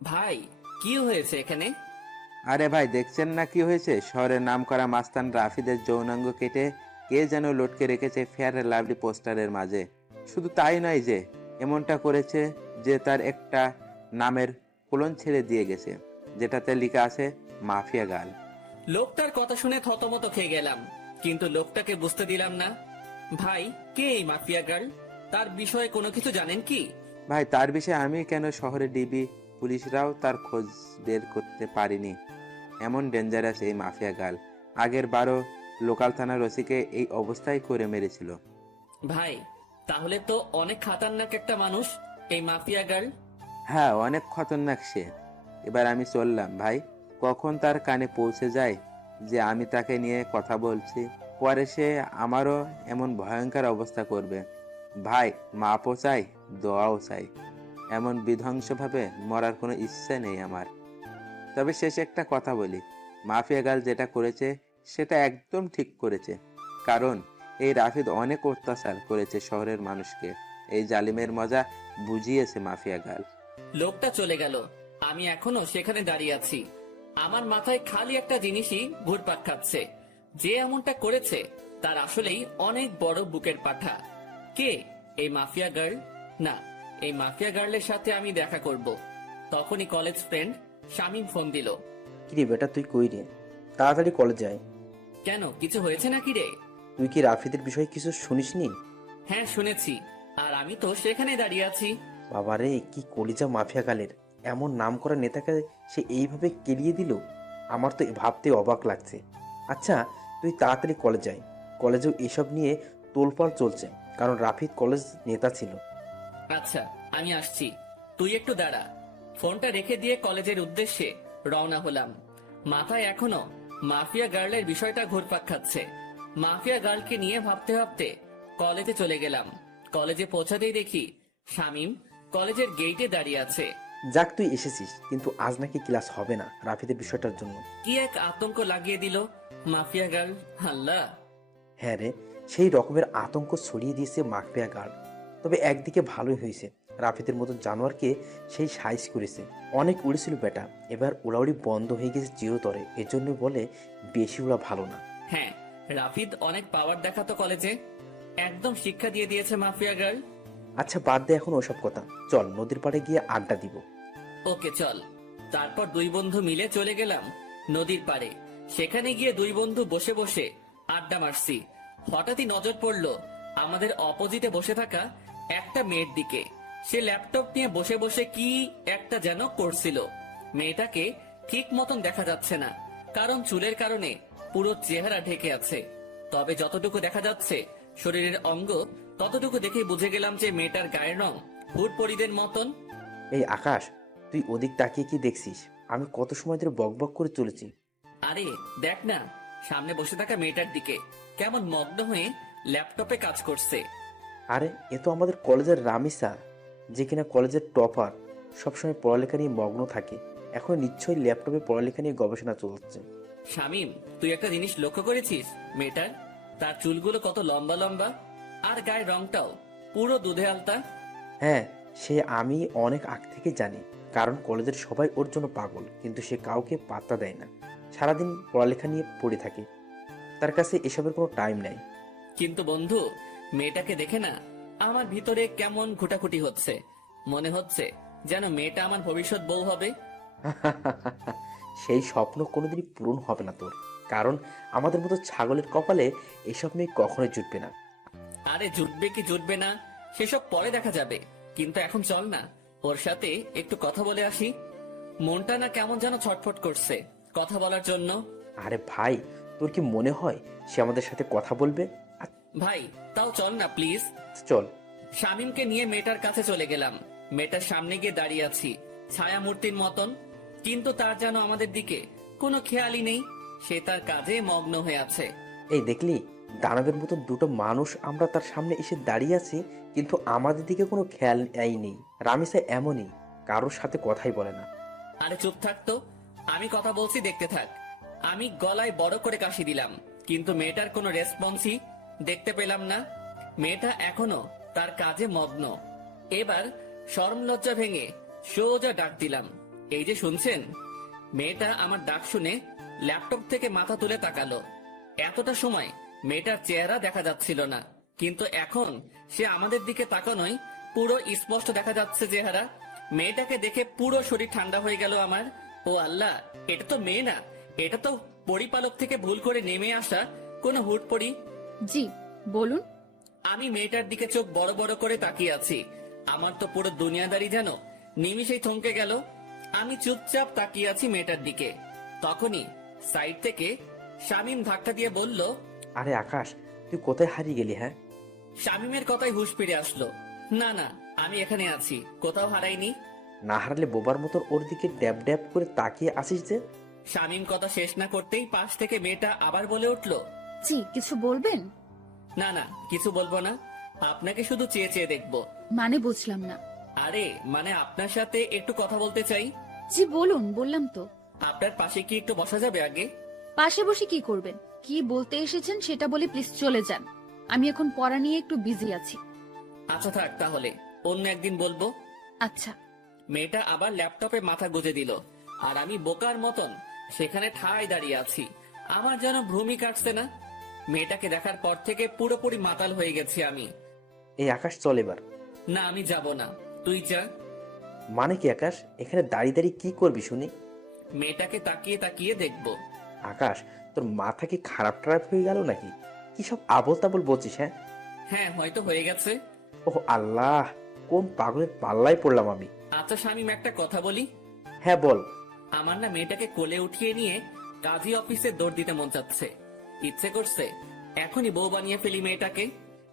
ভাই, কি হয়েছে এখানে? আরে ভাই, দেখছেন না কি হয়েছে? শহরের নামকরা মাস্তান রাফিদের যৌনাঙ্গ কেটে কে যেন লটকে রেখেছে ফেয়ার অ্যান্ড লাভলি পোস্টারের মাঝে। শুধু তাই নয় যে এমনটা করেছে যে তার একটা নামের কোলন ছেড়ে দিয়ে গেছে, যেটাতে লেখা আছে মাফিয়া গার্ল। লোকটার কথা শুনে থতমত খেয়ে গেলাম, কিন্তু লোকটাকে বুঝতে দিলাম না। ভাই, কে এই মাফিয়া গার্ল? তার বিষয়ে কোনো কিছু জানেন কি? ভাই, তার বিষয়ে আমি কেন, শহরে ডিবি পুলিশরাও তার খোঁজ বের করতে পারিনি। এমন ডেঞ্জারাস এই মাফিয়া গার্ল। আগের বারও লোকাল থানার ওসিকে এই অবস্থায় করে মেরেছিল। ভাই, তাহলে তো অনেক খাতারনাক একটা মানুষ এই মাফিয়া গার্ল। হ্যাঁ, অনেক খতরনাক সে। এবার আমি চললাম ভাই। কখন তার কানে পৌঁছে যায় যে আমি তাকে নিয়ে কথা বলছি, পরে সে আমারও এমন ভয়ঙ্কর অবস্থা করবে। ভাই, মাপও চাই, দোয়াও চাই। এমন বিধ্বংসভাবে মরার কোনো ইচ্ছে নেই আমার। তবে শেষে একটা কথা বলি, মাফিয়া গার্ল যেটা করেছে সেটা একদম ঠিক করেছে। কারণ এই রাফিদ অনেক অত্যাচার করেছে শহরের মানুষকে। এই জালিমের মজা বুঝিয়েছে মাফিয়া গার্ল। লোকটা চলে গেল, আমি এখনো সেখানে দাঁড়িয়ে আছি। আমার মাথায় খালি একটা জিনিসই ঘুরপাক খাচ্ছে। যে এমনটা করেছে তার আসলেই অনেক বড় বুকের পাঠা। কে এই মাফিয়া গার্ল? না, এই মাফিয়া গার্লের সাথে আমি দেখা করব। তখনই কলেজ ফ্রেন্ড শামীম ফোন দিল। কিরে বেটা, তুই কই রে? তাড়াতাড়ি কলেজ যায়। কেন, কিছু হয়েছে নাকি রে? তুই কি রাফিদের বিষয়ে কিছু শুনিসনি? হ্যাঁ, শুনেছি, আর আমি তো সেখানে দাঁড়িয়ে আছি। বাবারে, কি কলিজা মাফিয়া গালের! এমন নামকরা নেতাকে সে এইভাবে কেলিয়ে দিল। আমার তো ভাবতে অবাক লাগছে। আচ্ছা, তুই তাড়াতাড়ি কলেজ যাই। কলেজেও এসব নিয়ে তোলপাড় চলছে, কারণ রাফিদ কলেজ নেতা ছিল। আচ্ছা, আমি আসছি, তুই একটু দাঁড়া। ফোনটা রেখে দিয়ে কলেজের উদ্দেশ্যে রওনা হলাম। মাথায় এখনো মাফিয়া গার্লের বিষয়টা ঘুরপাক খাচ্ছে। মাফিয়া গার্লকে নিয়ে ভাবতে ভাবতে কলেজে চলে গেলাম। কলেজে পৌঁছাতেই দেখি শামীম কলেজের গেইটে দাঁড়িয়ে আছে। যাক, তুই এসেছিস, কিন্তু আজ নাকি ক্লাস হবে না রাফিদের বিষয়টার জন্য। কি এক আতঙ্ক লাগিয়ে দিল মাফিয়া গার্ল! আল্লাহ! হ্যাঁ রে, সেই রকমের আতঙ্ক ছড়িয়ে দিয়েছে মাফিয়া গার্ড। তবে একদিকে ভালোই হয়েছে, রাফিদের মতো জানোয়ারকে সেই সাইজ করেছে। অনেক উড়েছিল বেটা, এবার উড়াউড়ি বন্ধ হয়ে গেছে চিরতরে। এজন্য বলে বেশি উড়া ভালো না। হ্যাঁ, রাফিদ অনেক পাওয়ার দেখাতো কলেজে। একদম শিক্ষা দিয়ে দিয়েছে মাফিয়া গার্ল। আচ্ছা, বাদ দে এখন ওসব কথা। চল নদীর পাড়ে গিয়ে আড্ডা দিব। ওকে, চল। তারপর দুই বন্ধু মিলে চলে গেলাম নদীর পাড়ে। সেখানে গিয়ে দুই বন্ধু বসে বসে আড্ডা মারছি। হঠাৎই নজর পড়লো আমাদের অপোজিটে বসে থাকা একটা মেয়ের দিকে। সে ল্যাপটপ নিয়ে বসে বসে কি একটা যেন করছিল। মেয়েটাকে ঠিক মতন দেখা যাচ্ছে না, কারণ চুলের কারণে পুরো চেহারা ঢেকে আছে। তবে যতটুকু দেখা যাচ্ছে শরীরের অঙ্গ, ততটুকু দেখে বুঝে গেলাম যে মেয়েটার গায়ের রং হুট পরিদের মতন। এই আকাশ, তুই ওদিক তাকিয়ে কি দেখছিস? আমি কত সময় ধরে বকবক করে চলেছি। আরে দেখ না, সামনে বসে থাকা মেয়েটার দিকে কেমন মগ্ন হয়ে ল্যাপটপে কাজ করছে। আরে, এ তো আমাদের কলেজের রামিসা, যে কিনা কলেজের টপার, সবসময় পড়ালেখা নিয়ে মগ্ন থাকে। এখন নিশ্চয়ই ল্যাপটপে পড়ালেখা নিয়ে গবেষণা চলছে। শামিম, তুই একটা জিনিস লক্ষ্য করেছিস মেয়েটার? তার চুলগুলো কত লম্বা লম্বা, আর গায়ের রংটাও পুরো দুধে আলতা। হ্যাঁ, সে আমি অনেক আগ থেকে জানি, কারণ কলেজের সবাই ওর জন্য পাগল, কিন্তু সে কাউকে পাত্তা দেয় না। সারাদিন পড়ালেখা নিয়ে পড়ে থাকে, তার কাছে এসবের কোনো টাইম নেই। কিন্তু বন্ধু, মেয়েটাকে দেখে না আমার ভিতরে কেমন ঘুটাঘুটি হচ্ছে। মনে হচ্ছে যেন মেয়েটা আমার ভবিষ্যৎ বউ হবে। সেই স্বপ্ন কোনোদিনই পূরণ হবে না তোর, কারণ আমাদের মতো ছাগলের কপালে এসব মেয়ে কখনোই জুটবে না। আরে জুটবে কি জুটবে না সেসব পরে দেখা যাবে, কিন্তু এখন চল না, ওর সাথে একটু কথা বলে আসি। মনটা না কেমন যেন ছটফট করছে কথা বলার জন্য। আরে ভাই, তোর কি মনে হয় সে আমাদের সাথে কথা বলবে? ভাই, তাও চল না প্লিজ। চল। শামিমকে নিয়ে মেয়েটার কাছে চলে গেলাম। মেয়েটার সামনে গিয়ে দাঁড়িয়ে আছি ছায়া মূর্তির মতন, কিন্তু তার যেন আমাদের দিকে কোনো খেয়ালই নেই। সে তার কাজে মগ্ন হয়ে আছে। এই দেখলি, দানবের মতো দুটো মানুষ আমরা তার সামনে এসে দাঁড়িয়ে আছি, কিন্তু আমাদের দিকে কোনো খেয়াল নেই। রামিসা এমনই, কারোর সাথে কথাই বলে না। আরে চুপ থাকতো, আমি কথা বলছি, দেখতে থাক। আমি গলায় বড় করে কাশি দিলাম, কিন্তু মেয়েটার কোনো রেসপন্সই দেখতে পেলাম না। মেয়েটা এখনো তার কাজে মগ্ন। এবার শরম লজ্জা ভেঙে সোজা ডাক দিলাম, এই যে শুনছেন। মেয়েটা আমার ডাক শুনে ল্যাপটপ থেকে মাথা তুলে তাকালো। এতটা সময় মেয়েটার চেহারা দেখা যাচ্ছিল না, কিন্তু এখন সে আমাদের দিকে তাকানোই পুরো স্পষ্ট দেখা যাচ্ছে চেহারা। মেয়েটাকে দেখে পুরো শরীর ঠান্ডা হয়ে গেল আমার। ও আল্লাহ, এটা তো মেয়ে না, এটা তো পরিপালক থেকে ভুল করে নেমে আসা কোনো হুটপড়ি। জি বলুন। আমি মেয়েটার দিকে চোখ বড় বড় করে তাকিয়ে আছি। আমার তো পুরো দুনিয়াদারি যেন নিমিষেই থমকে গেল। আমি চুপচাপ তাকিয়ে আছি মেয়েটার দিকে। তখনই সাইড থেকে শামীম ধাক্কা দিয়ে বলল, আরে আকাশ, তুই কোথায় হারিয়ে গেলি? হ্যাঁ, শামীমের কথায় হুঁশ ফিরে আসলো। না না, আমি এখানে আছি, কোথাও হারাইনি। না হারালে বোবার মতন ওর দিকে ড্যাব ড্যাব করে তাকিয়ে আসিস যে। শামীম কথা শেষ না করতেই পাশ থেকে মেয়েটা আবার বলে উঠল, জি কিছু বলবেন? না না, কিছু বলবো না, আপনাকে শুধু চেয়ে চেয়ে দেখবো। মানে বুঝলাম না। আরে মানে আপনার সাথে একটু কথা বলতে চাই। জি বলুন, বললাম তো। আপনার পাশে কি একটু বসা যাবে আগে? পাশে বসে কি করবেন? কি বলতে এসেছেন সেটা বলে প্লিজ চলে যান। আমি এখন পড়া নিয়ে একটু বিজি আছি। আচ্ছা থাক, তাহলে অন্য একদিন বলবো। আচ্ছা। মেয়েটা আবার ল্যাপটপে মাথা গুজে দিল, আর আমি বোকার মতন সেখানে ঠায় দাঁড়িয়ে আছি। আমার যেন ভ্রুমি কাটছে না। মেয়েটাকে দেখার পর থেকে পুরোপুরি মাতাল হয়ে গেছি আমি। এই আকাশ, চল এবার। না, আমি যাব না, তুই যা। মানে কি আকাশ, এখানে দাঁড়িয়ে দাঁড়িয়ে কি করবি শুনি? মেয়েটাকে তাকিয়ে তাকিয়ে দেখবো। আকাশ, তোর মাথা কি খারাপ টারাপ হয়ে গেল নাকি? কি সব আবল তাবল বলছিস? হ্যাঁ হ্যাঁ, হয়তো হয়ে গেছে। ও আল্লাহ, কোন পাগলের পাল্লায় পড়লাম আমি। আচ্ছা শামীম, একটা কথা বলি। হ্যাঁ বল। আমার না মেয়েটাকে কোলে উঠিয়ে নিয়ে কাজী অফিসে দৌড় দিতে মন চাচ্ছে। ইচ্ছে করছে এখনই বউ বানিয়ে ফেলি মেয়েটাকে।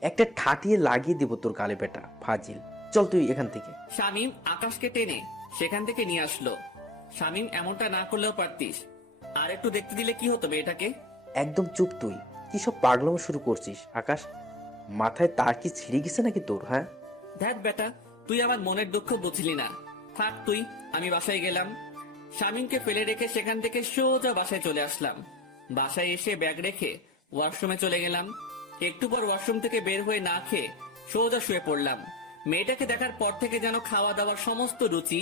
একটা ঠাটিয়ে লাগিয়ে দিব তোর গালে, বেটা ফাজিল। চল তুই এখান থেকে। শামীম আকাশকে টেনে সেখান থেকে নিয়ে আসলো। শামীম, এমনটা না করলেও পারতিস, আর একটু দেখতে দিলে কি হতো মেয়েটাকে। একদম চুপ তুই। কি সব পাগলামো শুরু করছিস আকাশ? মাথায় তার কি ছিঁড়ে গেছে নাকি তোর? হ্যাঁ, দেখ বেটা, তুই আমার মনের দুঃখ বুঝলি না। থাক তুই, আমি বাসায় গেলাম। শামীমকে ফেলে রেখে সেখান থেকে সোজা বাসায় চলে আসলাম। বাসায় এসে ব্যাগ রেখে ওয়াশরুমে চলে গেলাম। একটু পর ওয়াশরুম থেকে বের হয়ে না খেয়ে সোজা শুয়ে পড়লাম। মেয়েটাকে দেখার পর থেকে যেন খাওয়া দাওয়ার সমস্ত রুচি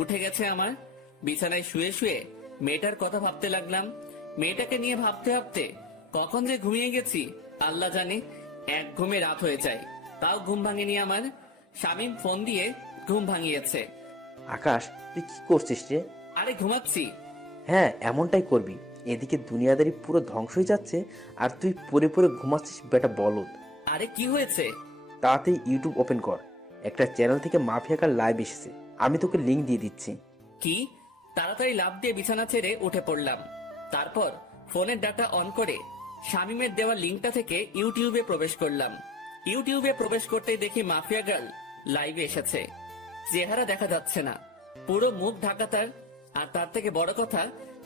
উঠে গেছে আমার। বিছানায় শুয়ে শুয়ে মেয়েটার কথা ভাবতে লাগলাম। মেয়েটাকে নিয়ে ভাবতে ভাবতে কখন যে ঘুমিয়ে গেছি আল্লাহ জানে। এক ঘুমে রাত হয়ে যায়, তাও ঘুম ভাঙেনি আমার। শামীম ফোন দিয়ে ঘুম ভাঙিয়েছে। আকাশ তুই কি করছিস রে? আরে ঘুমাচ্ছি। হ্যাঁ, এমনটাই করবি। এদিকে দুনিয়াদারি পুরো ধ্বংস হয়ে যাচ্ছে, আর তুই পরে পরে ঘুমাচ্ছিস, বেটা বলদ। আরে কি হয়েছে? তাড়াতাড়ি ইউটিউব ওপেন কর। একটা চ্যানেল থেকে মাফিয়াকার লাইভ এসেছে, আমি তোকে লিংক দিয়ে দিচ্ছি। কি? তাড়াতাড়ি লাফ দিয়ে বিছানা ছেড়ে উঠে পড়লাম। তারপর ফোনের ডাটা অন করে শামীমের দেওয়া লিঙ্কটা থেকে ইউটিউবে প্রবেশ করলাম। ইউটিউবে প্রবেশ করতেই দেখি মাফিয়া গার্ল লাইভে এসেছে। চেহারা দেখা যাচ্ছে না, পুরো মুখ ঢাকা তার। আর তার থেকে বড় কথা,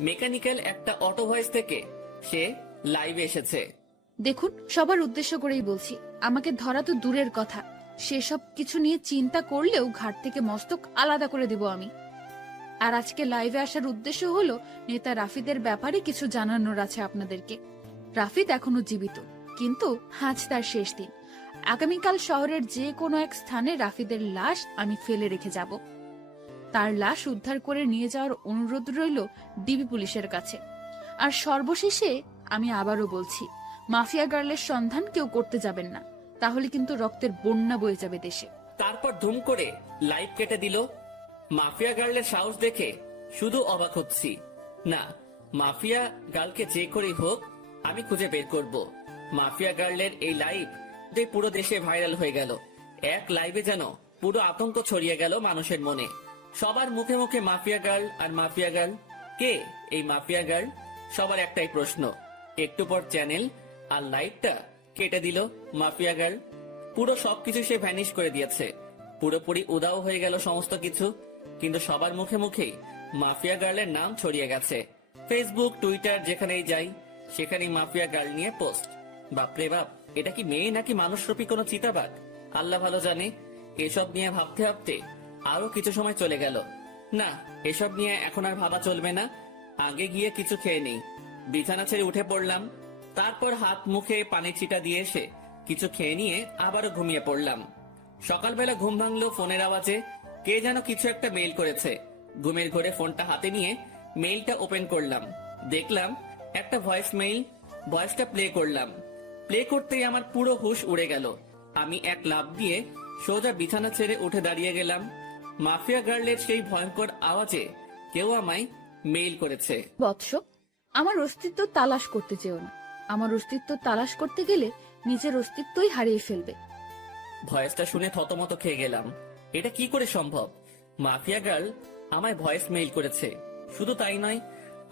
মেকানিক্যাল একটা অটো ভয়েস থেকে সে লাইভে এসেছে। দেখুন, সবার উদ্দেশ্য করেই বলছি, আমাকে ধরা তো দূরের কথা, সেসব কিছু নিয়ে চিন্তা করলেও ঘাট থেকে মস্তক আলাদা করে দিব আমি। আর আজকে লাইভে আসার উদ্দেশ্য হলো নেতা রাফিদের ব্যাপারে কিছু জানানোর আছে আপনাদেরকে। রাফিদ এখনো জীবিত, কিন্তু আজ তার শেষ দিন। আগামীকাল শহরের যে কোনো এক স্থানে রাফিদের লাশ আমি ফেলে রেখে যাব। তার লাশ উদ্ধার করে নিয়ে যাওয়ার অনুরোধ রইল ডিবি পুলিশের কাছে। আর সর্বশেষে আমি আবারও বলছি, মাফিয়া গার্লের সন্ধান কেউ করতে যাবেন না, তাহলে কিন্তু রক্তের বন্যা বয়ে যাবে দেশে। তারপর ধুম করে লাইভ কেটে দিল। মাফিয়া গার্লের সাহস দেখে শুধু অবাক হচ্ছি। না, মাফিয়া গার্লকে যে করেই হোক আমি খুঁজে বের করব। মাফিয়া গার্লের এই লাইভ যে পুরো দেশে ভাইরাল হয়ে গেল। এক লাইভে যেন পুরো আতঙ্ক ছড়িয়ে গেল মানুষের মনে। সবার মুখে মুখে মাফিয়া গার্ল আর মাফিয়া গার্ল। কে এই মাফিয়া গার্ল? সবার একটাই প্রশ্ন। একটু পর চ্যানেল আর লাইভটা কেটে দিল মাফিয়া গার্ল। পুরো সবকিছু সে ভ্যানিশ করে দিয়েছে। পুরোপুরি উদাও হয়ে গেল সমস্ত কিছু। কিন্তু সবার মুখে মুখেই মাফিয়া গার্লের নাম ছড়িয়ে গেছে। ফেসবুক, টুইটার, যেখানেই যাই সেখানেই মাফিয়া গার্ল নিয়ে পোস্ট। বাপরে বাপ, এটা কি মেয়ে নাকি মানুষরূপী কোনো চিতাবাঘ? আল্লাহ ভালো জানে। এসব নিয়ে ভাবতে ভাবতে আরো কিছু সময় চলে গেল। না, এসব নিয়ে এখন আর ভাবা চলবে না, আগে গিয়ে কিছু খেয়ে নেই। বিছানা ছেড়ে উঠে পড়লাম। তারপর হাত মুখে পানি ছিটা দিয়ে এসে কিছু খেয়ে নিয়ে আবারও ঘুমিয়ে পড়লাম। সকালবেলা ঘুম ভাঙলো ফোনের আওয়াজে। কে যেন কিছু একটা মেইল করেছে। ঘুমের ঘরে ফোনটা হাতে নিয়ে মেইলটা ওপেন করলাম, দেখলাম একটা ভয়েস মেইল। ভয়েসটা প্লে করলাম। প্লে করতেই আমার পুরো হুঁশ উড়ে গেল। আমি এক লাফ দিয়ে সোজা বিছানা ছেড়ে উঠে দাঁড়িয়ে গেলাম। মাফিয়া গার্লের সেই ভয়ঙ্কর আওয়াজে কেউ আমায় মেইল করেছে। বৎস, আমার অস্তিত্ব তালাশ করতে চেও না। আমার অস্তিত্ব তালাশ করতে গেলে নিজের অস্তিত্বই হারিয়ে ফেলবে। ভয়েসটা শুনে থতমত খেয়ে গেলাম। এটা কি করে সম্ভব? মাফিয়া গার্ল আমায় ভয়েস মেইল করেছে। শুধু তাই নয়,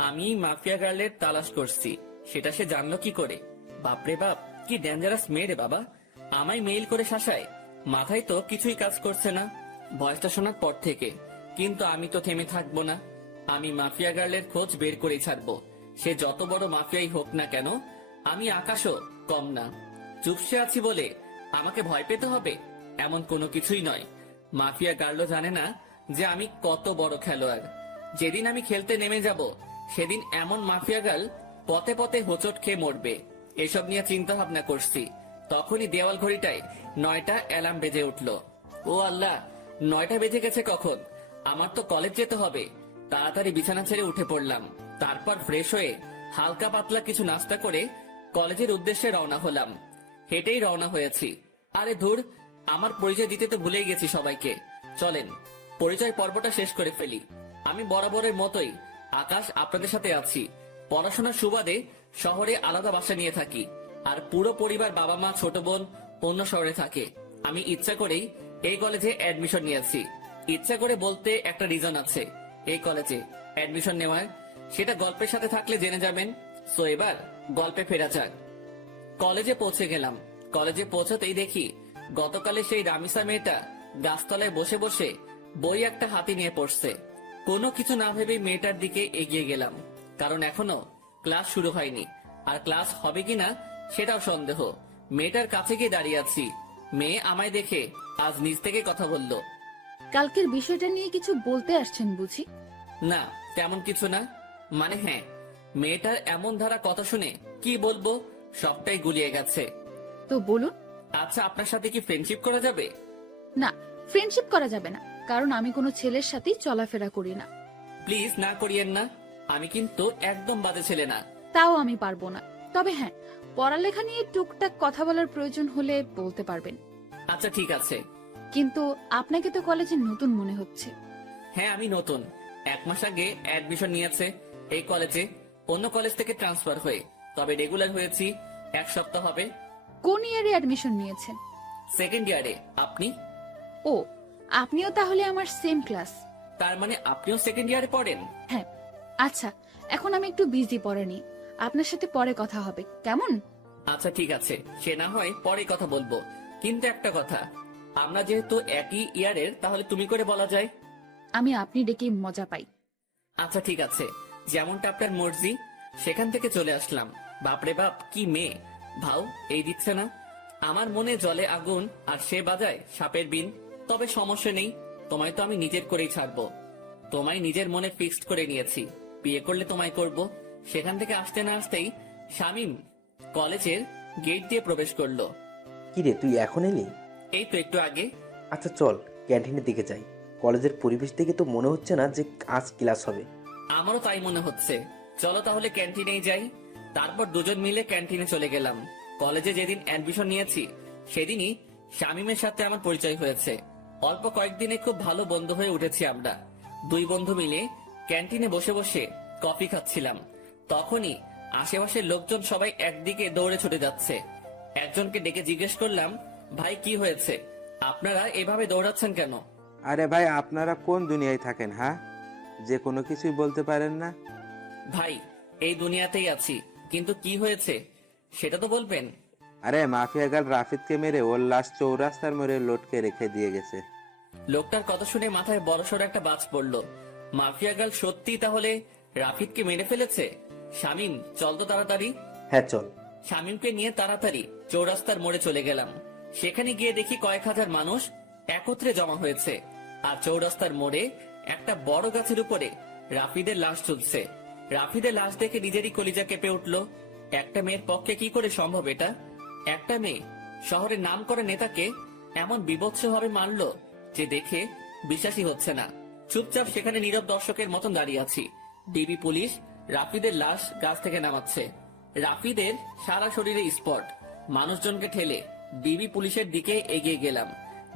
আমি মাফিয়া গার্লের তালাশ করছি, সেটা সে জানলো কি করে? বাপরে বাপ, কি ডেঞ্জারাস মেয়ে রে বাবা! আমায় মেইল করে শাসায়। মাথায় তো কিছুই কাজ করছে না ভয়েসটা শোনার পর থেকে। কিন্তু আমি তো থেমে থাকবো না। আমি মাফিয়া গার্লের খোঁজ বের করেই ছাড়বো। সে যত বড় মাফিয়াই হোক না কেন, আমি আকাশও কম না। চুপসে আছি বলে আমাকে ভয় পেতে হবে এমন কোনো কিছুই নয়। মাফিয়া গার্লও জানে না যে আমি কত বড় খেলোয়াড়। যেদিন আমি খেলতে নেমে যাব, সেদিন এমন মাফিয়া গার্ল পথে পথে হোঁচট খেয়ে মরবে। এসব নিয়ে চিন্তা ভাবনা করছি। তখনই দেওয়াল ঘড়িটায় 9টা অ্যালার্ম বেজে উঠল। ও আল্লাহ, 9টা বেজে গেছে কখন? আমার তো কলেজ যেতে হবে। তাড়াতাড়ি বিছানা ছেড়ে উঠে পড়লাম। তারপর ফ্রেশ হয়ে হালকা পাতলা কিছু নাস্তা করে কলেজের উদ্দেশ্যে রওনা হলাম। হেঁটেই রওনা হয়েছি। আরে ধুর, আমার পরিচয় দিতে তো ভুলেই গেছি সবাইকে। চলেন পরিচয় পর্বটা শেষ করে ফেলি। আমি বরাবরের মতোই আকাশ, আপনাদের সাথে আছি। পড়াশোনার সুবাদে শহরে আলাদা বাসা নিয়ে থাকি। আর পুরো পরিবার, বাবা মা, ছোট বোন অন্য শহরে থাকে। আমি ইচ্ছা করেই এই কলেজে অ্যাডমিশন নিয়েছি। ইচ্ছা করে বলতে একটা রিজন আছে এই কলেজে অ্যাডমিশন নেওয়ার, সেটা গল্পের সাথে থাকলে জেনে যাবেন। সো এবার গল্পে ফেরা যাক। কলেজে পৌঁছে গেলাম। কলেজে পৌঁছাতেই দেখি গতকালে সেই রামিসা মেয়েটা গাছতলায় বসে বসে বই একটা হাতে নিয়ে পড়ছে। কোনো কিছু না ভেবেই মেয়েটার দিকে এগিয়ে গেলাম, কারণ এখনো ক্লাস শুরু হয়নি। আর ক্লাস হবে কিনা সেটাও সন্দেহ। মেয়েটার কাছে গিয়ে দাঁড়িয়ে আছি। মেয়ে আমায় দেখে আজ নিজ থেকে কথা বলল। কালকের বিষয়টা নিয়ে কিছু বলতে আসছেন বুঝি? না, তেমন কিছু না। মানে হ্যাঁ, মেয়েটার এমন ধারা কথা শুনে কি বলবো, সবটাই গুলিয়ে গেছে। তো বলুন। আচ্ছা, আপনার সাথে কি ফ্রেন্ডশিপ করা যাবে? না, ফ্রেন্ডশিপ করা যাবে না, কারণ আমি কোনো ছেলের সাথেই চলাফেরা করি না। প্লিজ না করিয়েন না। আমি কিন্তু একদম বাজে ছেলে না। তাও আমি পারবো না। তবে হ্যাঁ, পড়ালেখা নিয়ে টুকটাক কথা বলার প্রয়োজন হলে বলতে পারবেন। আচ্ছা ঠিক আছে। কিন্তু আপনাকে তো কলেজে নতুন মনে হচ্ছে। হ্যাঁ, আমি নতুন। 1 মাস আগে অ্যাডমিশন নিয়েছে এই কলেজে, অন্য কলেজ থেকে ট্রান্সফার হয়ে। তবে রেগুলার হয়েছি 1 সপ্তাহ হবে। কোন ইয়ারে অ্যাডমিশন নিয়েছেন? সেকেন্ড ইয়ারে। আপনি? ও, আপনিও তাহলে আমার সেম ক্লাস। তার মানে আপনিও সেকেন্ড ইয়ারে পড়েন? হ্যাঁ। আচ্ছা, এখন আমি একটু বিজি, পড়ে নি। আপনার সাথে পরে কথা হবে, কেমন? আচ্ছা ঠিক আছে, সে না হয় পরে কথা বলবো। কিন্তু একটা কথা, আমরা যেহেতু একই ইয়ারের, তাহলে তুমি করে বলা যায়। আমি আপনি ডেকেই মজা পাই। আচ্ছা ঠিক আছে, যেমনটা আপনার মর্জি। সেখান থেকে চলে আসলাম। বাপরে বাপ, কি মেয়ে! ভাও এই দিচ্ছে না। আমার মনে জলে আগুন, আর সে বাজায় সাপের বিন। তবে সমস্যা নেই, তোমায় তো আমি নিজের করেই ছাড়বো। তোমায় নিজের মনে ফিক্সড করে নিয়েছি, বিয়ে করলে তোমায় করব। সেখান থেকে আসতে না আসতেই শামীম কলেজের গেট দিয়ে প্রবেশ করলো। কিরে, তুই এখন এলি? এই তো একটু আগে। আচ্ছা চল ক্যান্টিনের দিকে যাই। কলেজের পরিবেশ দেখে তো মনে হচ্ছে না যে আজ ক্লাস হবে। আমারও তাই মনে হচ্ছে। চলো তাহলে ক্যান্টিনেই যাই। তারপর দুজন মিলে ক্যান্টিনে চলে গেলাম। কলেজে যেদিন অ্যাডমিশন নিয়েছি, সেদিনই শামীমের সাথে আমার পরিচয় হয়েছে। অল্প কয়েকদিনে খুব ভালো বন্ধু হয়ে উঠেছি আমরা। 2 বন্ধু মিলে ক্যান্টিনে বসে বসে কফি খাচ্ছিলাম। তখনই আশেপাশের লোকজন সবাই একদিকে দৌড়ে ছুটে যাচ্ছে। একজনকে ডেকে জিজ্ঞেস করলাম, ভাই কি হয়েছে? আপনারা এভাবে দৌড়াচ্ছেন কেন? আরে ভাই, আপনারা কোন দুনিয়ায় থাকেন? হ্যাঁ, যে কোনো কিছুই বলতে পারেন না? ভাই, এই দুনিয়াতেই আছি, কিন্তু কি হয়েছে সেটা তো বলবেন। আরে মাফিয়া গার্ল রাফিদকে মেরে ওর লাশ চৌরাস্তার মোড়ে লটকে রেখে দিয়ে গেছে। লোকটার কথা শুনে মাথায় বড়সড় একটা বাজ পড়লো। মাফিয়া গার্ল সত্যি তাহলে রাফিদকে মেরে ফেলেছে? শামীম, চল তো তাড়াতাড়ি। হ্যাঁ চল। শামীমকে নিয়ে তাড়াতাড়ি চৌরাস্তার মোড়ে চলে গেলাম। সেখানে গিয়ে দেখি কয়েক হাজার মানুষ একত্রে জমা হয়েছে। আর চৌরাস্তার মোড়ে একটা বড় গাছের উপরে রাফিদের লাশ ঝুলছে। রাফিদের লাশ দেখে নিজেরই কলিজা কেঁপে উঠলো। একটা মেয়ের পক্ষে কি করে সম্ভব এটা? একটা মেয়ে শহরের নাম করা নেতাকে এমন বিভৎস ভাবে মারলো যে দেখে বিশ্বাসই হচ্ছে না। চুপচাপ সেখানে নীরব দর্শকের মতন দাঁড়িয়ে আছি। ডিবি পুলিশ রাফিদের লাশ গাছ থেকে নামাচ্ছে। রাফিদের সারা শরীরে স্পট। মানুষজনকে ঠেলে ডিবি পুলিশের দিকে এগিয়ে গেলাম।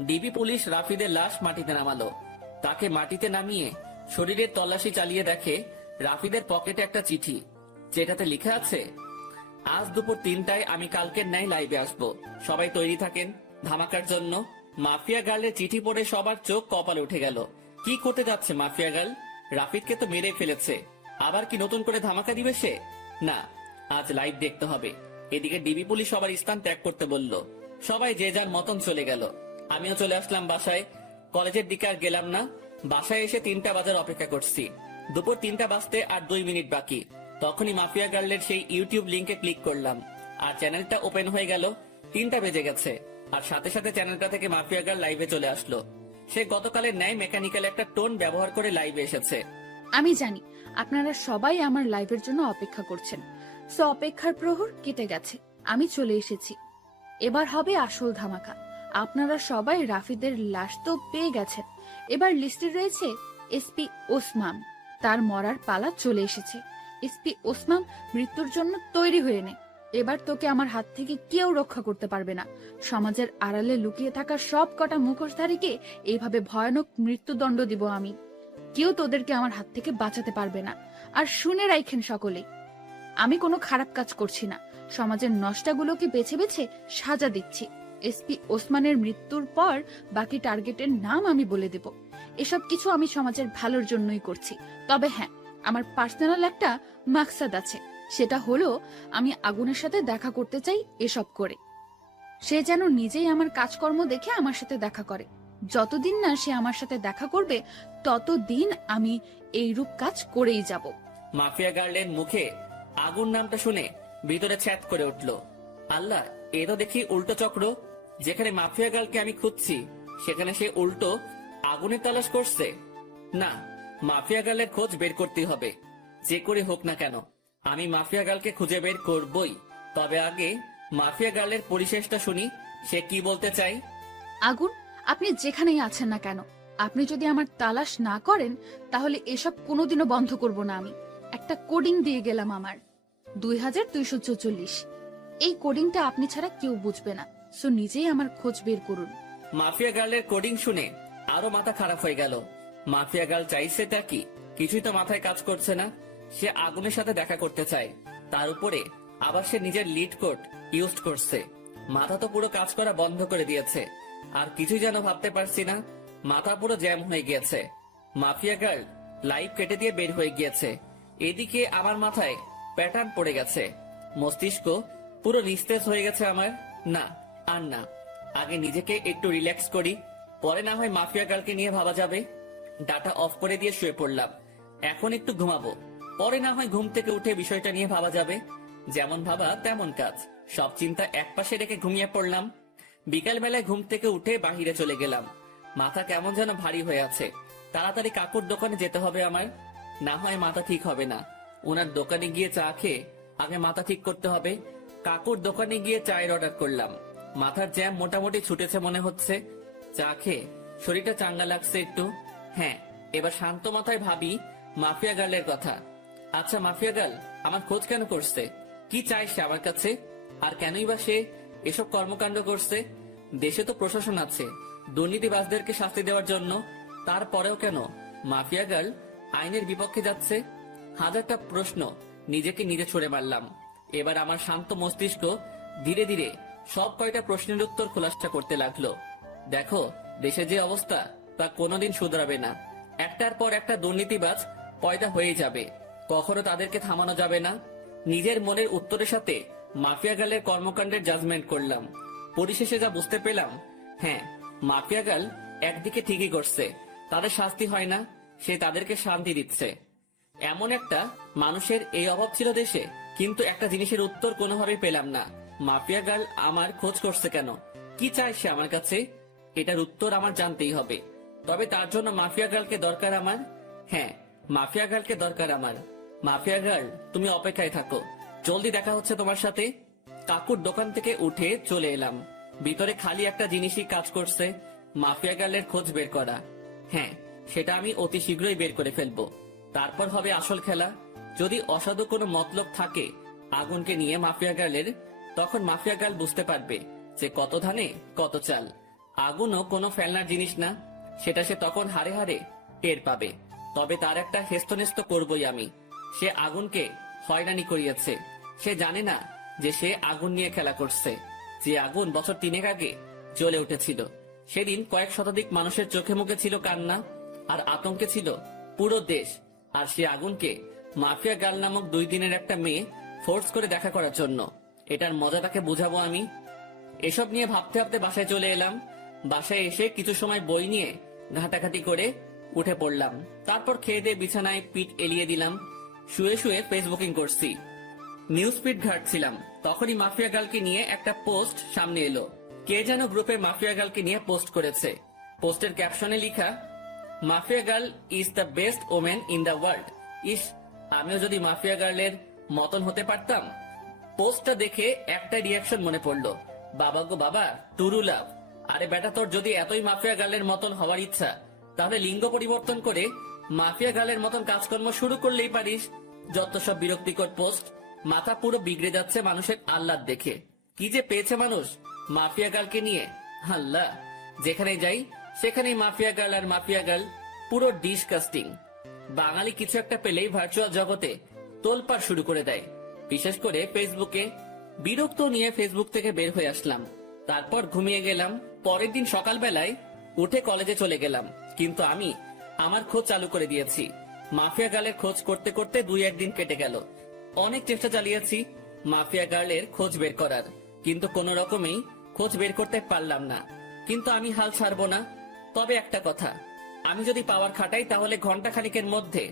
ডিবি পুলিশ রাফিদের লাশ মাটিতে নামালো। তাকে মাটিতে নামিয়ে শরীরের তল্লাশি চালিয়ে দেখে রাফিদের পকেটে একটা চিঠি, যেটাতে লেখা আছে, আজ দুপুর 3টায় আমি কালকের ন্যায় লাইভে আসবো, সবাই তৈরি থাকেন ধামাকার জন্য। মাফিয়া গার্লের চিঠি পড়ে সবার চোখ কপালে উঠে গেল। কি করতে যাচ্ছে মাফিয়া গার্ল? রাফিদকে তো মেরে ফেলেছে, আবার কি নতুন করে ধামাকা দিবে সে? না, আজ লাইভ দেখতে হবে। এদিকে ডিবি পুলিশ সবার স্থান ত্যাগ করতে বলল। সবাই যে যার মতন চলে গেল। আমিও চলে আসলাম বাসায়। কলেজের দিকে আর গেলাম না। বাসায় এসে 3টা বাজার অপেক্ষা করছি। দুপুর 3টা বাজতে আর 2 মিনিট বাকি। তখনই মাফিয়া গার্লের সেই ইউটিউব লিংকে ক্লিক করলাম আর চ্যানেলটা ওপেন হয়ে গেল। 3টা বেজে গেছে আর সাথে সাথে চ্যানেলটা থেকে মাফিয়া গার্ল লাইভে চলে আসলো। সে গতকালের ন্যায় মেকানিক্যাল একটা টোন ব্যবহার করে লাইভে এসেছে। আমি জানি আপনারা সবাই আমার লাইভের জন্য অপেক্ষা করছেন, সো অপেক্ষার প্রহর কেটে গেছে, আমি চলে এসেছি। এবার হবে আসল ধামাকা। আপনারা সবাই রাফিদের লাশ তো পেয়ে গেছেন, এবার লিস্টে রয়েছে এসপি ওসমান। তার মরার পালা চলে এসেছে। এসপি ওসমান, মৃত্যুর জন্য তৈরি হয়ে নে। এবার তোকে আমার হাত থেকে কেউ রক্ষা করতে পারবে না। সমাজের আড়ালে লুকিয়ে থাকা সব কটা মুখোশধারীকে এইভাবে ভয়ানক মৃত্যুদণ্ড দিব আমি। কেউ তোদেরকে আমার হাত থেকে বাঁচাতে পারবে না। আর শুনে রাখেন সকলেই, আমি কোনো খারাপ কাজ করছি না, সমাজের নষ্টাগুলোকে বেছে বেছে সাজা দিচ্ছি। এসপি ওসমানের মৃত্যুর পর বাকি টার্গেটের নাম আমি বলে দেব। এসব কিছু আমি সমাজের ভালোর জন্যই করছি। তবে হ্যাঁ, আমার পার্সোনাল একটা মাকসাদ আছে, সেটা হলো আমি আগুনের সাথে দেখা করতে চাই। এসব করে সে যেন নিজেই আমার কাজকর্ম দেখে আমার সাথে দেখা করে। যতদিন না সে আমার সাথে দেখা করবে ততদিন আমি এইরূপ কাজ করেই যাব। মাফিয়া গার্লের মুখে আগুন নামটা শুনে ভিতরে ছ্যাত করে উঠল। আল্লাহ, এ তো দেখি উল্টো চক্র। যেখানে মাফিয়া গার্লকে আমি খুঁজছি সেখানে সে উল্টো আগুনের তালাশ করছে। না, মাফিয়া গার্লের খোঁজ বের করতেই হবে, যে করে হোক না কেন। আমি মাফিয়া গার্লকে খুঁজে বের করবই। তবে আগে মাফিয়া গার্লের পরিশেষটা শুনি, সে কি বলতে চাই। আগুন, আপনি যেখানেই আছেন না কেন, আপনি যদি আমার তালাশ না করেন তাহলে এসব কোনোদিনও বন্ধ করব না। আমি একটা কোডিং দিয়ে গেলাম, আমার 2244। এই কোডিংটা আপনি ছাড়া কেউ বুঝবে না, সো নিজেই আমার খোঁজ বের করুন। মাফিয়া গার্লের কোডিং শুনে আরো মাথা খারাপ হয়ে গেল। মাফিয়া গার্ল চাইছে তা কি? কিছুই তো মাথায় কাজ করছে না। সে আগুনের সাথে দেখা করতে চায়, তার উপরে আবার সে নিজের লিড কোড ইউজ করছে। মাথা তো পুরো কাজ করা বন্ধ করে দিয়েছে। আর কিছুই যেন ভাবতে পারছি না, মাথা পুরো জ্যাম হয়ে গিয়েছে। মাফিয়া গার্ল লাইভ কেটে দিয়ে বের হয়ে গিয়েছে। এদিকে আমার মাথায় প্যাটার্ন পড়ে গেছে, মস্তিষ্ক পুরো নিস্তেজ হয়ে গেছে আমার। না, আর না, আগে নিজেকে একটু রিল্যাক্স করি, পরে না হয় মাফিয়া গার্লকে নিয়ে ভাবা যাবে। ডাটা অফ করে দিয়ে শুয়ে পড়লাম। এখন একটু ঘুমাবো, পরে না হয় ঘুম থেকে উঠে বিষয়টা নিয়ে ভাবা যাবে। যেমন ভাবা তেমন কাজ, সব চিন্তা একপাশে রেখে ঘুমিয়ে পড়লাম। বিকাল বেলায় ঘুম থেকে উঠে বাহিরে চলে গেলাম। মাথা কেমন যেন ভারী হয়ে আছে। তাড়াতাড়ি কাকুর দোকানে যেতে হবে আমার, না হয় মাথা ঠিক হবে না। ওনার দোকানে গিয়ে চা খেয়ে আগে মাথা ঠিক করতে হবে। কাকুর দোকানে গিয়ে চায়ের অর্ডার করলাম। মাথার জ্যাম মোটামুটি ছুটেছে মনে হচ্ছে। চা খেয়ে শরীরটা চাঙ্গা লাগছে একটু। হ্যাঁ, এবার শান্ত মাথায় ভাবি মাফিয়া গার্লের কথা। আচ্ছা, মাফিয়া গার্ল আমার খোঁজ কেন করছে? কি চাই সে আমার কাছে? আর কেনই বা সে এসব কর্মকাণ্ড করছে? দেশে তো প্রশাসন আছে দুর্নীতিবাজদেরকে শাস্তি দেওয়ার জন্য, তারপরেও কেন মাফিয়া গার্ল আইনের বিপক্ষে যাচ্ছে? হাজারটা প্রশ্ন নিজেকে নিজে ছুড়ে মারলাম। এবার আমার শান্ত মস্তিষ্ক ধীরে ধীরে সব কয়টা প্রশ্নের উত্তর খোলাসা করতে লাগলো। দেখো, দেশে যে অবস্থা তা কোনোদিন শুধরাবে না। একটার পর একটা দুর্নীতিবাজ পয়দা হয়ে যাবে, কখনো তাদেরকে থামানো যাবে না। নিজের মনের উত্তরের সাথে মাফিয়া গার্লের কর্মকাণ্ডের জাজমেন্ট করলাম। পরিশেষে যা বুঝতে পেলাম, হ্যাঁ, মাফিয়া গার্ল একদিকে ঠিকই করছে, তাদের শাস্তি হয় না, সে তাদেরকে শান্তি দিচ্ছে। এমন একটা মানুষের এই অভাব ছিল দেশে, কিন্তু একটা জিনিসের উত্তর কোনোভাবেই পেলাম না। মাফিয়া গার্ল আমার খোঁজ করছে কেন? কি চায় সে আমার কাছে? এটার উত্তর আমার জানতেই হবে। তবে তার জন্য মাফিয়া গার্লকে দরকার আমার। হ্যাঁ, মাফিয়া গার্লকে দরকার আমার। মাফিয়া গার্ল, তুমি অপেক্ষায় থাকো, জলদি দেখা হচ্ছে তোমার সাথে। কাকুর দোকান থেকে উঠে চলে এলাম। ভিতরে খালি একটা জিনিসই কাজ করছে, মাফিয়া গার্লের খোঁজ বের করা। হ্যাঁ, সেটা আমি অতি শীঘ্রই বের করে ফেলবো। তারপর হবে আসল খেলা। যদি অসাধু কোনো মতলব থাকে আগুনকে নিয়ে মাফিয়া গার্লের, তখন মাফিয়া গার্ল বুঝতে পারবে যে কত ধানে কত চাল। আগুনও কোনো ফেলনার জিনিস না, সেটা সে তখন হারে হারে টের পাবে। তবে তার একটা হেস্তনেস্ত করবই আমি। সে আগুনকে হয়রানি করিয়েছে। সে জানে না যে সে আগুন নিয়ে খেলা করছে, যে আগুন বছর 3 আগে জ্বলে উঠেছিল। সেদিন কয়েক শতাধিক মানুষের চোখে মুখে ছিল কান্না আর আতঙ্কে ছিল পুরো দেশ। আর সে আগুনকে মাফিয়া গার্ল নামক 2 দিনের একটা মেয়ে ফোর্স করে দেখা করার জন্য। এটার মজাটাকে বুঝাবো আমি। এসব নিয়ে ভাবতে ভাবতে বাসায় চলে এলাম। বাসায় এসে কিছু সময় বই নিয়ে ঘাটাঘাটি করে উঠে পড়লাম। তারপর খেয়ে দিয়ে বিছানায় পিঠ এলিয়ে দিলাম। শুয়ে শুয়ে ফেসবুকিং করছি, নিউজ ফিড ঘাটছিলাম। তখনই মাফিয়া গার্লকে নিয়ে একটা পোস্ট সামনে এলো। কে যেন গ্রুপে মাফিয়া গার্লকে নিয়ে পোস্ট করেছে। পোস্টের ক্যাপশনে লেখা, mafia girl is the best women in the world. ইস, আমিও যদি মাফিয়া গার্লের মতন হতে পারতাম। পোস্টটা দেখে একটা রিয়াকশন মনে পড়লো, বাবা গো বাবা, টুরু লাভ। আরে বেটা, তোর যদি এতই মাফিয়া গার্লের মতন হওয়ার ইচ্ছা, তাহলে লিঙ্গ পরিবর্তন করে মাফিয়া গার্লের মতন কাজকর্ম শুরু করলেই পারিস। যত সব বিরক্তিকর পোস্ট, মাথা পুরো বিগড়ে যাচ্ছে মানুষের আহ্লাদ দেখে। কি যে পেয়েছে মানুষ মাফিয়া গার্লকে নিয়ে, আল্লাহ। যেখানে যাই সেখানেই মাফিয়া গার্ল আর মাফিয়া গার্ল, পুরো ডিসকাস্টিং। বাঙালি কিছু একটা পেলেই ভার্চুয়াল জগতে তোলপাড় শুরু করে দেয়, বিশেষ করে ফেসবুকে। বিরক্ত নিয়ে ফেসবুক থেকে বের হয়ে আসলাম। তারপর ঘুমিয়ে গেলাম। পরের দিন সকালবেলায় উঠে কলেজে চলে গেলাম। কিন্তু আমি আমার খোঁজ চালু করে দিয়েছি। মাফিয়া গার্লের খোঁজ করতে করতে 2-1 দিন কেটে গেল। অনেক চেষ্টা চালিয়েছি মাফিয়া গার্লের খোঁজ বের করার, কিন্তু কোন রকমেই খোঁজ বের করতে পারলাম না। কিন্তু আমি হাল ছাড়বো না। তবে একটা কথা, আমি যদি পাওয়ার খাটাই তাহলে ঘন্টা খানিকের মধ্যে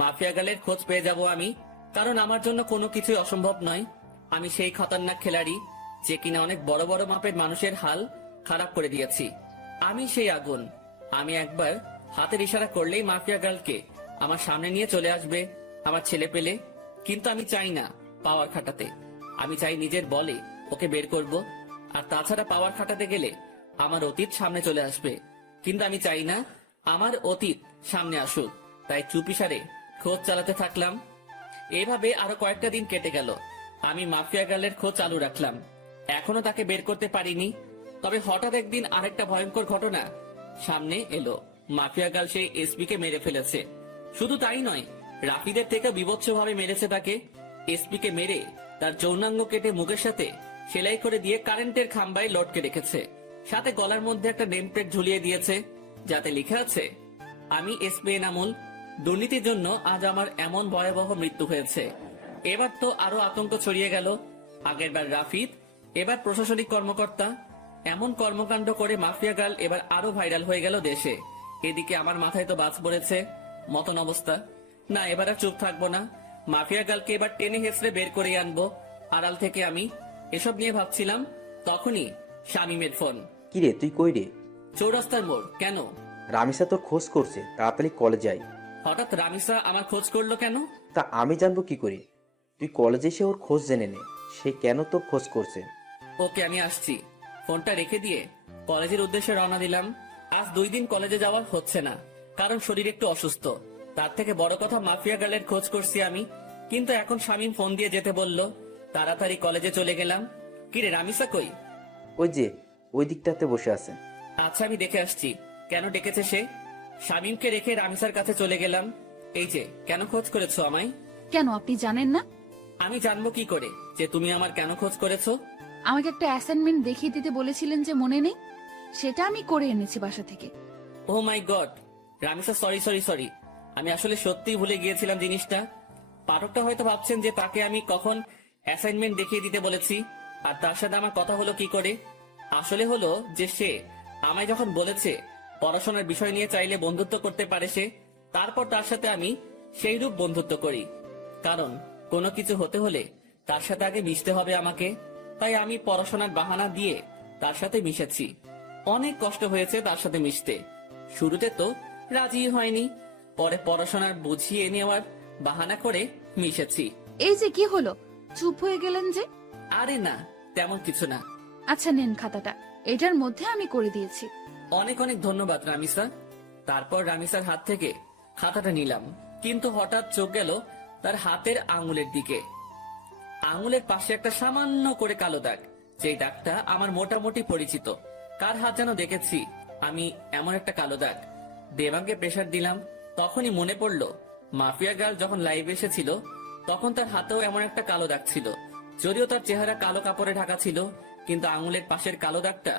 মাফিয়া গার্লের খোঁজ পেয়ে যাব আমি। কারণ আমার জন্য কোনো কিছুই অসম্ভব নয়। আমি সেই খতরনাক খেলাড়ি যে কিনা অনেক বড় বড় মাপের মানুষের হাল খারাপ করে দিয়েছি। আমি সেই আগুন। আমি একবার হাতের ইশারা করলেই মাফিয়া গার্লকে আমার সামনে নিয়ে চলে আসবে আমার ছেলে পেলে। কিন্তু আমি চাই না পাওয়ার খাটাতে। আমি চাই নিজের বলে ওকে বের করব। আর তাছাড়া পাওয়ার খাটাতে গেলে আমার অতীত সামনে চলে আসবে। কিন্তু আমি চাই না আমার অতীত সামনে আসুক। তাই চুপিসারে খোঁজ চালাতে থাকলাম। এভাবে আরো কয়েকটা দিন কেটে গেল। আমি মাফিয়া গার্লের খোঁজ চালু রাখলাম। এখনো তাকে বের করতে পারিনি। তবে হঠাৎ একদিন আরেকটা ভয়ঙ্কর ঘটনা সামনে এলো। মাফিয়া গার্ল সেই এসপি কে মেরে ফেলেছে। শুধু তাই নয়, রাফিদের থেকে বিভৎসভাবে মেরেছে তাকে। এসপি কে মেরে তার যৌনাঙ্গ কেটে মুখের সাথে সেলাই করে দিয়ে কারেন্টের খাম্বায় লটকে রেখেছে। সাথে গলার মধ্যে একটা নেম প্লেট ঝুলিয়ে দিয়েছে, যাতে লেখা আছে, আমি এসপি এনামুল, দুর্নীতির জন্য আজ আমার এমন ভয়াবহ মৃত্যু হয়েছে। এবার তো আরো আতঙ্ক ছড়িয়ে গেল। আগেরবার রাফিদ, এবার প্রশাসনিক কর্মকর্তা। এমন কর্মকাণ্ড করে মাফিয়া গার্ল এবার আরো ভাইরাল হয়ে গেল দেশে। এদিকে আমার মাথায় তো বাজ পড়েছে মতন অবস্থা। না, এবার আর চুপ থাকবো না। মাফিয়া গার্লকে এবার টেনে হেসড়ে বের করে আনবো আড়াল থেকে। আমি এসব নিয়ে ভাবছিলাম, তখনই শামীমের ফোন। কিরে, তুই কই রে? চৌরাস্তার মোড়। কেন? রামিসা তোর খোঁজ করছে, তাড়াতাড়ি কলেজে আয়। হঠাৎ রামিসা আমার খোঁজ করলো কেন? তা আমি জানবো কি করে? তুই কলেজে এসে ওর খোঁজ জেনে নে, সে কেন তোর খোঁজ করছে। ওকে, আমি আসছি। ফোনটা রেখে দিয়ে কলেজের উদ্দেশ্যে রওনা দিলাম। আজ 2 দিন কলেজে যাওয়ার হচ্ছে না, কারণ শরীর একটু অসুস্থ। তার থেকে বড় কথা, মাফিয়া গার্লের খোঁজ করছি আমি। কিন্তু এখন শামীম ফোন দিয়ে যেতে বলল। তাড়াতাড়ি কলেজে চলে গেলাম। কিরে, রামিসা কই? ওই যে ওই দিকটাতে বসে আছে। আচ্ছা, আমি দেখে আসছি কেন ডেকেছে সে। শামীমকে রেখে রামিসার কাছে চলে গেলাম। এই যে, কেন খোঁজ করেছো আমায়? কেন, আপনি জানেন না? আমি জানবো কি করে যে তুমি আমার কেন খোঁজ করেছো? আমাকে একটা অ্যাসাইনমেন্ট দেখিয়ে দিতে বলেছিলেন যে, মনে নেই? সেটা আমি করে এনেছি বাসা থেকে। Oh my god, Ramisa, sorry sorry sorry. আমি আসলে সত্যিই ভুলে গিয়েছিলাম জিনিসটা। পাঠকটা হয়তো ভাবছেন যে তাকে আমি কখন অ্যাসাইনমেন্ট দেখিয়ে দিতে বলেছি, আর তার সাথে আমার কথা হলো কি করে। আসলে হলো যে সে আমায় যখন বলেছে পড়াশোনার বিষয় নিয়ে চাইলে বন্ধুত্ব করতে পারে সে, তারপর তার সাথে আমি সেই রূপ বন্ধুত্ব করি। কারণ কোনো কিছু হতে হলে তার সাথে আগে মিশতে হবে আমাকে। তাই আমি পড়াশোনার বাহানা দিয়ে তার সাথে মিশেছি। অনেক কষ্ট হয়েছে তার সাথে মিশতে। শুরুতে তো রাজি হয়নি, পরে পড়াশোনার বুঝিয়ে নেওয়ার বাহানা করে মিশেছি। এই যে কি হলো, চুপ হয়ে গেলেন যে? আরে না, তেমন কিছু না। আচ্ছা, নেন খাতাটা, এটার মধ্যে আমি করে দিয়েছি। অনেক অনেক ধন্যবাদ রামিসা। তারপর রামিসার হাত থেকে খাতাটা নিলাম, কিন্তু হঠাৎ চোখ গেল তার হাতের আঙুলের দিকে। আঙুলের পাশে একটা সামান্য করে কালো দাগ, যেই দাগটা আমার মোটামুটি পরিচিত। কার হাত যেন দেখেছি আমি এমন একটা কালো দাগ। দেবাঙ্গে প্রেসার দিলাম, তখনই মনে পড়লো মাফিয়া গার্ল যখন লাইভে এসেছিল তখন তার হাতেও এমন একটা কালো দাগ ছিল। যদিও তার চেহারা কালো কাপড়ে ঢাকা ছিল, কিন্তু আঙুলের পাশের কালো দাগটা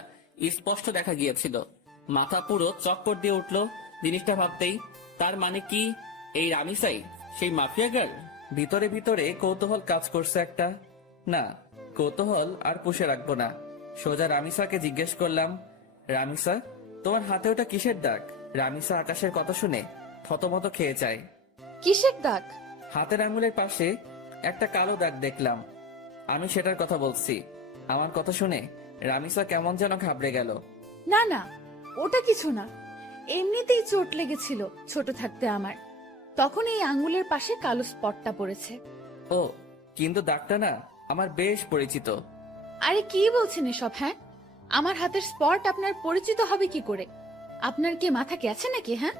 স্পষ্ট দেখা গিয়েছিল। মাথা পুরো চক্কর দিয়ে উঠলো জিনিসটা ভাবতেই। তার মানে কি এই রামিসাই সেই মাফিয়া গার্ল? ভিতরে ভিতরে কৌতূহল কাজ করছে একটা। না, কৌতূহল আর পুষে রাখবো না। সোজা রামিসাকে জিজ্ঞেস করলাম, রামিসা, তোমার হাতে ওটা কিসের দাগ? রামিসা আকাশের কথা শুনে থতমত খেয়ে যায়। কিসের দাগ? হাতের আঙুলের পাশে একটা কালো দাগ দেখলাম। আমি সেটার কথা বলছি। আমার কথা শুনে রামিসা কেমন যেন ঘাবড়ে গেল। না না, ওটা কিছু না, এমনিতেই চোট লেগেছিল ছোট থাকতে আমার, তখন এই আঙ্গুলের পাশে কালো স্পটটা পড়েছে। ও, কিন্তু দাগটা না আমার বেশ পরিচিত। আরে কি বলছেন এসব? হ্যাঁ, আমার হাতের স্পট আপনার পরিচিত হবে কি করে? আপনার কি মাথা গেছে নাকি? হ্যাঁ,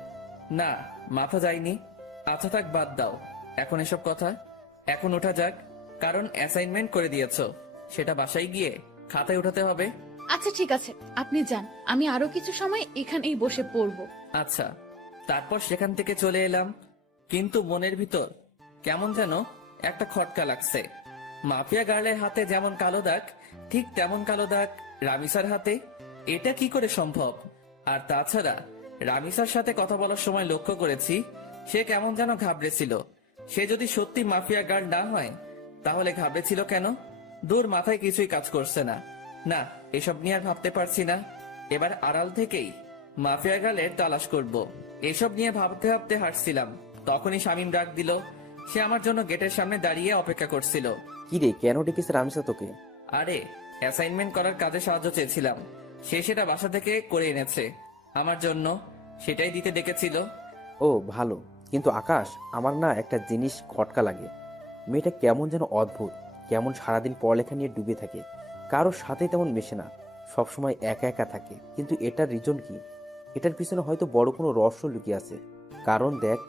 না, মাথা যায়নি। আচ্ছা থাক, বাদ দাও এখন এসব কথা। এখন ওঠা যাক, কারণ অ্যাসাইনমেন্ট করে দিয়েছো, সেটা বাসায় গিয়ে খাতায় উঠাতে হবে। আচ্ছা ঠিক আছে, আপনি যান, আমি আরো কিছু সময় এখানেই বসে পড়বো। আচ্ছা। তারপর সেখান থেকে চলে এলাম, কিন্তু মনের ভিতর কেমন যেন একটা খটকা লাগছে। মাফিয়া গার্লের হাতে যেমন কালো দাগ, ঠিক তেমন কালো দাগ রামিসার হাতে। এটা কি করে সম্ভব? আর তাছাড়া রামিসার সাথে কথা বলার সময় লক্ষ্য করেছি সে কেমন যেন ঘাবড়েছিল। সে যদি সত্যি মাফিয়া গার্ল না হয় তাহলে ঘাবড়েছিল কেন? দূর, মাথায় কিছুই কাজ করছে না। না, এসব নিয়ে আর ভাবতে পারছি না। এবার আড়াল থেকেই মাফিয়া গার্লের তালাশ করব। এসব নিয়ে ভাবতে ভাবতে হাঁটছিলাম, তখনই শামীম ডাক দিল। সে আমার জন্য গেটের সামনে দাঁড়িয়ে অপেক্ষা করছিল। কি রে, কেন ডেকেছে রামিসা তোকে? আরে, অ্যাসাইনমেন্ট করার কাজে সাহায্য চেয়েছিলাম, সে সেটা বাসা থেকে করে এনেছে আমার জন্য, সেটাই দিতে ডেকেছিল। ও ভালো, কিন্তু আকাশ, আমার না একটা জিনিস খটকা লাগে। মেয়েটা কেমন যেন অদ্ভুত, কেমন সারাদিন পড়ালেখা নিয়ে ডুবে থাকে, কারোর সাথে তেমন মেশে না, সবসময় একা একা থাকে। কিন্তু এটার রিজন কি? এটার পিছনে হয়তো বড় কোনো রহস্য লুকিয়ে আছে। কারণ দেখ,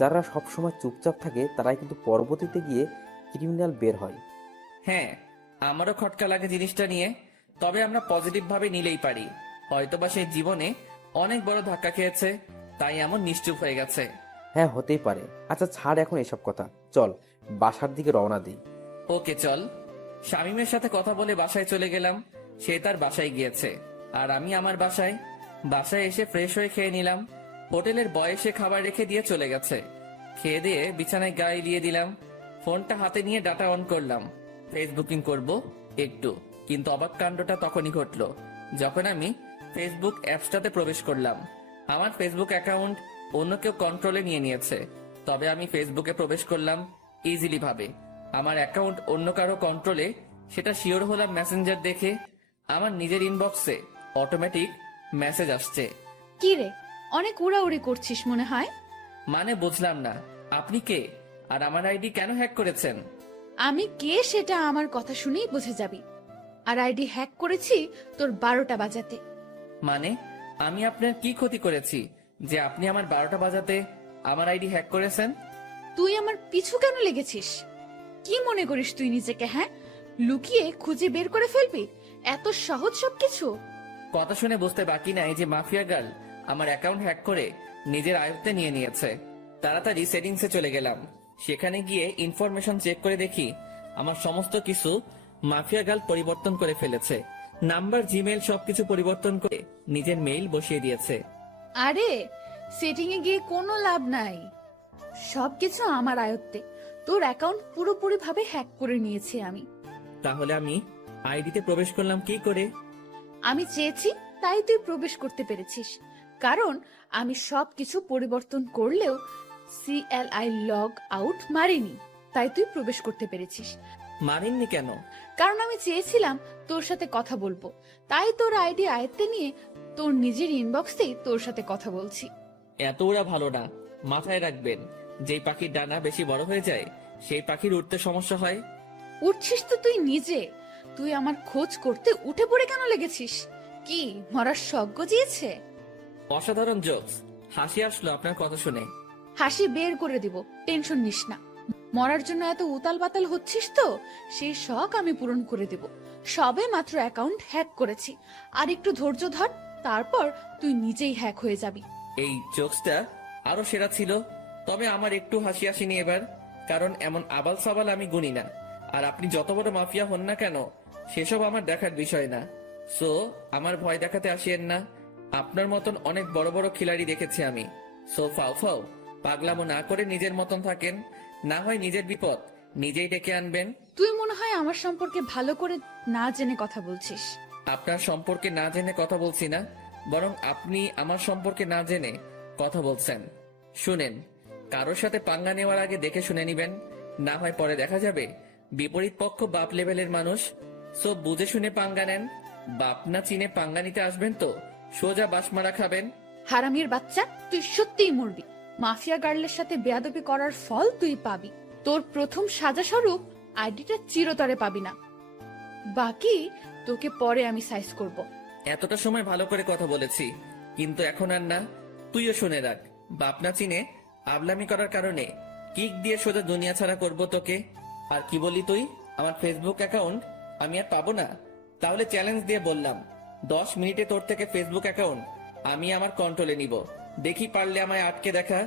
যারা সবসময় চুপচাপ থাকে তারাই কিন্তু পরবর্তীতে গিয়ে ক্রিমিনাল বের হয়। হ্যাঁ, আমারও খটকা লাগে জিনিসটা নিয়ে, তবে আমরা পজিটিভ ভাবে নিলেই পারি। হয়তোবা সে জীবনে অনেক বড় ধাক্কা খেয়েছে, তাই এমন নিশ্চুপ হয়ে গেছে। হ্যাঁ, হতেই পারে। আচ্ছা ছাড় এখন এসব কথা, চল বাসার দিকে রওনা দিই। ওকে চল। শামীমের সাথে কথা বলে বাসায় চলে গেলাম। সে তার বাসায় গিয়েছে, আর আমি আমার বাসায়। বাসায় এসে ফ্রেশ হয়ে খেয়ে নিলাম। হোটেলের বয় এসে খাবার রেখে দিয়ে চলে গেছে। খেয়ে দিয়ে বিছানায় গায়ে দিয়ে দিলাম। ফোনটা হাতে নিয়ে ডাটা অন করলাম, ফেসবুকিং করব একটু। কিন্তু অবাক কাণ্ডটা তখনই ঘটলো যখন আমি ফেসবুক অ্যাপসটাতে প্রবেশ করলাম। আমার ফেসবুক অ্যাকাউন্ট অন্য কেউ কন্ট্রোলে নিয়ে নিয়েছে, তবে আমি ফেসবুকে প্রবেশ করলাম ইজিলি ভাবে। আমার অ্যাকাউন্ট অন্য কারো কন্ট্রোলে, সেটা শিওর হলাম মেসেঞ্জার দেখে। আমার নিজের ইনবক্সে অটোমেটিক মেসেজ আসছে। কি রে, অনেক উড়াউড়ি করছিস মনে হয়। মানে বুঝলাম না, আপনি কে আর আমার আইডি কেন হ্যাক করেছেন? আমি কে সেটা আমার কথা শুনেই বুঝে যাবি। আর আইডি হ্যাক করেছি তোর 12টা বাজাতে। মানে আমি আপনার কি ক্ষতি করেছি যে আপনি আমার 12টা বাজাতে আমার আইডি হ্যাক করেছেন? তুই আমার পিছু কেন লেগেছিস? কি মনে করিস তুই নিজেকে? হ্যাঁ, লুকিয়ে খুঁজে বের করে ফেলবি? এত সহজ সবকিছু? কথা শুনে বুঝতে বাকি নাই যে মাফিয়া গার্ল আমার অ্যাকাউন্ট হ্যাক করে নিজের আয়ত্তে নিয়ে নিয়েছে। তাড়াতাড়ি সেটিংসে চলে গেলাম। সেখানে গিয়ে ইনফরমেশন চেক করে দেখি আমার সমস্ত কিছু মাফিয়া গার্ল পরিবর্তন করে ফেলেছে। নাম্বার, জিমেল সবকিছু পরিবর্তন করে নিজের মেইল বসিয়ে দিয়েছে। আরে, সেটিং এ গিয়ে কোনো লাভ নাই, সবকিছু আমার আয়ত্তে। তোর অ্যাকাউন্ট পুরোপুরি ভাবে হ্যাক করে নিয়েছি আমি। তাহলে আমি আইডিতে প্রবেশ করলাম কি করে? আমি চেয়েছি তাই তুই প্রবেশ করতে পেরেছিস, কারণ আমি সবকিছু পরিবর্তন করলেও CLI লগ আউট মারিনি, তাই তুই প্রবেশ করতে পেরেছিস। মানেননি কেন? কারণ আমি চেয়েছিলাম তোর সাথে কথা বলবো, তাই তোর আইডি আয়ত্তে নিয়ে তোর নিজের ইনবক্সেই তোর সাথে কথা বলছি। এত ওরা ভালো না, মাথায় রাখবেন, যেই পাখির ডানা বেশি বড় হয়ে যায় সেই পাখির উঠতে সমস্যা হয়। উঠছিস তো তুই নিজে, তুই আমার খোঁজ করতে উঠে পড়ে কেন লেগেছিস? কি মরার শখ গজিয়েছে? অসাধারণ জোকস, হাসি আসলো আপনার কথা শুনে। হাসি বের করে দিব, টেনশন নিস না। মরার জন্য এত উতাল পাতাল হচ্ছিস তো, সেই শখ আমি পূরণ করে দেব। সবে মাত্র অ্যাকাউন্ট হ্যাক করেছি, আর একটু ধৈর্য ধর, তারপর তুই নিজেই হ্যাক হয়ে যাবি। এই জোকসটা আরো সেরা ছিল, তবে আমার একটু হাসি আসেনি এবার, কারণ এমন আবাল সাবাল আমি গুনি না। আর আপনি যত বড় মাফিয়া হন না কেন, সেসব আমার দেখার বিষয় না। সো আমার ভয় দেখাতে আসিয়েন না। আপনার মতন অনেক বড় বড় খিলাড়ি দেখেছি আমি। সো ফাও ফাও পাগলামো না করে নিজের মতন থাকেন, না হয় নিজের বিপদ নিজেই ডেকে আনবেন। তুই মনে হয় আমার সম্পর্কে ভালো করে না জেনে কথা বলছিস। আপনার সম্পর্কে না জেনে কথা বলছি না, বরং আপনি আমার সম্পর্কে না জেনে কথা বলছেন। শুনেন, কারোর সাথে পাঙ্গা নেওয়ার আগে দেখে শুনে নিবেন, না হয় পরে দেখা যাবে বিপরীত পক্ষ বাপ লেভেলের মানুষ। সব বুঝে শুনে পাঙ্গা নেন। বাপ না চিনে পাঙ্গা নিতে আসবেন তো সোজা বাসমারা খাবেন। হারামির বাচ্চা, তুই সত্যিই মরবি। মাফিয়া গার্লের সাথে বেয়াদবি করার ফল তুই পাবি। তোর প্রথম সাজা স্বরূপ আইডিটা চিরতরে পাবি না, বাকি তোকে পরে আমি সাইজ করব। এতটা সময় ভালো করে কথা বলেছি, কিন্তু এখন আর না। তুইও শুনে রাখ, বাপ না চিনে আবলামি করার কারণে কিক দিয়ে সোজা দুনিয়া ছাড়া করব তোকে। আর কি বলি তুই, আমার ফেসবুক অ্যাকাউন্ট আমি আর পাবো না? তাহলে চ্যালেঞ্জ দিয়ে বললাম, 10 মিনিটে তোর থেকে ফেসবুক অ্যাকাউন্ট আমি আমার কন্ট্রোলে নিব। দেখি পারলে আমায় আটকে দেখা।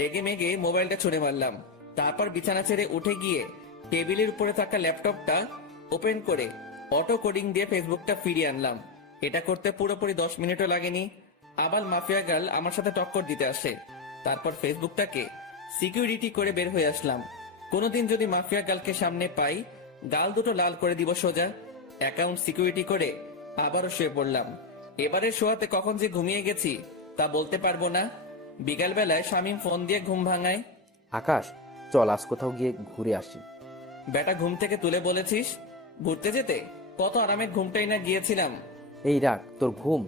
রেগে মেগে মোবাইলটা ছুঁড়ে মারলাম। তারপর বিছানা ছেড়ে উঠে গিয়ে টেবিলের উপরে থাকা ল্যাপটপটা ওপেন করে অটো কোডিং দিয়ে ফেসবুকটা ফিরিয়ে আনলাম। এটা করতে পুরোপুরি 10 মিনিটও লাগেনি। আবার মাফিয়া গার্ল আমার সাথে টক্কর দিতে আসে। তারপর ফেসবুকটাকে সিকিউরিটি করে বের হয়ে আসলাম। কোনোদিন যদি মাফিয়া গার্লকে সামনে পাই, গাল দুটো লাল করে দিব সোজা। অ্যাকাউন্ট সিকিউরিটি করে আবারও শুয়ে পড়লাম। এবারে শোয়াতে কখন যে ঘুমিয়ে গেছি তা বলতে পারবো না। বিকাল বেলায় শামীম ফোন দিয়ে ঘুম ভাঙায়। আকাশ, চল আজ কোথাও গিয়ে ঘুরে আসি। বেটা ঘুম থেকে তুলে বলেছিস ঘুরতে যেতে? কত আরামের ঘুমটাই না গিয়েছিলাম। এই রাখ তোর ঘুম,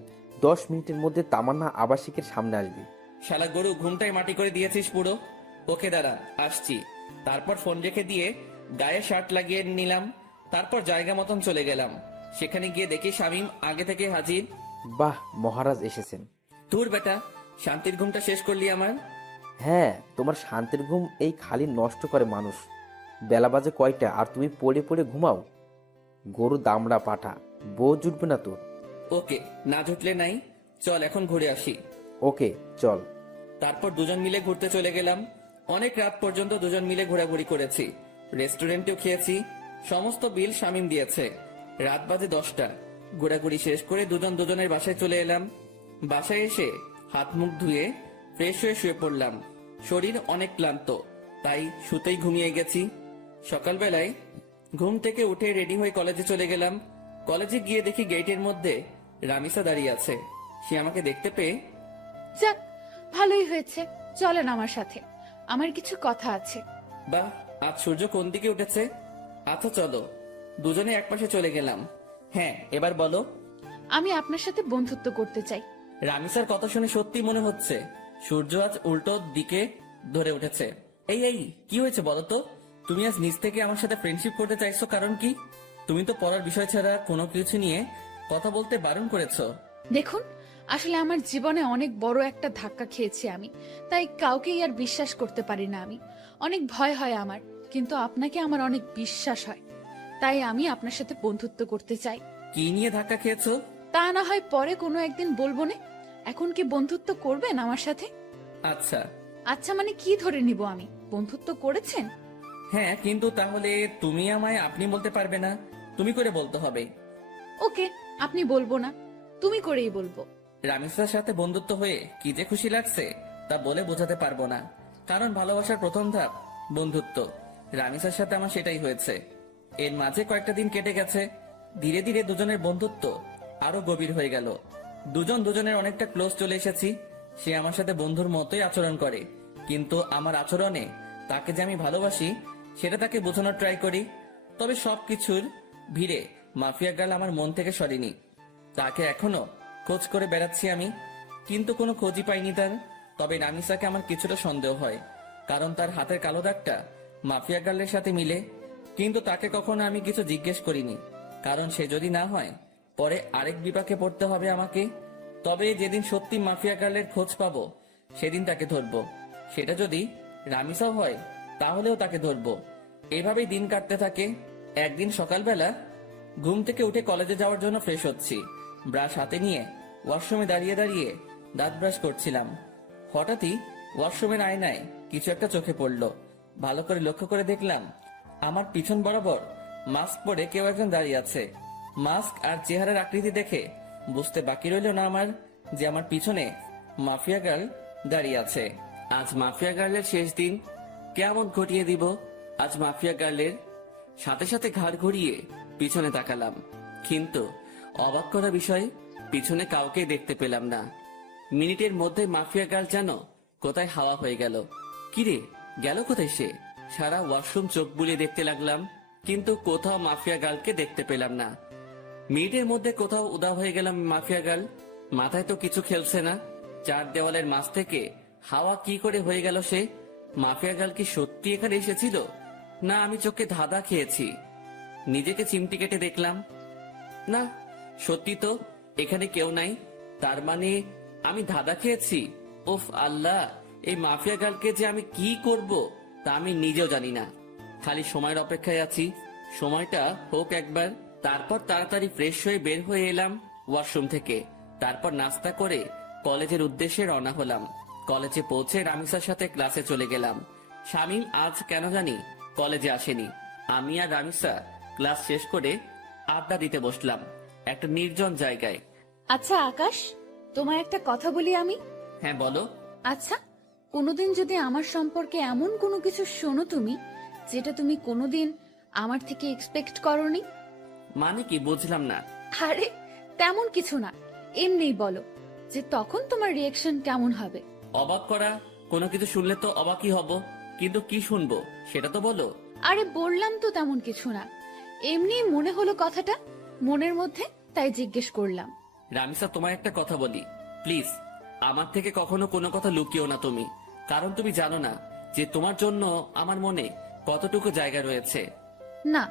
10 মিনিটের মধ্যে তামান্না আবাসিকের সামনে আসবি। শালা গরু, ঘুমটাই মাটি করে দিয়েছিস পুরো। ওকে দাঁড়া, আসছি। তারপর ফোন রেখে দিয়ে গায়ে শার্ট লাগিয়ে নিলাম। তারপর জায়গা মতন চলে গেলাম। সেখানে গিয়ে দেখি শামীম আগে থেকে হাজির। বাহ, মহারাজ এসেছেন। তোর বেটা, শান্তির ঘুমটা শেষ করলি আমার। হ্যাঁ, তোমার শান্তির ঘুম এই খালি নষ্ট করে মানুষ। বেলা বাজে কয়টা আর তুমি পড়ে পড়ে ঘুমাও? গরু দামড়া পাঠা, বউ জুটবে না তোর। ওকে, না জুটলে নাই, চল এখন ঘুরে আসি। ওকে চল। তারপর দুজন মিলে ঘুরতে চলে গেলাম। অনেক রাত পর্যন্ত দুজন মিলে ঘোরাঘুরি করেছি। রেস্টুরেন্টেও খেয়েছি। সমস্ত বিল শামীম দিয়েছে। রাত বাজে 10টা। ঘোরাঘুরি শেষ করে দুজন দুজনের বাসায় চলে এলাম। বাসায় এসে হাত মুখ ধুয়ে ফ্রেশ হয়ে শুয়ে পড়লাম। শরীর অনেক ক্লান্ত, তাই শুতেই ঘুমিয়ে গেছি। সকালবেলায় ঘুম থেকে উঠে রেডি হয়ে কলেজে চলে গেলাম। কলেজে গিয়ে দেখি গেটের মধ্যে রামিসা দাঁড়িয়ে আছে। সে আমাকে দেখতে পেয়ে, যাক, ভালোই হয়েছে, চলেন আমার সাথে, আমার কিছু কথা আছে। বাহ, আজ সূর্য কোন দিকে উঠেছে। আচ্ছা চলো। দুজনে একপাশে চলে গেলাম। হ্যাঁ, এবার বলো। আমি আপনার সাথে বন্ধুত্ব করতে চাই। রামিসার কথা শুনে সত্যি মনে হচ্ছে সূর্য আজ উল্টো দিকে ধরে উঠেছে। এই এই কি হয়েছে বলো তো? তুমি আজ নিজ থেকে আমার সাথে ফ্রেন্ডশিপ করতে চাইছো, কারণ কি? তুমি তো পড়ার বিষয় ছাড়া কোনো কিছু নিয়ে কথা বলতে বারণ করেছো। দেখুন, আসলে আমার জীবনে অনেক বড় একটা ধাক্কা খেয়েছি আমি, তাই কাউকেই আর বিশ্বাস করতে পারি না আমি। অনেক ভয় হয় আমার, কিন্তু আপনাকে আমার অনেক বিশ্বাস হয়, তাই আমি আপনার সাথে বন্ধুত্ব করতে চাই। কি নিয়ে ধাক্কা খেয়েছো? তা না হয় পরে কোনো একদিন বলবো না। এখন কি বন্ধুত্ব করবেন আমার সাথে? আচ্ছা। আচ্ছা মানে কি ধরে নিব আমি? বন্ধুত্ব করেছেন? হ্যাঁ, কিন্তু তাহলে তুমি আমায় আপনি বলতে পারবে না, তুমি করে বলতে হবে। ওকে, আপনি বলবো না, তুমি করেই বলবো। রামিসার সাথে বন্ধুত্ব হয়ে কি যে খুশি লাগছে তা বলে বোঝাতে পারবো না, কারণ ভালোবাসার প্রথম ধাপ বন্ধুত্ব। রামিসার সাথে আমার সেটাই হয়েছে। এর মাঝে কয়েকটা দিন কেটে গেছে। ধীরে ধীরে দুজনের বন্ধুত্ব আরো গভীর হয়ে গেল। দুজন দুজনের অনেকটা ক্লোজ চলে এসেছি। সে আমার সাথে বন্ধুর মতোই আচরণ করে, কিন্তু আমার আচরণে তাকে যে আমি ভালোবাসি সেটা তাকে বোঝানোর ট্রাই করি। তবে সবকিছুর ভিড়ে মাফিয়া গার্ল আমার মন থেকে সরেনি। তাকে এখনো খোঁজ করে বেড়াচ্ছি আমি, কিন্তু কোনো খোঁজই পাইনি তার। তবে রামিসাকে আমার কিছুটা সন্দেহ হয়, কারণ তার হাতের কালো দাগটা মাফিয়া গার্লের সাথে মিলে। কিন্তু তাকে কখনো আমি কিছু জিজ্ঞেস করিনি, কারণ সে যদি না হয় পরে আরেক বিপাকে পড়তে হবে আমাকে। তবে যেদিন সত্যি মাফিয়া গার্লের খোঁজ পাবো সেদিন তাকে ধরবো। সেটা যদি রামিসাও হয় তাহলেও তাকে ধরবো। এভাবেই দিন কাটতে থাকে। একদিন সকালবেলা ঘুম থেকে উঠে কলেজে যাওয়ার জন্য ফ্রেশ হচ্ছি। ব্রাশ হাতে নিয়ে ওয়াশরুমে দাঁড়িয়ে দাঁড়িয়ে দাঁত ব্রাশ করছিলাম। হঠাৎই ওয়াশরুমের আয়নায় কিছু একটা চোখে পড়লো। ভালো করে লক্ষ্য করে দেখলাম আমার পিছন বরাবর মাস্ক পরে কেউ একজন দাঁড়িয়ে আছে। মাস্ক আর চেহারার আকৃতি দেখে বুঝতে বাকি রইল না আমার যে আমার পিছনে মাফিয়া গার্ল দাঁড়িয়ে আছে। আজ মাফিয়া গার্লের শেষ দিন, কেমন ঘটিয়ে দিব। আজ মাফিয়া গার্লের সাথে সাথে ঘাড় ঘুরিয়ে পিছনে তাকালাম, কিন্তু অবাক করা বিষয়, পিছনে কাউকে দেখতে পেলাম না। মিনিটের মধ্যে মাফিয়া গার্ল যেন কোথায় হাওয়া হয়ে গেল। কিরে, গেল কোথায় সে? সারা ওয়াশরুম চোখ বুলিয়ে দেখতে লাগলাম, কিন্তু কোথাও মাফিয়া গার্লকে দেখতে পেলাম না। মিনিটের মধ্যে কোথাও উধাও হয়ে গেলাম মাফিয়া গার্ল। মাথায় তো কিছু খেলছে না। চার দেওয়ালের মাঝ থেকে হাওয়া কি করে হয়ে গেল সে? মাফিয়া গার্ল কি সত্যি এখানে এসেছিল, না আমি চোখে ধাঁধা খেয়েছি? নিজেকে চিমটি কেটে দেখলাম, না সত্যি তো এখানে কেউ নাই। তার মানে আমি ধাঁধা খেয়েছি। উফ আল্লাহ, এই মাফিয়া গার্লকে যে আমি কি করব তা আমি নিজেও জানি না। খালি সময়ের অপেক্ষায় আছি, সময়টা হোক একবার। তারপর তাড়াতাড়ি ফ্রেশ হয়ে বের হয়ে এলাম ওয়াশরুম থেকে। তারপর নাস্তা করে কলেজের উদ্দেশ্যে রওনা হলাম। কলেজে পৌঁছে রামিসার সাথে ক্লাসে চলে গেলাম। শামীম আজ কেন জানি কলেজে আসেনি। আমি আর রামিসা ক্লাস শেষ করে আড্ডা দিতে বসলাম একটা নির্জন জায়গায়। আচ্ছা আকাশ, তোমায় একটা কথা বলি আমি। হ্যাঁ বলো। আচ্ছা, কোনোদিন যদি আমার সম্পর্কে এমন কোনো কিছু শোনো তুমি, যেটা তুমি কোনোদিন আমার থেকে এক্সপেক্ট করনি। মানে কি, বুঝলাম না। আরে তেমন কিছু না, এমনিই বলো, যে তখন তোমার রিয়েকশন কেমন হবে। অবাক করা কোনো কিছু শুনলে তো অবাকই হব, কিন্তু কি শুনবো সেটা তো বলো। আরে বললাম তো তেমন কিছু না, এমনি মনে হলো কথাটা মনের মধ্যে, তাই জিজ্ঞেস করলাম। রামিসা, তোমার একটা কথা বলি প্লিজ, আমার থেকে কখনো কোনো কথা লুকিও না তুমি। কারণ তুমি জানো না যে তোমার জন্য আমার মনে কতটুকু জায়গা রয়েছে। না,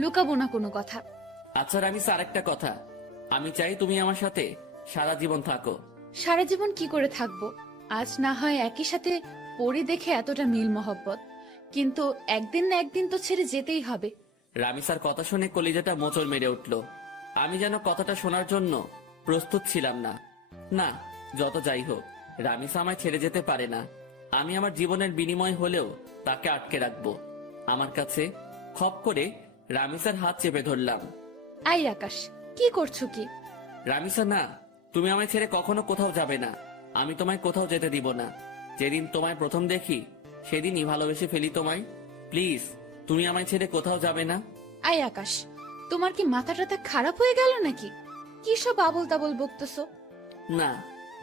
লুকাবো না কোনো কথা। আচ্ছা রামিসা, আরেকটা কথা, আমি চাই তুমি আমার সাথে সারা জীবন থাকো। সারা জীবন কি করে থাকবো? আজ না হয় একই সাথে পড়ি দেখে এতটা মিল মহব্বত, কিন্তু একদিন না একদিন তো ছেড়ে যেতেই হবে। রামিসার কথা শুনে কলিজাটা মোচড় মেরে উঠল। আমি যেন কথাটা শোনার জন্য প্রস্তুত ছিলাম না। না, যত যাই হোক, রামিসা আমায় ছেড়ে যেতে পারে না। আমি আমার জীবনের বিনিময় হলেও তাকে আটকে রাখবো আমার কাছে। খপ করে রামিসার হাত চেপে ধরলাম। আই আকাশ, কি করছো কি? রামিসা, না, তুমি আমায় ছেড়ে কখনো কোথাও যাবে না। আমি তোমায় কোথাও যেতে দিব না। যেদিন তোমায় প্রথম দেখি সেদিনই ভালোবেসে ফেলি তোমায়। প্লিজ, তুমি আমায় ছেড়ে কোথাও যাবে না। আই আকাশ, তোমার কি মাথা টাথা খারাপ হয়ে গেল নাকি? কি সব আবল তাবল বকতেছো? না,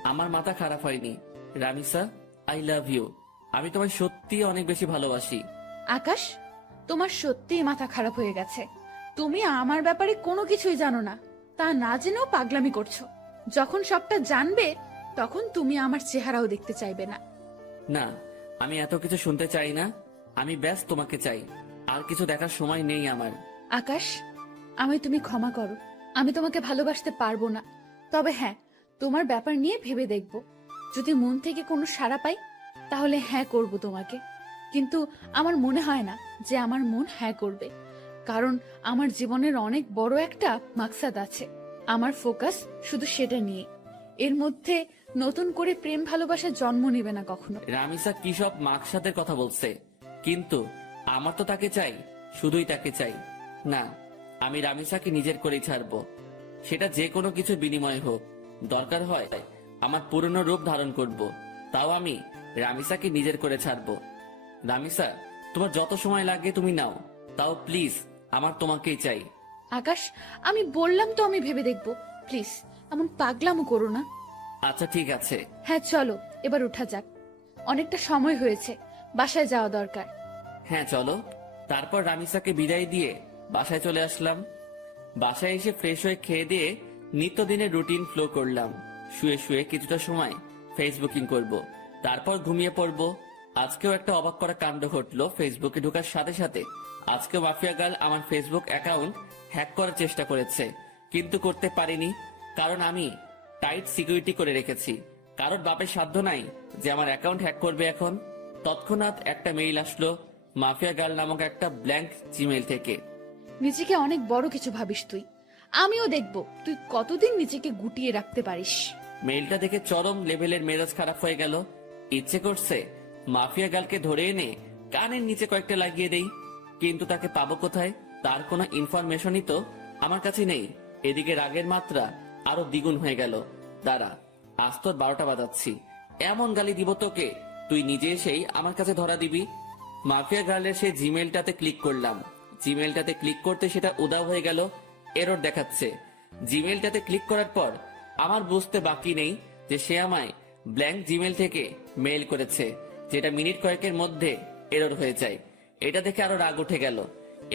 আমার মাথা খারাপ হয়নি। Ramisa, I love you. আমি তোমায় সত্যি অনেক বেশি ভালোবাসি। আকাশ, তোমার সত্যিই মাথা খারাপ হয়ে গেছে। তুমি আমার ব্যাপারে কোনো কিছুই জানো না, তা না জেনেও পাগলামি করছো। যখন সবটা জানবে তখন তুমি আমার চেহারাও দেখতে চাইবে না। না, আমি এত কিছু শুনতে চাই না। আমি ব্যাস তোমাকে চাই, আর কিছু দেখার সময় নেই আমার। আকাশ, আমায় তুমি ক্ষমা করো, আমি তোমাকে ভালোবাসতে পারবো না। তবে হ্যাঁ, তোমার ব্যাপার নিয়ে ভেবে দেখব। যদি মন থেকে কোনো সাড়া পাই তাহলে হ্যাঁ করব তোমাকে। কিন্তু আমার মনে হয় না যে আমার মন হ্যাঁ করবে, কারণ আমার জীবনের অনেক বড় একটা মাকসাদ আছে। আমার ফোকাস শুধু সেটা নিয়ে। এর মধ্যে নতুন করে প্রেম ভালোবাসা জন্ম নেবে না কখনো। রামিসা কি সব মাকসাদের কথা বলছে, কিন্তু আমার তো তাকে চাই, শুধুই তাকে চাই। না, আমি রামিসাকে নিজের করেই ছাড়বো, সেটা যে কোনো কিছু বিনিময় হোক। দরকার হয় আমার পুরনো রূপ ধারণ করব, তাও আমি রামিসাকে নিজের করে ছাড়বো। রামিসা, তোমার যত সময় লাগে তুমি নাও, তাও প্লিজ আমার তোমাকেই চাই। আকাশ, আমি বললাম তো আমি ভেবে দেখব। প্লিজ এমন পাগলামো করো না। আচ্ছা ঠিক আছে। হ্যাঁ চলো, এবার উঠা যাক, অনেকটা সময় হয়েছে, বাসায় যাওয়া দরকার। হ্যাঁ চলো। তারপর রামিসাকে বিদায় দিয়ে বাসায় চলে আসলাম। বাসায় এসে ফ্রেশ হয়ে খেয়ে দিয়ে নিত্যদিনের রুটিন ফ্লো করলাম। শুয়ে শুয়ে কিছুটা সময় ফেসবুকিং করব, তারপর ঘুমিয়ে পড়ব। আজকেও একটা অবাক করা কাণ্ড ঘটলো ফেসবুকে ঢোকার সাথে সাথে। আজকে মাফিয়া গার্ল আমার ফেসবুক অ্যাকাউন্ট হ্যাক করার চেষ্টা করেছে, কিন্তু করতে পারিনি, কারণ আমি টাইট সিকিউরিটি করে রেখেছি। কারোর বাপের সাধ্য নাই যে আমার অ্যাকাউন্ট হ্যাক করবে এখন। তৎক্ষণাৎ একটা মেইল আসলো মাফিয়া গার্ল নামক একটা ব্ল্যাঙ্ক জিমেইল থেকে। নিজেকে অনেক বড় কিছু ভাবিস তুই। আমিও দেখব তুই কতদিন নিজেকে গুটিয়ে রাখতে পারিস। মেইলটা দেখে চরম লেভেলের মেজাজ খারাপ হয়ে গেল। ইচ্ছে করছে মাফিয়া গার্লকে ধরে এনে কানের নিচে কয়েকটা লাগিয়ে দেই, কিন্তু তাকে পাবো কোথায়? তার কোনো ইনফরমেশনই তো আমার কাছে নেই। এদিকে রাগের মাত্রা আরো দ্বিগুণ হয়ে গেল। দাঁড়া, আজ তোর 12টা বাজাচ্ছি, এমন গালি দিব তোকে তুই নিজে এসেই আমার কাছে ধরা দিবি। মাফিয়া গার্লের সেই জিমেলটাতে ক্লিক করলাম। জিমেলটাতে ক্লিক করতে সেটা উদাও হয়ে গেল, এরর দেখাচ্ছে। জিমেলটাতে ক্লিক করার পর আমার বুঝতে বাকি নেই যে সে আমায় ব্ল্যাঙ্ক জিমেল থেকে মেইল করেছে, যেটা মিনিট কয়েকের মধ্যে এরর হয়ে যায়। এটা দেখে আরো রাগ উঠে গেল।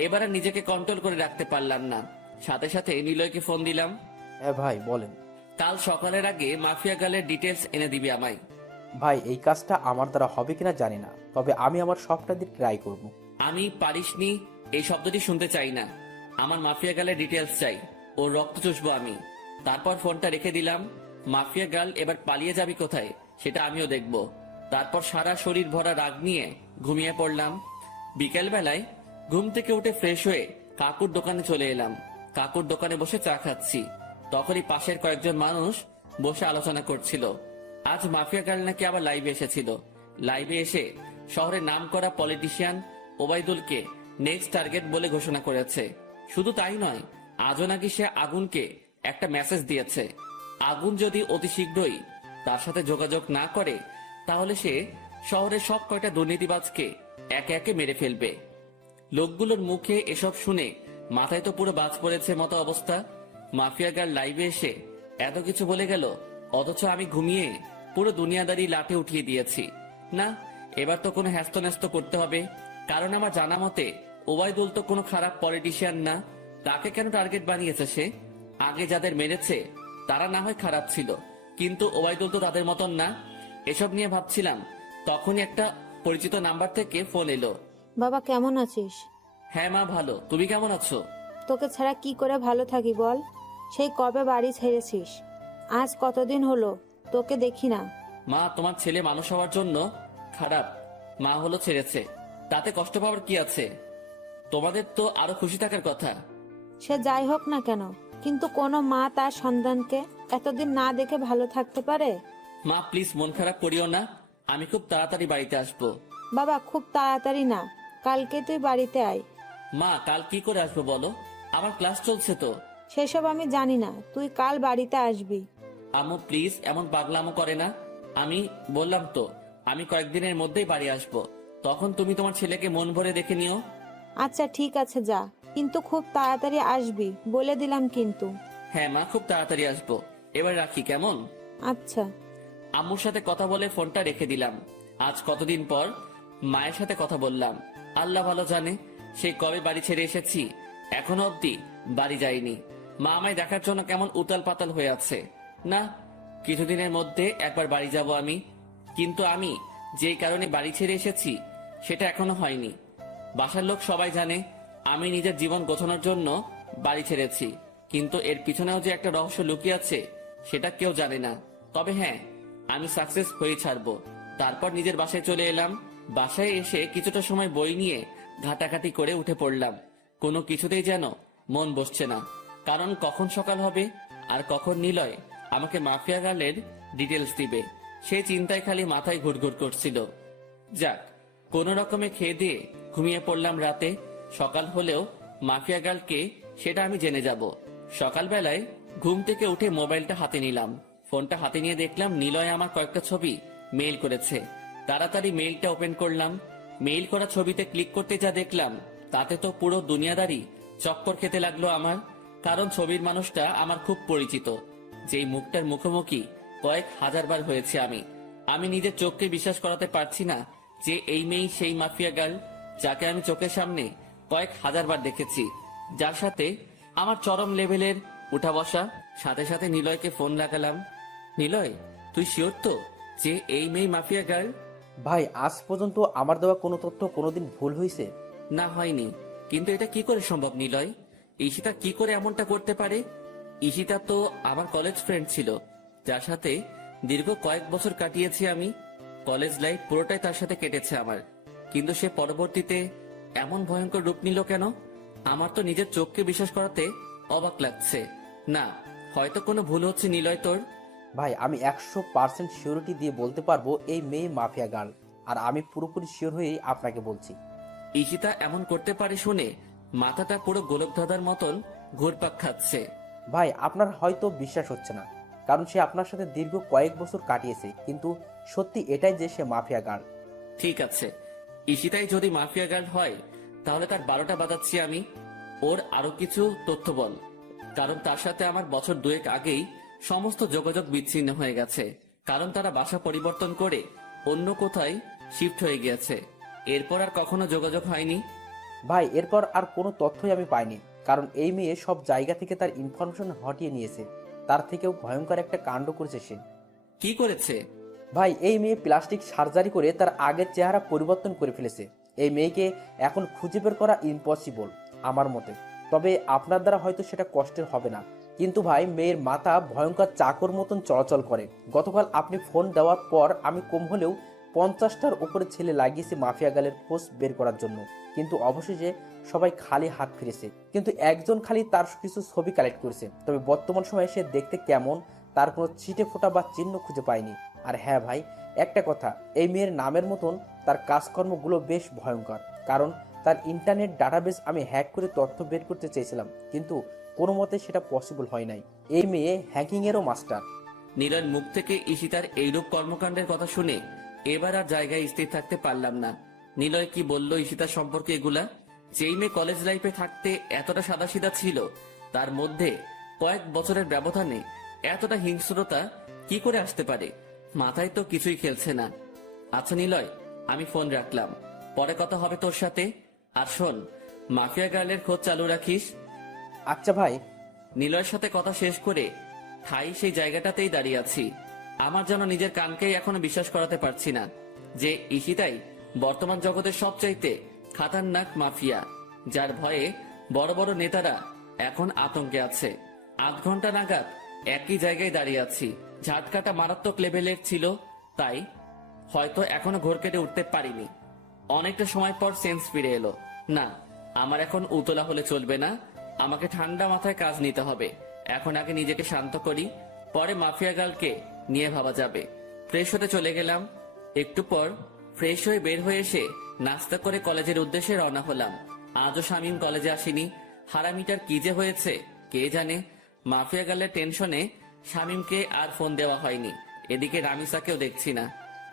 এবার আর নিজেকে কন্ট্রোল করে রাখতে পারলাম না, সাথে সাথে নিলয়কে ফোন দিলাম। হ্যাঁ ভাই বলেন। কাল সকালের আগে মাফিয়া গার্লের ডিটেলস এনে দিবি আমায়। ভাই এই কাজটা আমার দ্বারা হবে কিনা জানি না, তবে আমি আমার সবটা দিয়ে ট্রাই করব। আমি পারিসনি এই শব্দটি শুনতে চাই না। আমার মাফিয়া গার্লের ডিটেলস চাই, ওর রক্ত চুষবো আমি। তারপর ফোনটা রেখে দিলাম। মাফিয়া গার্ল এবার পালিয়ে যাবি কোথায় সেটা আমিও দেখব। তারপর সারা শরীর ভরা রাগ নিয়ে ঘুমিয়ে পড়লাম। বিকেল বেলায় ঘুম থেকে উঠে ফ্রেশ হয়ে কাকুর দোকানে চলে এলাম। কাকুর দোকানে বসে চা খাচ্ছি, তখনই পাশের কয়েকজন মানুষ বসে আলোচনা করছিল। আজ মাফিয়া গার্ল নাকি আবার লাইভে এসেছিল। লাইভে এসে শহরের নামকরা পলিটিশিয়ান ওবায়দুলকে নেক্সট টার্গেট বলে ঘোষণা করেছে। শুধু তাই নয়, আজও নাকি সে আগুনকে একটা মেসেজ দিয়েছে। আগুন যদি অতি শীঘ্রই তার সাথে যোগাযোগ না করে, তাহলে সে শহরের সব কয়টা দুর্নীতিবাজকে একে একে মেরে ফেলবে। লোকগুলোর মুখে এসব শুনে মাথায় তো পুরো বাজ পড়েছে মতো অবস্থা। মাফিয়া গার্ল লাইভে এসে এত কিছু বলে গেল, অথচ আমি ঘুমিয়ে পুরো দুনিয়াদারি লাঠে উঠিয়ে দিয়েছি। না, এবার তো কোনো হ্যাস্ত করতে হবে, কারণ আমার জানা মতে ওবায়দুল তো কোনো খারাপ পলিটিশিয়ান না। তাকে কেন টার্গেট বানিয়েছে সে? আগে যাদের মেরেছে তারা না হয় খারাপ ছিল, কিন্তু ওবায়দুল তো তাদের মতন না। এসব নিয়ে ভাবছিলাম, তখনই একটা পরিচিত নাম্বার থেকে ফোন এলো। বাবা কেমন আছিস? হ্যাঁ মা, ভালো। তুমি কেমন আছো? তোকে ছাড়া কি করে ভালো থাকি বল? সেই কবে বাড়ি ছেড়েছিস? আজ কতদিন হলো তোকে দেখি না। মা, তোমার ছেলে মানুষ হওয়ার জন্য খারাপ মা হলো ছেড়েছে, তাতে কষ্ট পাওয়ার কি আছে? তোমাদের তো আরো খুশি থাকার কথা। সে যাই হোক না কেন, কিন্তু কোনো মা তার সন্তানকে এতদিন না দেখে ভালো থাকতে পারে? মা প্লিজ মন খারাপ করিও না, আমি খুব তাড়াতাড়ি বাড়িতে আসবো। বাবা খুব তাড়াতাড়ি না, কালকে তুই বাড়িতে আয়। মা, কাল কি করে আসবো বলো? আমার ক্লাস চলছে তো। সেসব আমি জানি না, তুই কাল বাড়িতে আসবি। আম্মু প্লিজ এমন পাগলামো করে না। আমি বললাম তো আমি কয়েকদিনের মধ্যেই বাড়ি আসবো, তখন তুমি তোমার ছেলেকে মন ভরে দেখে নিও। আচ্ছা ঠিক আছে যা, কিন্তু খুব তাড়াতাড়ি আসবি বলে দিলাম কিন্তু। হ্যাঁ মা, খুব তাড়াতাড়ি আসবো। এবার রাখি কেমন? আচ্ছা। আম্মুর সাথে কথা বলে ফোনটা রেখে দিলাম। আজ কতদিন পর মায়ের সাথে কথা বললাম। আল্লাহ ভালো জানে সেই কবে বাড়ি ছেড়ে এসেছি, এখনো অব্দি বাড়ি যাইনি। মা আমায় দেখার জন্য কেমন উতাল পাতাল হয়ে আছে। না, কিছুদিনের মধ্যে একবার বাড়ি যাব আমি। কিন্তু আমি যেই কারণে বাড়ি ছেড়ে এসেছি সেটা এখনো হয়নি। বাসার লোক সবাই জানে আমি নিজের জীবন গোছানোর জন্য বাড়ি ছেড়েছি, কিন্তু এর পিছনেও যে একটা রহস্য লুকিয়ে আছে সেটা কেউ জানে না। তবে হ্যাঁ, আমি সাকসেস হয়ে ছাড়বো। তারপর নিজের বাসায় চলে এলাম। বাসায় এসে কিছুটা সময় বই নিয়ে ঘাটাঘাটি করে উঠে পড়লাম। কোনো কিছুতেই যেন মন বসছে না, কারণ কখন সকাল হবে আর কখন নিলয় আমাকে মাফিয়া গার্লের ডিটেলস দিবে সেই চিন্তায় খালি মাথায় ঘুরঘুর করছিল। যাক, কোন রকমে খেয়ে দিয়ে ঘুমিয়ে পড়লাম রাতে। সকাল হলেও মাফিয়া গার্লকে সেটা আমি জেনে যাব। সকালবেলায় ঘুম থেকে উঠে মোবাইলটা হাতে নিলাম। ফোনটা হাতে নিয়ে দেখলাম নিলয় আমার কয়েকটা ছবি মেইল করেছে। তাড়াতাড়ি মেইলটা ওপেন করলাম। মেইল করা ছবিতে ক্লিক করতে যা দেখলাম তাতে তো পুরো দুনিয়াদারি চক্কর খেতে লাগলো আমার। কারণ ছবির মানুষটা আমার খুব পরিচিত, যেই মুখটার মুখোমুখি কয়েক হাজার বার হয়েছে আমি নিজের চোখকে বিশ্বাস করাতে পারছি না যে এই মেয়েই সেই মাফিয়া গার্ল যাকে আমি চোখের সামনে কয়েক হাজার বার দেখেছি, যার সাথে আমার চরম লেভেলের উঠা বসা। সাথে সাথে নিলয়কে ফোন লাগালাম। নিলয়, তুই শিওর তো যে এই মেয়ে মাফিয়া গার্ল? ভাই আজ পর্যন্ত আমার দেওয়া কোনো তথ্য কোনোদিন ভুল হয়েছে? না, হয়নি। কিন্তু এটা কি করে সম্ভব নিলয়? ঈশিতা কি করে এমনটা করতে পারে? ঈশিতা তো আমার কলেজ ফ্রেন্ড ছিল, যার সাথে দীর্ঘ কয়েক বছর কাটিয়েছি আমি। কলেজ লাইফ পুরোটাই তার সাথে কেটেছে আমার। কিন্তু সে পরবর্তীতে এমন ভয়ঙ্কর রূপ নিল কেন? আমার তো নিজের চোখকে বিশ্বাস করাতে অবাক লাগছে। না, হয়তো কোনো ভুল হচ্ছে নিলয় তোর। ভাই আমি 100% সিওরিটি দিয়ে বলতে পারবো এই মেয়ে মাফিয়া গার্ল, আর আমি পুরোপুরি শিওর হয়েই আপনাকে বলছি। ঈশিতা এমন করতে পারে শুনে মাথাটা পুরো গোলকধাঁধার মতন ঘুরপাক খাচ্ছে। ভাই আপনার হয়তো বিশ্বাস হচ্ছে না, কারণ সে আপনার সাথে দীর্ঘ কয়েক বছর কাটিয়েছে, কিন্তু সত্যি এটাই যে সে মাফিয়া গার্ল। ঠিক আছে, ঈশিতাই যদি মাফিয়া গার্ড হয় তাহলে তার 12টা বাজাচ্ছি আমি। ওর আরো কিছু তথ্য বল, কারণ তার সাথে আমার বছর 2 আগেই সমস্ত যোগাযোগ বিচ্ছিন্ন হয়ে গেছে। কারণ তারা বাসা পরিবর্তন করে অন্য কোথায় শিফট হয়ে গিয়েছে। এরপর আর কখনো যোগাযোগ হয়নি। ভাই এরপর আর কোনো তথ্যই আমি পাইনি, কারণ এই মেয়ে সব জায়গা থেকে তার ইনফরমেশন হটিয়ে নিয়েছে। তার থেকেও ভয়ঙ্কর একটা কাণ্ড করেছে সে। কি করেছে? ভাই এই মেয়ে প্লাস্টিক সার্জারি করে তার আগের চেহারা পরিবর্তন করে ফেলেছে। এই মেয়েকে এখন খুঁজে বের করা ইম্পসিবল আমার মতে। তবে আপনার দ্বারা হয়তো সেটা কষ্টের হবে না, কিন্তু ভাই মেয়ের মাথা ভয়ঙ্কর চাকর মতন চলাচল করে। গতকাল আপনি ফোন দেওয়ার পর আমি কম হলেও 50টার উপরে ছেলে লাগিয়েছি মাফিয়া গালের খোঁজ বের করার জন্য, কিন্তু অবশেষে সবাই খালি হাত ফিরেছে। কিন্তু একজন খালি তার কিছু ছবি কালেক্ট করেছে। তবে বর্তমান সময়ে সে দেখতে কেমন তার কোনো ছিটে ফোঁটা বা চিহ্ন খুঁজে পায়নি। আর হ্যাঁ ভাই, একটা কথা, এই মেয়ের নামের মতন তার কাজকর্মগুলো বেশ ভয়ঙ্কর। কারণ তার ইন্টারনেট ডাটাবেস আমি হ্যাক করে তথ্য বের করতে চেয়েছিলাম, কিন্তু কোনো মতে সেটা পসিবল হয় নাই। এই মেয়ে হ্যাকিংয়েরও মাস্টার। নীলার মুখ থেকে ঈশিতার এইরূপ কর্মকাণ্ডের কথা শুনে এবার আর জায়গায় স্থির থাকতে পারলাম না। নিলয় কি বললো ঈশিতার সম্পর্কে এগুলা? যেই মেয়ে কলেজ লাইফে থাকতে এতটা সাদাসিধা ছিল, তার মধ্যে কয়েক বছরের ব্যবধানে এতটা হিংস্রতা কি করে আসতে পারে? মাথায় তো কিছুই খেলছে না। আচ্ছা নিলয়, আমি ফোন রাখলাম, পরে কথা হবে তোর সাথে। আর শোন, মাফিয়া গার্লের খোঁজ চালু রাখিস। আচ্ছা ভাই। নিলয়ের সাথে কথা শেষ করে ঠাই সেই জায়গাটাতেই দাঁড়িয়ে আছি। আমার যেন নিজের কানকেই এখনো বিশ্বাস করাতে পারছি না যে ঈশিতাই বর্তমান জগতের সবচাইতে খাতারনাক মাফিয়া, যার ভয়ে বড় বড় নেতারা এখন আতঙ্কে আছে। 8 ঘন্টা নাগাদ একই জায়গায় দাঁড়িয়ে আছি। ঝাটকাটা মারাত্মক লেভেলের ছিল, তাই হয়তো এখনো ঘোর কেটে উঠতে পারিনি। অনেকটা সময় পর সেন্স ফিরে এলো। না, আমার এখন উতলা হলে চলবে না, আমাকে ঠান্ডা মাথায় কাজ নিতে হবে। এখন আগে নিজেকে শান্ত করি, পরে মাফিয়া গার্লকে নিয়ে ভাবা যাবে। ফ্রেশ হতে চলে গেলাম। একটু পর ফ্রেশ হয়ে বের হয়ে এসে নাস্তা করে কলেজের উদ্দেশ্যে রওনা হলাম। আজও শামীম কলেজে আসেনি। হারামিটার কি যে হয়েছে কে জানে। মাফিয়া গার্লের টেনশনে শামীমকে আর ফোন দেওয়া হয়নি। এদিকে রামিসাকেও দেখছি না।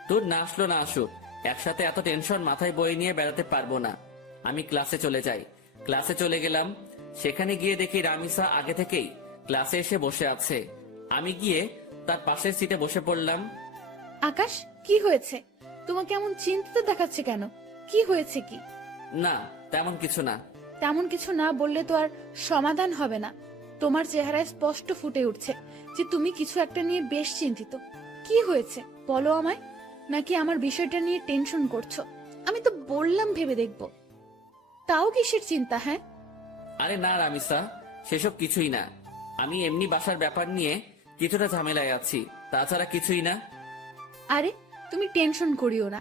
তোর না আসলো না আসুক, একসাথে এত টেনশন মাথায় বয়ে নিয়ে বেড়াতে পারবো না। আমি ক্লাসে চলে যাই। ক্লাসে চলে গেলাম। সেখানে গিয়ে দেখি রামিসা আগে থেকেই ক্লাসে এসে বসে আছে। আমি গিয়ে তার পাশের সিটে বসে পড়লাম। আকাশ, কি হয়েছে? তোমাকে এমন চিন্তিত দেখাচ্ছে কেন? কি হয়েছে কি? না, তেমন কিছু না। তেমন কিছু না বললে তো আর সমাধান হবে না। তোমার চেহারায় স্পষ্ট ফুটে উঠছে যে তুমি কিছু একটা নিয়ে বেশ চিন্তিত। কি হয়েছে বলো আমায়? নাকি আমার বিষয়টা নিয়ে টেনশন করছো? আমি তো বললাম ভেবে দেখবো। তাও কিসের চিন্তা? হ্যাঁ, আরে না রামিসা, সেসব কিছুই না। আমি এমনি বাসার ব্যাপার নিয়ে কিছুটা ঝামেলায় আছি, তাছাড়া কিছুই না। আরে তুমি টেনশন করিও না,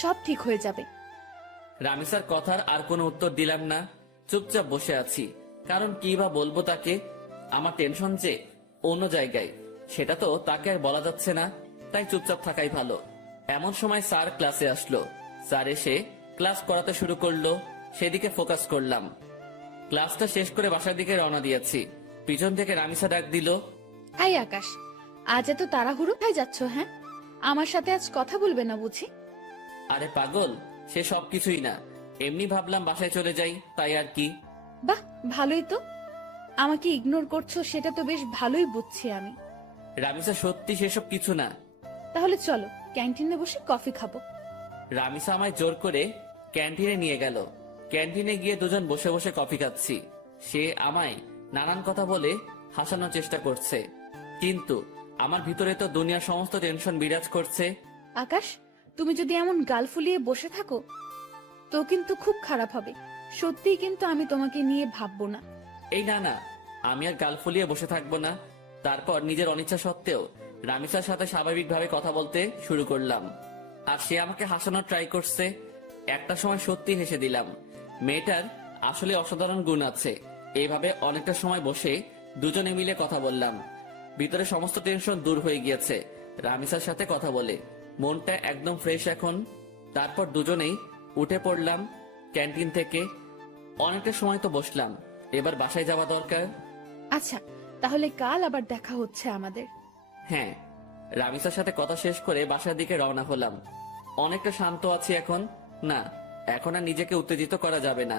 সব ঠিক হয়ে যাবে। রামিসার কথার আর কোনো উত্তর দিলাম না, চুপচাপ বসে আছি। কারণ কি বা বলবো তাকে? আমার টেনশন যে অন্য জায়গায়, সেটা তো তাকে আর বলা যাচ্ছে না, তাই চুপচাপ থাকাই ভালো। এমন সময় স্যার ক্লাসে আসলো। স্যার এসে ক্লাস করাতে শুরু করলো, সেদিকে ফোকাস করলাম। ক্লাসটা শেষ করে বাসার দিকে রওনা দিয়েছি। পিছন থেকে রামিসা ডাক দিল, এই আকাশ, আজ এত তাড়াহুড়ো হয়ে যাচ্ছ? হ্যাঁ, আমার সাথে আজ কথা বলবে না বুঝি? আরে পাগল, সে সব কিছুই না, এমনি ভাবলাম বাসায় চলে যাই, তাই আর কি। বাহ, ভালোই তো। আমাকে ইগনোর করছো সেটা তো বেশ ভালোই বুঝছি আমি। রামিসা সত্যি সেসব কিছু না। তাহলে চলো ক্যান্টিনে বসে কফি খাবো। রামিসা আমায় জোর করে ক্যান্টিনে নিয়ে গেল। ক্যান্টিনে গিয়ে দুজন বসে বসে কফি খাচ্ছি। সে আমায় নানান কথা বলে হাসানোর চেষ্টা করছে, কিন্তু আমার ভিতরে তো দুনিয়ার সমস্ত টেনশন বিরাজ করছে। আকাশ, তুমি যদি এমন গাল ফুলিয়ে বসে থাকো তো কিন্তু খুব খারাপ হবে। সত্যিই কিন্তু আমি তোমাকে নিয়ে ভাববো না। এই না না, আমি আর গাল ফুলিয়ে বসে থাকবো না। তারপর নিজের অনিচ্ছা সত্ত্বেও রামিসার সাথে স্বাভাবিকভাবে কথা বলতে শুরু করলাম, আর সে আমাকে হাসানোর ট্রাই করছে। একটা সময় সত্যি হেসে দিলাম। মেয়েটার আসলে অসাধারণ গুণ আছে। এইভাবে অনেকটা সময় বসে দুজনে মিলে কথা বললাম। ভিতরে সমস্ত টেনশন দূর হয়ে গিয়েছে রামিসার সাথে কথা বলে। মনটা একদম ফ্রেশ এখন। তারপর দুজনেই উঠে পড়লাম ক্যান্টিন থেকে। অনেকটা সময় তো বসলাম, এবার বাসায় যাওয়া দরকার। আচ্ছা, তাহলে কাল আবার দেখা হচ্ছে আমাদের। হ্যাঁ। রামিসার সাথে কথা শেষ করে বাসার দিকে রওনা হলাম। অনেকটা শান্ত আছি এখন। না, এখন আর নিজেকে উত্তেজিত করা যাবে না।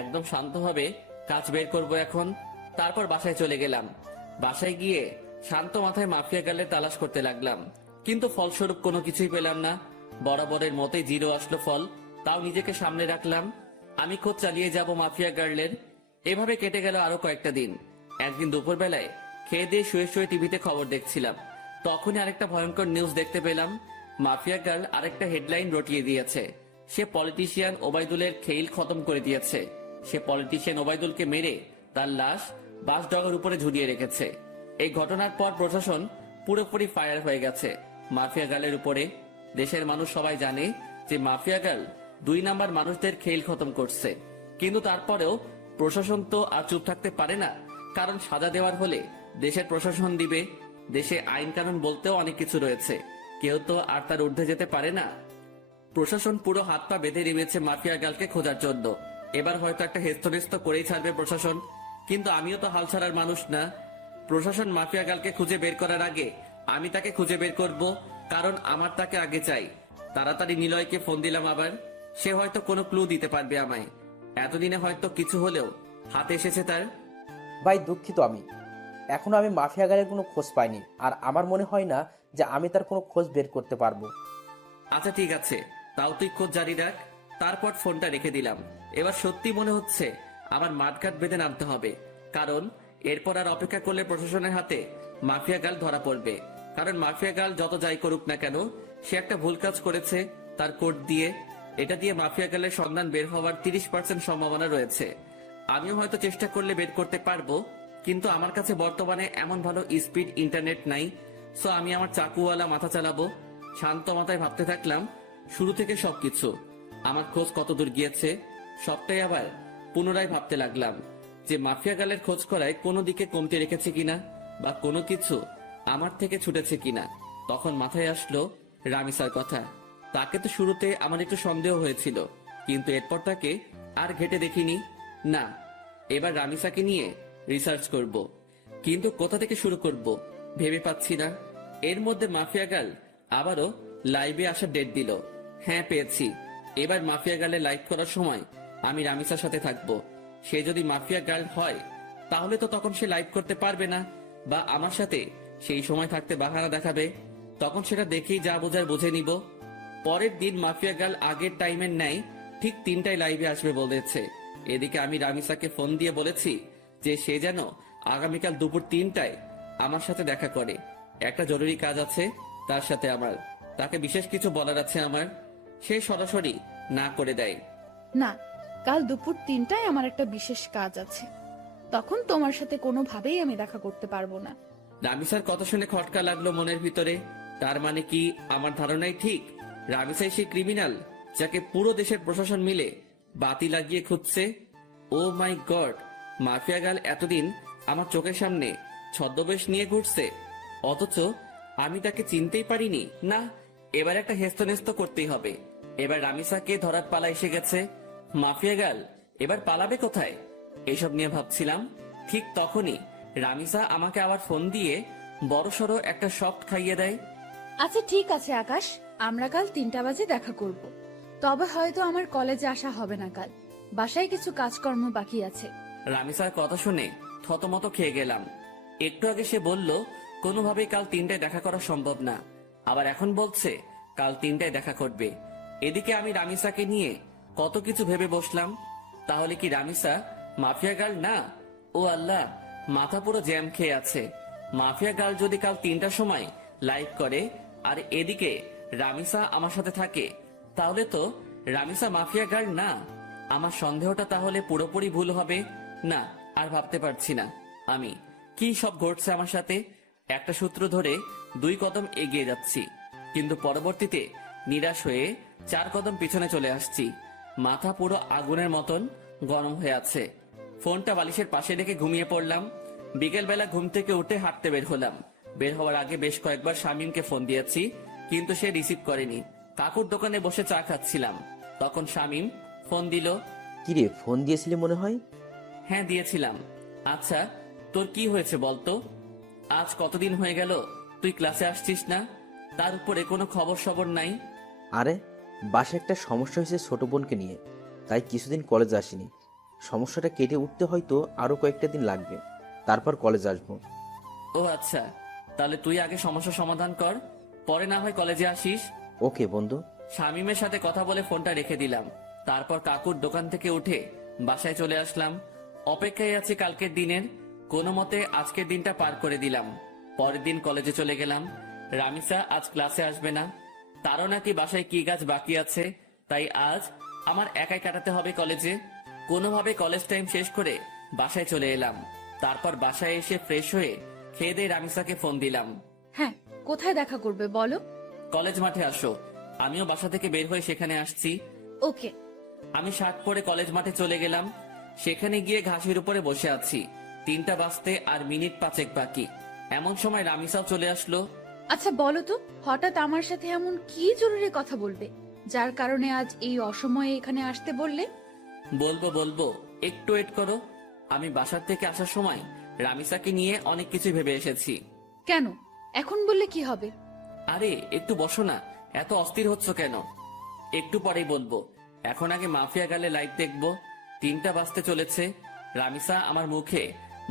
একদম শান্তভাবে কাজ বের করব এখন। তারপর বাসায় চলে গেলাম। বাসায় গিয়ে শান্ত মাথায় মাফিয়া গার্লের তালাশ করতে লাগলাম, কিন্তু ফলস্বরূপ কোনো কিছুই পেলাম না। বরাবরের মতোই জিরো আসলো ফল। তাও নিজেকে সামনে রাখলাম। আমি খোঁজ চালিয়ে যাব মাফিয়া গার্লের। এভাবে কেটে গেল আরো কয়েকটা দিন। একদিন দুপুরবেলায় খেয়ে দিয়ে শুয়ে শুয়ে টিভিতে খবর দেখছিলাম। তখনই আরেকটা ভয়ঙ্কর নিউজ দেখতে পেলাম। মাফিয়া গার্ল আরেকটা হেডলাইন রটিয়ে দিয়েছে। সে পলিটিশিয়ান ওবায়দুলের খেইল খতম করে দিয়েছে। সে পলিটিশিয়ান ওবায়দুলকে মেরে তার লাশ বাসডগার উপরে ঝুলিয়ে রেখেছে। এই ঘটনার পর প্রশাসন পুরোপুরি ফায়ার হয়ে গেছে মাফিয়া গার্লের উপরে। দেশের মানুষ সবাই জানে যে মাফিয়া গার্ল 2 নাম্বার মানুষদের খেইল খতম করছে। কিন্তু তারপরেও প্রশাসন তো আর চুপ থাকতে পারে না, কারণ সাজা দেওয়ার হলে দেশের প্রশাসন দিবে। দেশে আইন কানুন বলতেও অনেক কিছু রয়েছে, কেউ তো আর তার ঊর্ধ্বে যেতে পারে না। প্রশাসন পুরো হাত পা বেঁধে নেমেছে মাফিয়া গার্লকে খোঁজার জন্য। এবার হয়তো একটা হেস্তনেস্ত করেই ছাড়বে প্রশাসন, কিন্তু আমিও তো হাল ছাড়ার মানুষ না। প্রশাসন মাফিয়া গার্লকে খুঁজে বের করার আগে আমি তাকে খুঁজে বের করব, কারণ আমার তাকে আগে চাই। তাড়াতাড়ি নিলয়কে ফোন দিলাম আবার। সে হয়তো কোনো ক্লু দিতে পারবে আমায়। এতদিনে হয়তো কিছু হলেও হাতে এসেছে তার। ভাই দুঃখিত, এখনো আমি মাফিয়া গার্লের কোনো খোঁজ পাইনি, আর আমার মনে হয় না যে আমি তার কোনো খোঁজ বের করতে পারবো। আচ্ছা ঠিক আছে, তাও তুই খোঁজ জারি রাখ। তারপর ফোনটা রেখে দিলাম। এবার সত্যি মনে হচ্ছে আমার মাঠঘাট বেঁধে নামতে হবে, কারণ এরপর আর অপেক্ষা করলে প্রশাসনের হাতে মাফিয়া গার্ল ধরা পড়বে। কারণ মাফিয়া গার্ল যত যাই করুক না কেন, সে একটা ভুল কাজ করেছে তার কোড দিয়ে। এটা দিয়ে মাফিয়া গার্লের সন্ধান বের হওয়ার 30% সম্ভাবনা রয়েছে। আমিও হয়তো চেষ্টা করলে বের করতে পারবো, কিন্তু আমার কাছে বর্তমানে এমন ভালো স্পিড ইন্টারনেট নাই। সো আমি আমার চাকুওয়ালা মাথা চালাবো। শান্ত মাথায় ভাবতে থাকলাম শুরু থেকে সবকিছু। আমার খোঁজ কত দূর গিয়েছে সবটাই আবার পুনরায় ভাবতে লাগলাম যে মাফিয়া গার্লের খোঁজ করায় কোনো দিকে কমতে রেখেছে কিনা, বা কোনো কিছু আমার থেকে ছুটেছে কিনা। তখন মাথায় আসলো রামিসার কথা। তাকে তো শুরুতে আমার একটু সন্দেহ হয়েছিল, কিন্তু এরপর তাকে আর ঘেটে দেখিনি। না, এবার রামিসাকে নিয়ে রিসার্চ করব, কিন্তু কোথা থেকে শুরু করব ভেবে পাচ্ছি না। এর মধ্যে মাফিয়া গার্ল আবারও লাইভে আসার ডেট দিল। হ্যাঁ পেয়েছি। এবার মাফিয়া গার্লে লাইভ করার সময় আমি রামিসার সাথে থাকবো। সে যদি মাফিয়া গার্ল হয় তাহলে তো তখন সে লাইভ করতে পারবে না, বা আমার সাথে সেই সময় থাকতে বাহানা দেখাবে। তখন সেটা দেখেই যা বোঝার বুঝে নিব। পরের দিন মাফিয়া গার্ল আগের টাইমের ন্যায় ঠিক 3টায় লাইভে আসবে বলেছে। এদিকে আমি রামিসাকে ফোন দিয়ে বলেছি যে সে যেন আগামীকাল দুপুর 3টায় আমার সাথে দেখা করে। একটা জরুরি কাজ আছে তার সাথে আমার। তাকে বিশেষ কিছু বলার আছে আমার। সে সরাসরি না করে দেয়। না, কাল দুপুর 3টায় আমার একটা বিশেষ কাজ আছে, তখন তোমার সাথে কোনোভাবেই আমি দেখা করতে পারবো না। রামিসার কথা শুনে খটকা লাগলো মনের ভিতরে। তার মানে কি আমার ধারণাই ঠিক? রামিসাই সেই ক্রিমিনাল যাকে পুরো দেশের প্রশাসন মিলে বাতি লাগিয়ে খুঁজছে। ও মাই গড, মাফিয়া গার্ল এতদিন আমার চোখের সামনে ছদ্মবেশ নিয়ে ঘুরছে, অথচ আমি তাকে চিনতেই পারিনি। না, এবার একটা হেস্তনেস্ত করতেই হবে। এবার রামিসাকে ধরার পালা এসে গেছে। মাফিয়া গার্ল এবার পালাবে কোথায় এসব নিয়ে ভাবছিলাম। ঠিক তখনই রামিসা আমাকে আবার ফোন দিয়ে বড়সড় একটা শক খাইয়ে দেয়। আচ্ছা ঠিক আছে আকাশ, আমরা কাল 3টা বাজে দেখা করব। তবে হয়তো আমার কলেজে আসা হবে না কাল, বাসায় কিছু কাজকর্ম বাকি আছে। রামিসার কথা শুনে থতমত খেয়ে গেলাম। একটু আগে সে বলল কোনোভাবেই কাল 3টায় দেখা করা সম্ভব না, আবার এখন বলছে কাল 3টায় দেখা করবে। এদিকে আমি রামিসাকে নিয়ে কত কিছু ভেবে বসলাম। তাহলে কি রামিসা মাফিয়া গার্ল না? ও আল্লাহ, মাথা পুরো জ্যাম খেয়ে আছে। মাফিয়া গার্ল যদি কাল 3টার সময় লাইভ করে আর এদিকে রামিসা আমার সাথে থাকে, তাহলে তো রামিসা মাফিয়া গার্ল না। আমার সন্দেহটা তাহলে পুরোপুরি ভুল হবে না। আর ভাবতে পারছি না আমি কি সব ঘটছে আমার সাথে। একটা সূত্র ধরে 2 কদম এগিয়ে যাচ্ছি, কিন্তু পরবর্তীতে নিরাশ হয়ে 4 কদম পিছনে চলে আসছি। মাথা পুরো আগুনের মতন গরম হয়ে আছে। ফোনটা বালিশের পাশে রেখে ঘুমিয়ে পড়লাম। বিকেলবেলা ঘুম থেকে উঠে হাঁটতে বের হলাম। বের হওয়ার আগে বেশ কয়েকবার শামীমকে ফোন দিয়েছি, কিন্তু সে রিসিভ করেনি। কাকুর দোকানে বসে চা খাচ্ছিলাম, তখন শামীম ফোন দিল। কিরে, ফোন দিয়েছিলি মনে হয়? হ্যাঁ দিয়েছিলাম। আচ্ছা, তোর কি হয়েছে বলতো? আজ কতদিন হয়ে গেল তুই ক্লাসে আসছিস না, তার উপরে কোনো খবর সবর নাই। আরে, বাসায় একটা সমস্যা হয়েছে ছোট বোনকে নিয়ে, তাই কিছুদিন কলেজ আসিনি। সমস্যাটা কেটে উঠতে হয়তো আরো কয়েকটা দিন লাগবে, তারপর কলেজ আসবো। ও আচ্ছা, তাহলে তুই আগে সমস্যা সমাধান কর, পরে না হয় কলেজে আসিস। ওকে বন্ধু। শামীমের সাথে কথা বলে ফোনটা রেখে দিলাম। তারপর কাকুর দোকান থেকে উঠে বাসায় চলে আসলাম। অপেক্ষায় আছি কালকের দিনের। কোনো মতে আজকের দিনটা পার করে দিলাম। পরের দিন কলেজে চলে গেলাম। রামিসা আজ ক্লাসে আসবে না, তারও নাকি বাসায় কি কাজ বাকি আছে, তাই আজ আমার একাই কাটাতে হবে কলেজে। কোনোভাবে কলেজ টাইম শেষ করে বাসায় চলে এলাম। তারপর বাসায় এসে ফ্রেশ হয়ে খেয়ে দিয়ে রামিসাকে ফোন দিলাম। হ্যাঁ, কোথায় দেখা করবে বলো? কলেজ মাঠে আসো। আমিও বাসা থেকে বের হয়ে সেখানে আসছি। ওকে। আমি শার্ট পরে কলেজ মাঠে চলে গেলাম। সেখানে গিয়ে ঘাসের উপরে বসে আছি। 3টা বাজতে আর মিনিট 5 বাকি। এমন সময় রামিসাও চলে আসলো। আচ্ছা বলো তো, হঠাৎ আমার সাথে এমন কি জরুরি কথা বলবে, যার কারণে আজ এই অসময়ে এখানে আসতে বললে? বলবো, একটু ওয়েট করো। আমি বাসার থেকে আসার সময় রামিসাকে নিয়ে অনেক কিছু ভেবে এসেছি। কেন? এখন বললে কি হবে? আরে একটু বসো না, এত অস্থির হচ্ছ কেন? একটু পরেই বলবো। এখন আগে মাফিয়া গার্লের লাইভ দেখবো। 3টা বাজতে চলেছে। রামিসা আমার মুখে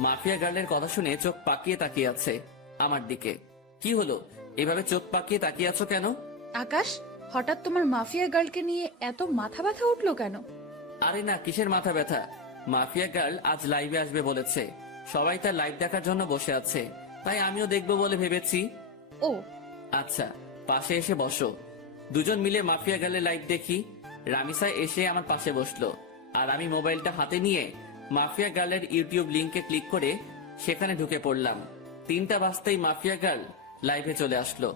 মাফিয়া গার্লের কথা শুনে চোখ পাকিয়ে তাকিয়ে আছে আমার দিকে। কি হলো, এভাবে চোখ পাকিয়ে তাকিয়ে আছো কেন? আকাশ, হঠাৎ তোমার মাফিয়া গার্লকে নিয়ে এত মাথা ব্যথা উঠলো কেন? আরে না, কিসের মাথা ব্যথা? মাফিয়া গার্ল আজ লাইভে আসবে বলেছে। সবাই তার লাইভ দেখার জন্য বসে আছে, তাই আমিও দেখবো বলে ভেবেছি। ও আচ্ছা, পাশে এসে বসো। দুজন মিলে মাফিয়া গার্লের লাইভ দেখি। রামিসা এসে আমার পাশে বসলো, আর আমি মোবাইলটা হাতে নিয়ে মাফিয়া গার্লের ইউটিউব লিংকে ক্লিক করে সেখানে ঢুকে পড়লাম। 3টা বাজতেই মাফিয়া গার্ল লাইভে চলে আসলো।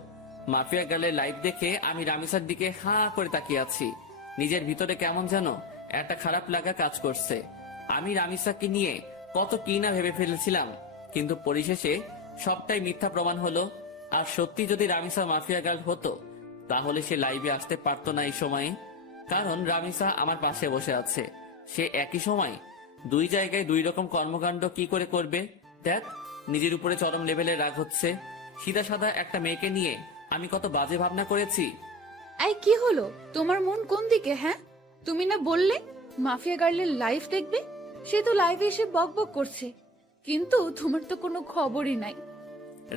মাফিয়া গার্লের লাইভ দেখে আমি রামিসার দিকে হাঁ করে তাকিয়ে আছি। নিজের ভিতরে কেমন যেন একটা খারাপ লাগা কাজ করছে। আমি রামিসাকে নিয়ে কত কি না ভেবে ফেলেছিলাম, কিন্তু পরিশেষে সবটাই মিথ্যা প্রমাণ হলো। আর সত্যি যদি রামিসা মাফিয়া গার্ল হতো, তাহলে সে লাইভে আসতে পারতো না এই সময়ে। কারণ রামিসা আমার পাশে বসে আছে। সে একই সময় 2 জায়গায় 2 রকম কর্মকাণ্ড কি করে করবে? দেখ, নিজের উপরে চরম লেভেলের রাগ হচ্ছে। সিধা সাদা একটা মেয়েকে নিয়ে আমি কত বাজে ভাবনা করেছি। এই কি হলো, তোমার মন কোন দিকে? হ্যাঁ, তুমি না বললে মাফিয়া গার্লের লাইভ দেখবে? সে তো লাইভে এসে বকবক করছে, কিন্তু তোমার তো কোনো খবরই নাই।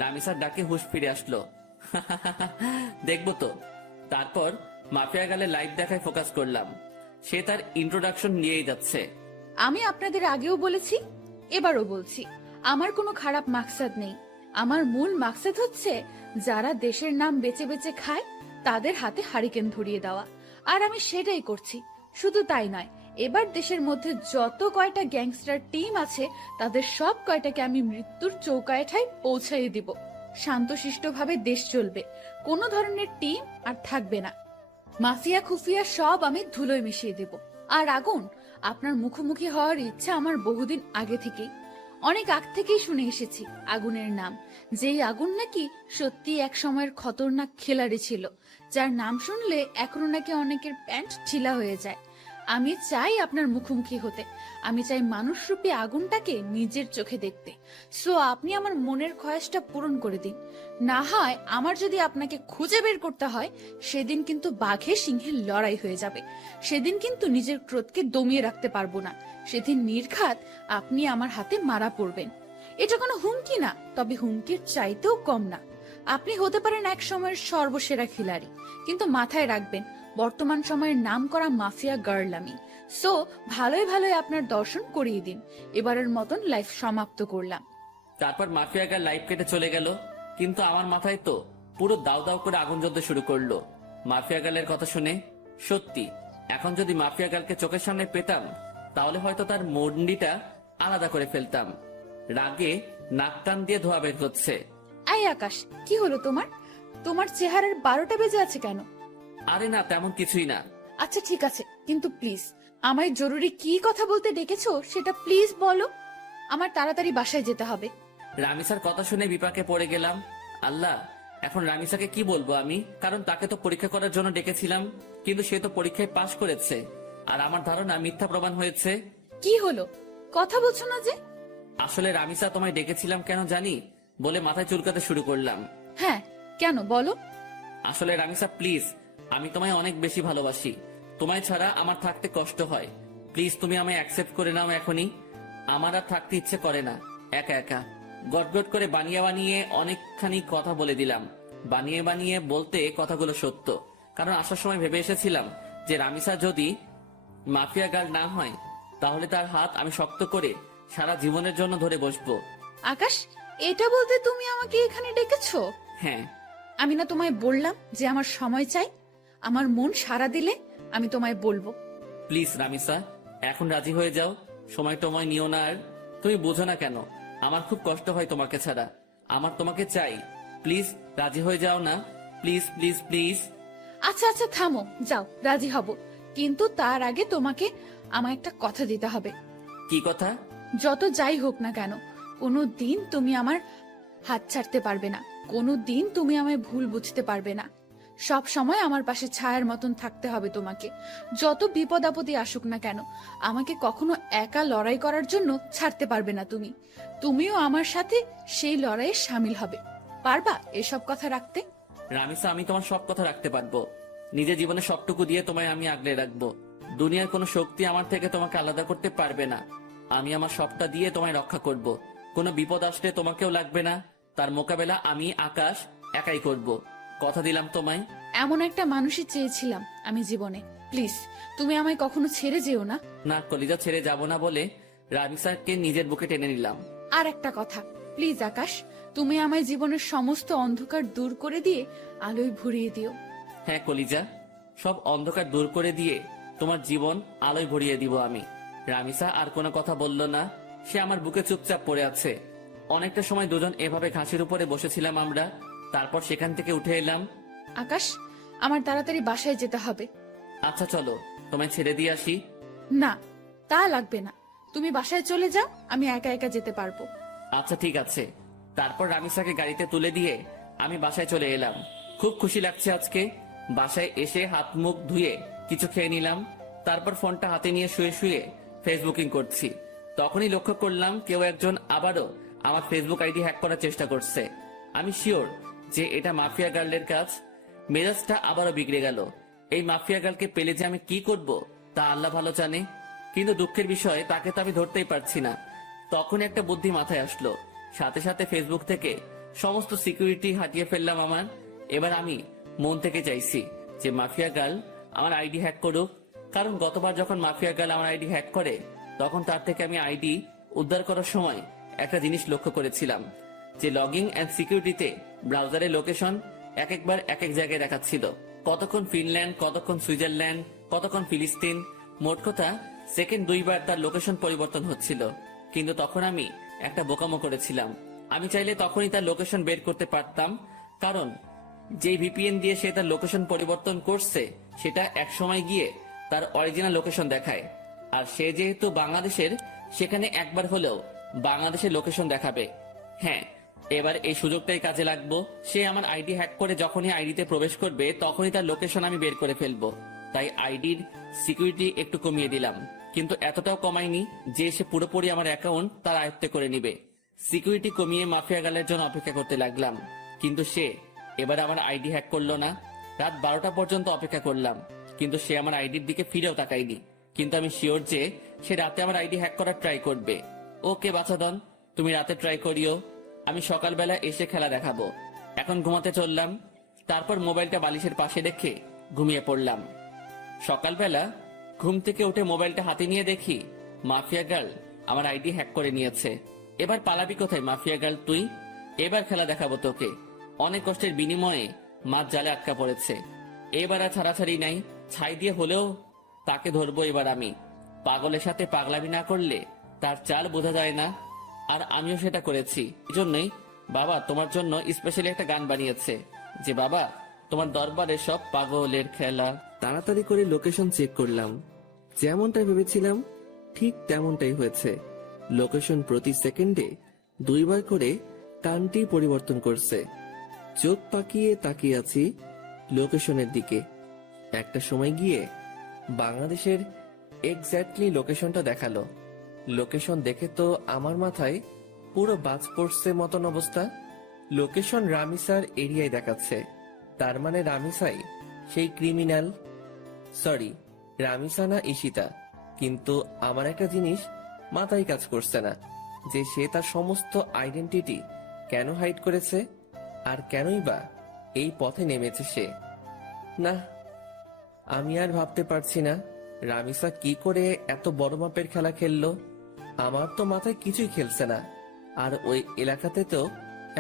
রামিসার ডাকে হুঁশ ফিরে আসলো। দেখবো তো। তারপর মাফিয়া গার্লের লাইভ দেখায় ফোকাস করলাম। সে তার ইন্ট্রোডাকশন নিয়েই যাচ্ছে। আমি আপনাদের আগেও বলেছি, এবারও বলছি, আমার কোনো খারাপ মাকসাদ নেই। আমার মূল মাকসাদ হচ্ছে যারা দেশের নাম বেচে বেচে খায় তাদের হাতে হারিকেন ধরিয়ে দেওয়া, আর আমি সেটাই করছি। শুধু তাই নয়, এবার দেশের মধ্যে যত কয়টা গ্যাংস্টার টিম আছে তাদের সব কয়টাকে আমি মৃত্যুর চৌকাঠেয় পৌঁছাই দিব। শান্তশিষ্টভাবে দেশ চলবে, কোনো ধরনের টিম আর থাকবে না। মাফিয়া খুফিয়া সব আমি ধুলোয় মিশিয়ে দেব। আর আগুন, আপনার মুখোমুখি হওয়ার ইচ্ছা আমার বহুদিন আগে থেকেই, অনেক আগ থেকেই শুনে এসেছি আগুনের নাম। যেই আগুন নাকি সত্যি এক সময়ের খতরনাক খেলাড়ি ছিল, যার নাম শুনলে এখনো নাকি অনেকের প্যান্ট ঢিলা হয়ে যায়। আমি চাই আপনার মুখোমুখি হতে, আমি চাই মানুষরূপী আগুনটাকে নিজের চোখে দেখতে। সো আপনি আমার মনের খয়াসটা পূরণ করে দিন। না হয় আমার যদি আপনাকে খুঁজে বের করতে হয়, সেদিন কিন্তু বাঘে সিংহের লড়াই হয়ে যাবে। সেদিন কিন্তু নিজের ক্রোধকে দমিয়ে রাখতে পারবো না। সেদিন নির্ঘাত আপনি আমার হাতে মারা পড়বেন। এটা কোনো হুমকি না, তবে হুমকির চাইতেও কম না। আপনি হতে পারেন এক সময়ের সর্বসেরা খিলাড়ি, কিন্তু মাথায় রাখবেন বর্তমান সময়ের নাম করা মাফিয়া গার্ল আমি। সো ভালোই ভালোই আপনার দর্শন করিয়ে দিন। এবারের মতন লাইফ সমাপ্ত করলাম। তারপর মাফিয়া গার্ল লাইভ কেটে চলে গেল, কিন্তু আমার মাথায় তো পুরো দাউ দাউ করে আগুন জ্বলতে শুরু করলো মাফিয়া গার্লের কথা শুনে। সত্যি, এখন যদি মাফিয়া গার্লকে চোখের সামনে পেতাম, তাহলে হয়তো তার মন্ডিটা আলাদা করে ফেলতাম। রাগে নাক টান দিয়ে ধোয়া বের হচ্ছে। আই আকাশ, কি হলো তোমার? তোমার চেহারার 12টা বেজে আছে কেন? আরে না, তেমন কিছুই না। আচ্ছা ঠিক আছে, কিন্তু প্লিজ আমায় জরুরি কি কথা বলতে ডেকেছো সেটা প্লিজ বলো। আমার তাড়াতাড়ি বাসায় যেতে হবে। রামিসার কথা শুনে বিপাকে পড়ে গেলাম। আল্লাহ, এখন রামিসাকে কি বলবো আমি? কারণ তাকে তো পরীক্ষা করার জন্য ডেকেছিলাম, কিন্তু সে তো পরীক্ষায় পাশ করেছে, আর আমার ধারণা মিথ্যা প্রমাণ হয়েছে। কি হলো, কথা বলছো না যে? আসলে রামিসা, তোমায় ডেকেছিলাম কেন জানি বলে মাথায় চুলকাতে শুরু করলাম। হ্যাঁ, কেন বলো? আসলে রামিসা প্লিজ, আমি তোমায় অনেক বেশি ভালোবাসি। তোমায় ছাড়া আমার থাকতে কষ্ট হয়। প্লিজ তুমি আমায় অ্যাকসেপ্ট করে নাও এখনই। আমার আর থাকতে ইচ্ছে করে না একা একা। গটগট করে বানিয়ে বানিয়ে অনেকখানি কথা বলে দিলাম। বানিয়ে বানিয়ে বলতে কথাগুলো সত্য, কারণ আসার সময় ভেবে এসেছিলাম যে রামিসা যদি মাফিয়া গার্ল না হয় তাহলে তার হাত আমি শক্ত করে সারা জীবনের জন্য ধরে বসবো। আকাশ, এটা বলতে তুমি আমাকে এখানে ডেকেছো? হ্যাঁ, আমি না তোমায় বললাম যে আমার সময় চাই? আমার মন সাড়া দিলে আমি তোমায় বলবো। প্লিজ রামিসা, এখন রাজি হয়ে যাও। সময় টময় নিও না আর। তুমি বোঝো না কেন আমার খুব কষ্ট হয় তোমাকে ছাড়া। আমার তোমাকে চাই। প্লিজ রাজি হয়ে যাও না। Please please please. আচ্ছা আচ্ছা থামো, যাও, রাজি হব, কিন্তু তার আগে তোমাকে আমায় একটা কথা দিতে হবে। কি কথা? যত যাই হোক না কেন, কোনো দিন তুমি আমার হাত ছাড়তে পারবে না, কোনো দিন তুমি আমায় ভুল বুঝতে পারবে না। সব সময় আমার পাশে ছায়ার মতন থাকতে হবে তোমাকে। যত বিপদ আপদে আসুক না কেন, আমাকে কখনো একা লড়াই করার জন্য ছাড়তে পারবে না তুমি। তুমিও আমার সাথে সেই লড়াইয়ে সামিল হবে। পারবা এসব কথা রাখতে? রামিসা, আমি তোমার সব কথা রাখতে পারবো। নিজের জীবনে সবটুকু দিয়ে তোমায় আমি আগলে রাখবো। দুনিয়ার কোনো শক্তি আমার থেকে তোমাকে আলাদা করতে পারবে না। আমি আমার সবটা দিয়ে তোমায় রক্ষা করব। কোনো বিপদ আসলে তোমাকেও লাগবে না। তার মোকাবেলা আমি আকাশ একাই করব। কথা দিলাম তোমায়। এমন একটা মানুষই চেয়েছিলাম আমি জীবনে। প্লিজ তুমি আমায় কখনো ছেড়ে যেও না। না, কলিজা ছেড়ে যাব না বলে রামিসাকে নিজের বুকে টেনে নিলাম। আর একটা কথা, প্লিজ আকাশ, তুমি আমায় জীবনের সমস্ত অন্ধকার দূর করে দিয়ে আলোয় ভরিয়ে দিও। হ্যাঁ কলিজা, সব অন্ধকার দূর করে দিয়ে তোমার জীবন আলোয় ভরিয়ে দিব আমি। রামিসা আর কোনো কথা বলল না। সে আমার বুকে চুপচাপ পড়ে আছে। অনেকটা সময় দুজন এভাবে ঘাসের উপরে বসেছিলাম আমরা। তারপর সেখান থেকে উঠে এলাম। আকাশ, আমার তাড়াতাড়ি বাসায় যেতে হবে। আচ্ছা চলো, তোমায় ছেড়ে দিয়ে আসি। না, তা লাগবে না, তুমি বাসায় চলে যাও, আমি একা একা যেতে পারবো। আচ্ছা ঠিক আছে। তারপর রামিসাকে গাড়িতে তুলে দিয়ে আমি বাসায় চলে এলাম। খুব খুশি লাগছে আজকে। বাসায় এসে হাত মুখ ধুয়ে কিছু খেয়ে নিলাম। তারপর ফোনটা হাতে নিয়ে শুয়ে শুয়ে ফেসবুকিং করছি। তখনই লক্ষ্য করলাম কেউ একজন আবারও আমার ফেসবুক আইডি হ্যাক করার চেষ্টা করছে। আমি শিওর যে এটা মাফিয়া গার্লের কাজ। মেজাজটা আবারও বিগড়ে গেল। এই মাফিয়া গার্লকে পেলে যে আমি কি করব তা আল্লাহ ভালো জানে। কিন্তু দুঃখের বিষয়, তাকে তো আমি ধরতেই পারছি না। তখন একটা বুদ্ধি মাথায় আসলো। সাথে সাথে ফেসবুক থেকে সমস্ত সিকিউরিটি হাটিয়ে ফেললাম আমার। এবার আমি মন থেকে চাইছি যে মাফিয়া গার্ল আমার আইডি হ্যাক করুক। কারণ গতবার যখন মাফিয়া গার্ল আমার আইডি হ্যাক করে তখন তার থেকে আমি আইডি উদ্ধার করার সময় একটা জিনিস লক্ষ্য করেছিলাম, যে লগিং এন্ড সিকিউরিটিতে ব্রাউজারের লোকেশন এক একবার এক এক জায়গায় দেখাচ্ছিল। কতক্ষণ ফিনল্যান্ড, কতক্ষণ সুইজারল্যান্ড, কতক্ষণ ফিলিস্তিন। মোট কথা সেকেন্ড 2 বার তার লোকেশন পরিবর্তন হচ্ছিল। কিন্তু তখন আমি একটা বোকামো করেছিলাম। আমি চাইলে তখনই তার লোকেশন বের করতে পারতাম, কারণ যেই ভিপিএন দিয়ে সে তার লোকেশন পরিবর্তন করছে সেটা এক সময় গিয়ে তার অরিজিনাল লোকেশন দেখায়। আর সে যেহেতু বাংলাদেশের, সেখানে একবার হলেও বাংলাদেশের লোকেশন দেখাবে। হ্যাঁ, এবার এই সুযোগটাই কাজে লাগবো। সে আমার আইডি হ্যাক করে যখনই আইডিতে প্রবেশ করবে তখনই তার লোকেশন আমি বের করে ফেলবো। তাই আইডির সিকিউরিটি একটু কমিয়ে দিলাম, কিন্তু এতটাও কমাইনি যে সে পুরোপুরি আমার অ্যাকাউন্ট তার আয়ত্তে করে নিবে। সিকিউরিটি কমিয়ে মাফিয়া গার্লের জন্য অপেক্ষা করতে লাগলাম, কিন্তু সে এবার আমার আইডি হ্যাক করলো না। রাত 12টা পর্যন্ত অপেক্ষা করলাম, কিন্তু সে আমার আইডির দিকে ফিরেও তাকায়নি। কিন্তু আমি শিওর যে সে রাতে আমার আইডি হ্যাক করার ট্রাই করবে। ওকে বাছাধন, তুমি রাতে ট্রাই করিও, আমি সকালবেলা এসে খেলা দেখাবো। এখন ঘুমাতে চললাম। তারপর মোবাইলটা বালিশের পাশে রেখে ঘুমিয়ে পড়লাম। সকালবেলা ঘুম থেকে উঠে মোবাইলটা হাতে নিয়ে দেখি মাফিয়া গার্ল আমার আইডি হ্যাক করে নিয়েছে। এবার পালাবি কোথায় মাফিয়া গার্ল তুই? এবার খেলা দেখাবো তোকে। অনেক কষ্টের বিনিময়ে মাছ জালে আটকা পড়েছে। এবার আর ছাড়াছাড়ি নাই, ছাই দিয়ে হলেও তাকে ধরবো এবার আমি। পাগলের সাথে পাগলামি না করলে তার চাল বোঝা যায় না, আর আমিও সেটা করেছি। এজন্যই বাবা তোমার জন্য স্পেশালি একটা গান বানিয়েছে, যে বাবা তোমার দরবারে সব পাগলের খেলা। তাড়াতাড়ি করে লোকেশন চেক করলাম, যেমনটা ভেবেছিলাম ঠিক তেমনটাই হয়েছে। লোকেশন প্রতি সেকেন্ডে 2 বার করে কানটি পরিবর্তন করছে। চোখ পাকিয়ে তাকিয়ে আছি লোকেশনের দিকে। একটা সময় গিয়ে বাংলাদেশের এক্স্যাক্টলি লোকেশনটা দেখালো। লোকেশন দেখে তো আমার মাথায় পুরো বাজ পড়ছে মতন অবস্থা। লোকেশন রামিসার এরিয়ায় দেখাচ্ছে, তার মানে রামিসাই সেই ক্রিমিনাল। সরি, রামিসা না ঈশিতা। কিন্তু আমার একটা জিনিস মাথায় কাজ করছে না, যে সে তার সমস্ত আইডেন্টিটি কেন হাইড করেছে, আর কেনই বা এই পথে নেমেছে সে। না, আমি আর ভাবতে পারছি না রামিসা কি করে এত বড় মাপের খেলা খেললো। আমার তো মাথায় কিছুই খেলছে না। আর ওই এলাকাতে তো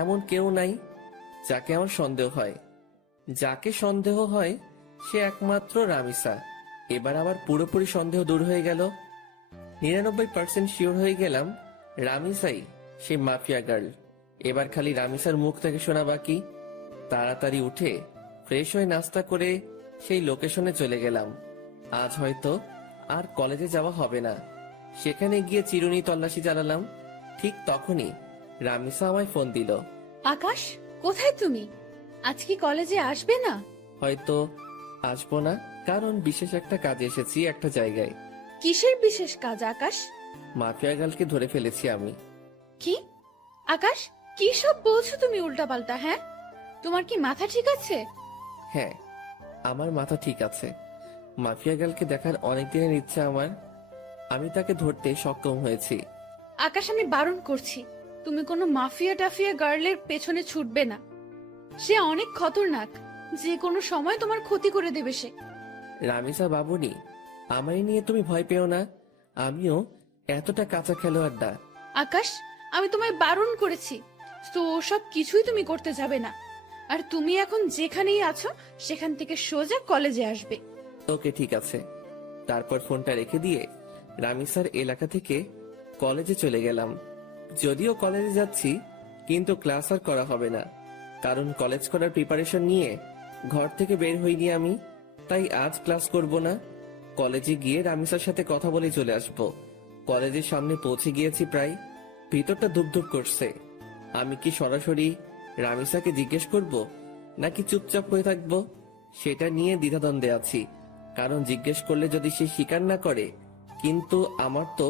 এমন কেউ নাই যাকে আমার সন্দেহ হয়। যাকে সন্দেহ হয় সে একমাত্র রামিসা। এবার আবার পুরোপুরি সন্দেহ দূর হয়ে গেল। 99% শিওর হয়ে গেলাম রামিসাই সে মাফিয়া গার্ল। এবার খালি রামিসার মুখ থেকে শোনা বাকি। তাড়াতাড়ি উঠে ফ্রেশ হয়ে নাস্তা করে সেই লোকেশনে চলে গেলাম। আজ হয়তো আর কলেজে যাওয়া হবে না। সেখানে গিয়ে চিরুনি তল্লাশি চালালাম। ঠিক তখনই রামিসা আমায় ফোন দিল। আকাশ, কোথায় তুমি? আজ কি কলেজে আসবে না? হয়তো আসবো না, কারণ বিশেষ একটা কাজে এসেছি একটা জায়গায়। কিসের বিশেষ কাজ আকাশ? মাফিয়া গার্লকে ধরে ফেলেছি আমি। কি আকাশ, কি সব বলছো তুমি উল্টাপাল্টা? হ্যাঁ, তোমার কি মাথা ঠিক আছে? হ্যাঁ, আমার মাথা ঠিক আছে। মাফিয়া গার্লকে দেখার অনেক দিনের ইচ্ছা আমার। আমি তাকে ধরতে সক্ষম হয়েছি। আকাশ, আমি বারণ করছি, তুমি কোনো মাফিয়া টাফিয়া গার্লের পেছনে ছুটবে না। সে অনেক খতরনাক, যে কোনো সময় তোমার ক্ষতি করে দেবে সে। রামিসা বাবুনি, আমায় নিয়ে তুমি ভয় পেও না। আমিও এতটা কাঁচা খেলোয়াড় না। আকাশ, আমি তোমায় বারণ করেছি, তো সব কিছুই তুমি করতে যাবে না। আর তুমি এখন যেখানেই আছো সেখান থেকে সোজা কলেজে আসবে। ওকে, ঠিক আছে। তারপর ফোনটা রেখে দিয়ে রামিসার এলাকা থেকে কলেজে চলে গেলাম। যদিও কলেজে যাচ্ছি, কিন্তু ক্লাস আর করা হবে না, কারণ কলেজ করার প্রিপারেশন নিয়ে ঘর থেকে বের হইনি আমি। তাই আজ ক্লাস করব না। কলেজে গিয়ে রামিসার সাথে কথা বলে চলে আসব। কলেজের সামনে পৌঁছে গিয়েছি প্রায়। ভিতরটা ধুপধুপ করছে। আমি কি সরাসরি রামিসাকে জিজ্ঞেস করব, নাকি চুপচাপ হয়ে থাকব, সেটা নিয়ে দ্বিধাদ্বন্দ্বে আছি। কারণ জিজ্ঞেস করলে যদি সে স্বীকার না করে, কিন্তু আমার তো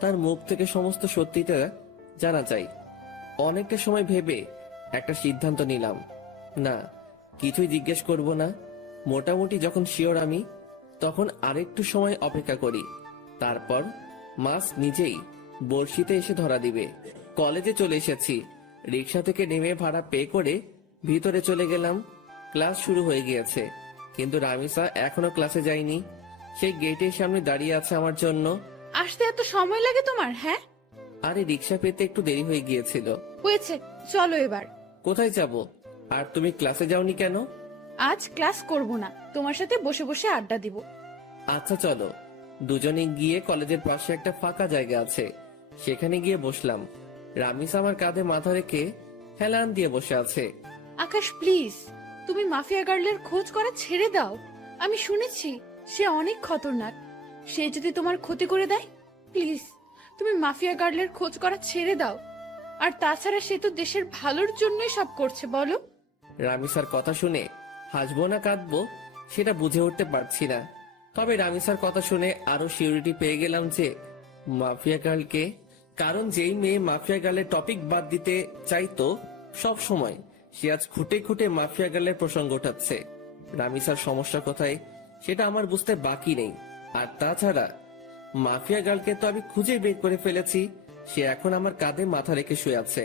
তার মুখ থেকে সমস্ত সত্যিটা জানা চাই। অনেকটা সময় ভেবে একটা সিদ্ধান্ত নিলাম, না, কিছুই জিজ্ঞেস করব না। মোটামুটি যখন শিওর আমি, তখন আরেকটু সময় অপেক্ষা করি। তারপর মাস নিজেই বড়শিতে এসে ধরা দিবে। কলেজে চলে এসেছি। রিক্সা থেকে নেমে ভাড়া পে করে ভিতরে চলে গেলাম। ক্লাস শুরু হয়ে গিয়েছে, কিন্তু রামিসা এখনো ক্লাসে যায়নি। সেই গেটের সামনে দাঁড়িয়ে আছে আমার জন্য। আসতে এত সময় লাগে তোমার? হ্যাঁ, আরে রিক্সা পেতে একটু দেরি হয়ে গিয়েছিল। হয়েছে, চলো এবার। কোথায় যাব? আর তুমি ক্লাসে যাওনি কেন? আজ ক্লাস করব না, তোমার সাথে বসে বসে আড্ডা দিব। আচ্ছা চলো। দুজনে গিয়ে কলেজের পাশে একটা ফাঁকা জায়গা আছে, সেখানে গিয়ে বসলাম। রামিস আমার কাঁধে মাথা রেখে হেলান দিয়ে বসে আছে। আকাশ প্লিজ, তুমি মাফিয়া গার্লের খোঁজ করা ছেড়ে দাও। আমি শুনেছি সে অনেক খতরনাক। সে যদি তোমার ক্ষতি করে দেয়, প্লিজ তুমি মাফিয়া গার্লের খোঁজ করা ছেড়ে দাও। আর তাছাড়া সে তো দেশের ভালোর জন্যই সব করছে, বলো। রামিসার কথা শুনে হাসবো না কাঁদবো সেটা বুঝে উঠতে পারছি না। তবে রামিসার কথা শুনে আরো সিউরিটি পেয়ে গেলাম যে মাফিয়া গার্লকে। কারণ যেই মেয়ে মাফিয়া গার্লের টপিক বাদ দিতে চাইতো সব সময়, সে আজ খুঁটে খুঁটে মাফিয়া গার্লের প্রসঙ্গ ওঠাচ্ছে। রামিসার সমস্যা কোথায় সেটা আমার বুঝতে বাকি নেই। আর তাছাড়া মাফিয়া গার্লকে তো আমি খুঁজে বের করে ফেলেছি। সে এখন আমার কাঁধে মাথা রেখে শুয়ে আছে।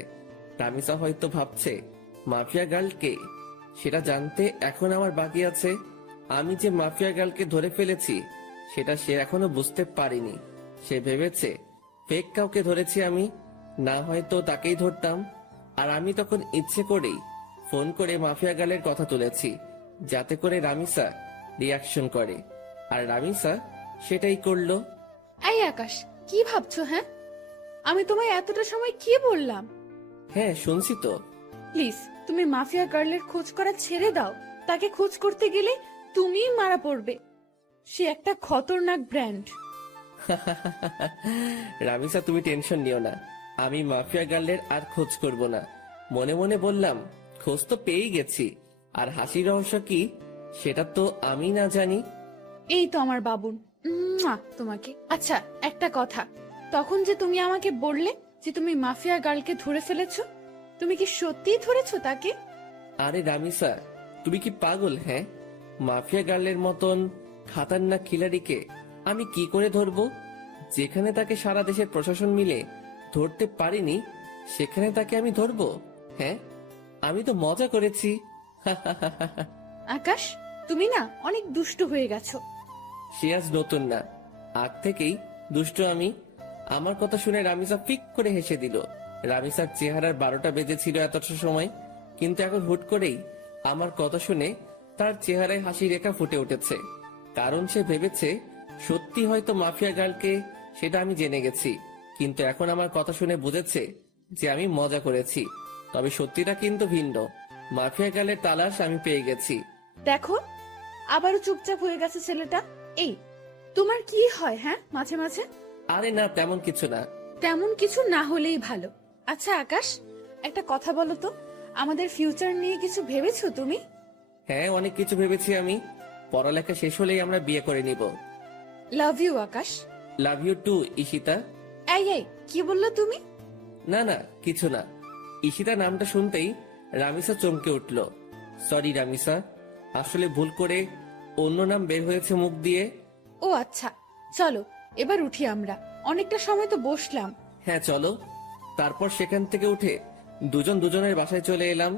রামিসা হয়তো ভাবছে মাফিয়া গার্লকে, সেটা জানতে এখন আমার বাকি আছে। আমি যে মাফিয়া গার্লকে ধরে ফেলেছি সেটা সে এখনো বুঝতে পারেনি। সে ভেবেছে ফেক কাউকে ধরেছি আমি, না হয়তো তাকেই ধরতাম। আর আমি তখন ইচ্ছে করেই ফোন করে মাফিয়া গার্লের কথা তুলেছি, যাতে করে রামিসা রিয়াকশন করে। আর রামিসা সেটাই করলো। এই আকাশ, কি ভাবছো? হ্যাঁ, আমি তোমায় এতটা সময় কি বললাম? হ্যাঁ শুনছি তো। প্লিজ তুমি মাফিয়া গার্লের খোঁজ করা ছেড়ে দাও। তাকে খোঁজ করতে গেলে তুমিই মারা পড়বে। সে একটা খতরনাক ব্র্যান্ড। রামিসা, তুমি টেনশন নিও না, আমি মাফিয়া গার্লের আর খোঁজ করব না। মনে মনে বললাম, খোঁজ তো পেয়েই গেছি, আর হাসির রহস্য কি সেটা তো আমি না জানি। এই তো আমার বাবুন, তোমাকে। আচ্ছা একটা কথা, তখন যে তুমি আমাকে বললে যে তুমি মাফিয়া গার্লকে ধরে ফেলেছো, তুমি কি সত্যিই ধরেছো তাকে? আরে রামিসা, তুমি কি পাগল? হ্যাঁ, মাফিয়া গার্লের মতন খাতারনাক খিলাড়িকে আমি কি করে ধরবো? যেখানে তাকে সারা দেশের প্রশাসন মিলে ধরতে পারিনি, সেখানে তাকে আমি ধরবো? হ্যাঁ, আমি তো মজা করেছি। আকাশ, তুমি না অনেক দুষ্ট হয়ে গেছো। সে আজ নতুন না, আগ থেকেই দুষ্ট আমি। আমার কথা শুনে রামিসা ফিক করে হেসে দিল। রামিসার চেহারার 12টা বেজেছিল এতটা সময়, কিন্তু এখন হুট করেই আমার কথা শুনে তার চেহারায় হাসি রেখা ফুটে উঠেছে। কারণ সে ভেবেছে সত্যি হয়তো মাফিয়া গার্লকে সেটা আমি জেনে গেছি, কিন্তু এখন আমার কথা শুনে বুঝেছে যে আমি মজা করেছি। তবে সত্যিটা কিন্তু ভিন্ন, মাফিয়া গার্লের তালাশ আমি পেয়ে গেছি। দেখো, আবারও চুপচাপ হয়ে গেছে ছেলেটা। এই, তোমার কি হয় হ্যাঁ মাঝে মাঝে? আরে না, তেমন কিছু না। তেমন কিছু না হলেই ভালো। আচ্ছা আকাশ, একটা কথা বলো তো, আমাদের ফিউচার নিয়ে কিছু ভেবেছো তুমি? হ্যাঁ, অনেক কিছু ভেবেছি আমি। পড়ালেখা শেষ হলেই আমরা বিয়ে করে নিব। Love you Akash. Love you too Ishita. এই কি বললো তুমি? না না, কিছু না। ঈশিতা নামটা শুনতেই রামিসা চমকে উঠল। সরি রামিসা, আসলে ভুল করে অন্য নাম বের হয়েছে মুখ দিয়ে। ও আচ্ছা, চলো এবার উঠি আমরা, অনেকটা সময় তো বসলাম। হ্যাঁ চলো। তারপর সেখান থেকে উঠে দুজন দুজনের বাসায় চলে এলাম।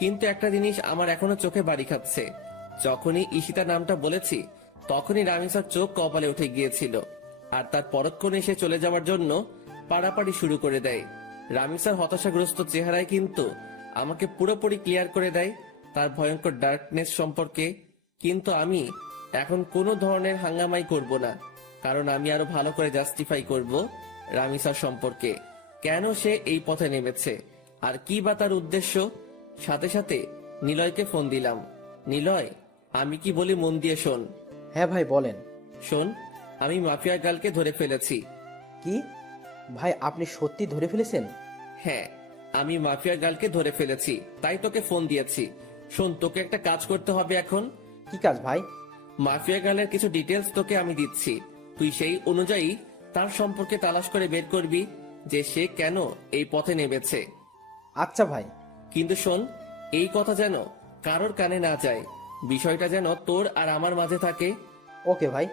কিন্তু একটা জিনিস আমার এখনো চোখে বাড়ি খাচ্ছে। যখনই ঈশিতা নামটা বলেছি, তখনই রামিসার চোখ কপালে উঠে গিয়েছিল, আর তার পরক্ষণে সে চলে যাওয়ার জন্য পাড়াপাড়ি শুরু করে দেয়। রামিসার হতাশাগ্রস্ত চেহারায় কিন্তু আমাকে পুরোপুরি ক্লিয়ার করে দেয় তার ভয়ঙ্কর ডার্কনেস সম্পর্কে। কিন্তু আমি এখন কোনো ধরনের হাঙ্গামাই করব না, কারণ আমি আরো ভালো করে জাস্টিফাই করব রামিসার সম্পর্কে, কেন সে এই পথে নেমেছে আর কি বা তার উদ্দেশ্য। সাথে সাথে নিলয়কে ফোন দিলাম। নিলয়, আমি কি বলি মন দিয়ে শোন। হ্যাঁ ভাই বলেন। শোন, আমি মাফিয়া গার্লকে ধরে ফেলেছি। কি ভাই, আপনি সত্যি ধরে ফেলেছেন? হ্যাঁ, আমি মাফিয়া গার্লকে ধরে ফেলেছি, তাই তোকে ফোন দিয়েছি। শোন, তোকে একটা কাজ করতে হবে এখন। কি কাজ ভাই? মাফিয়া গার্লের কিছু ডিটেলস তোকে আমি দিচ্ছি, তুই সেই অনুযায়ী তার সম্পর্কে তালাশ করে বের করবি যে সে কেন এই পথে নেমেছে। আচ্ছা ভাই। কিন্তু শোন, এই কথা যেন কারোর কানে না যায়, বিষয়টা যেন তোর আর আমার মাঝে থাকে। ওকে ভাই।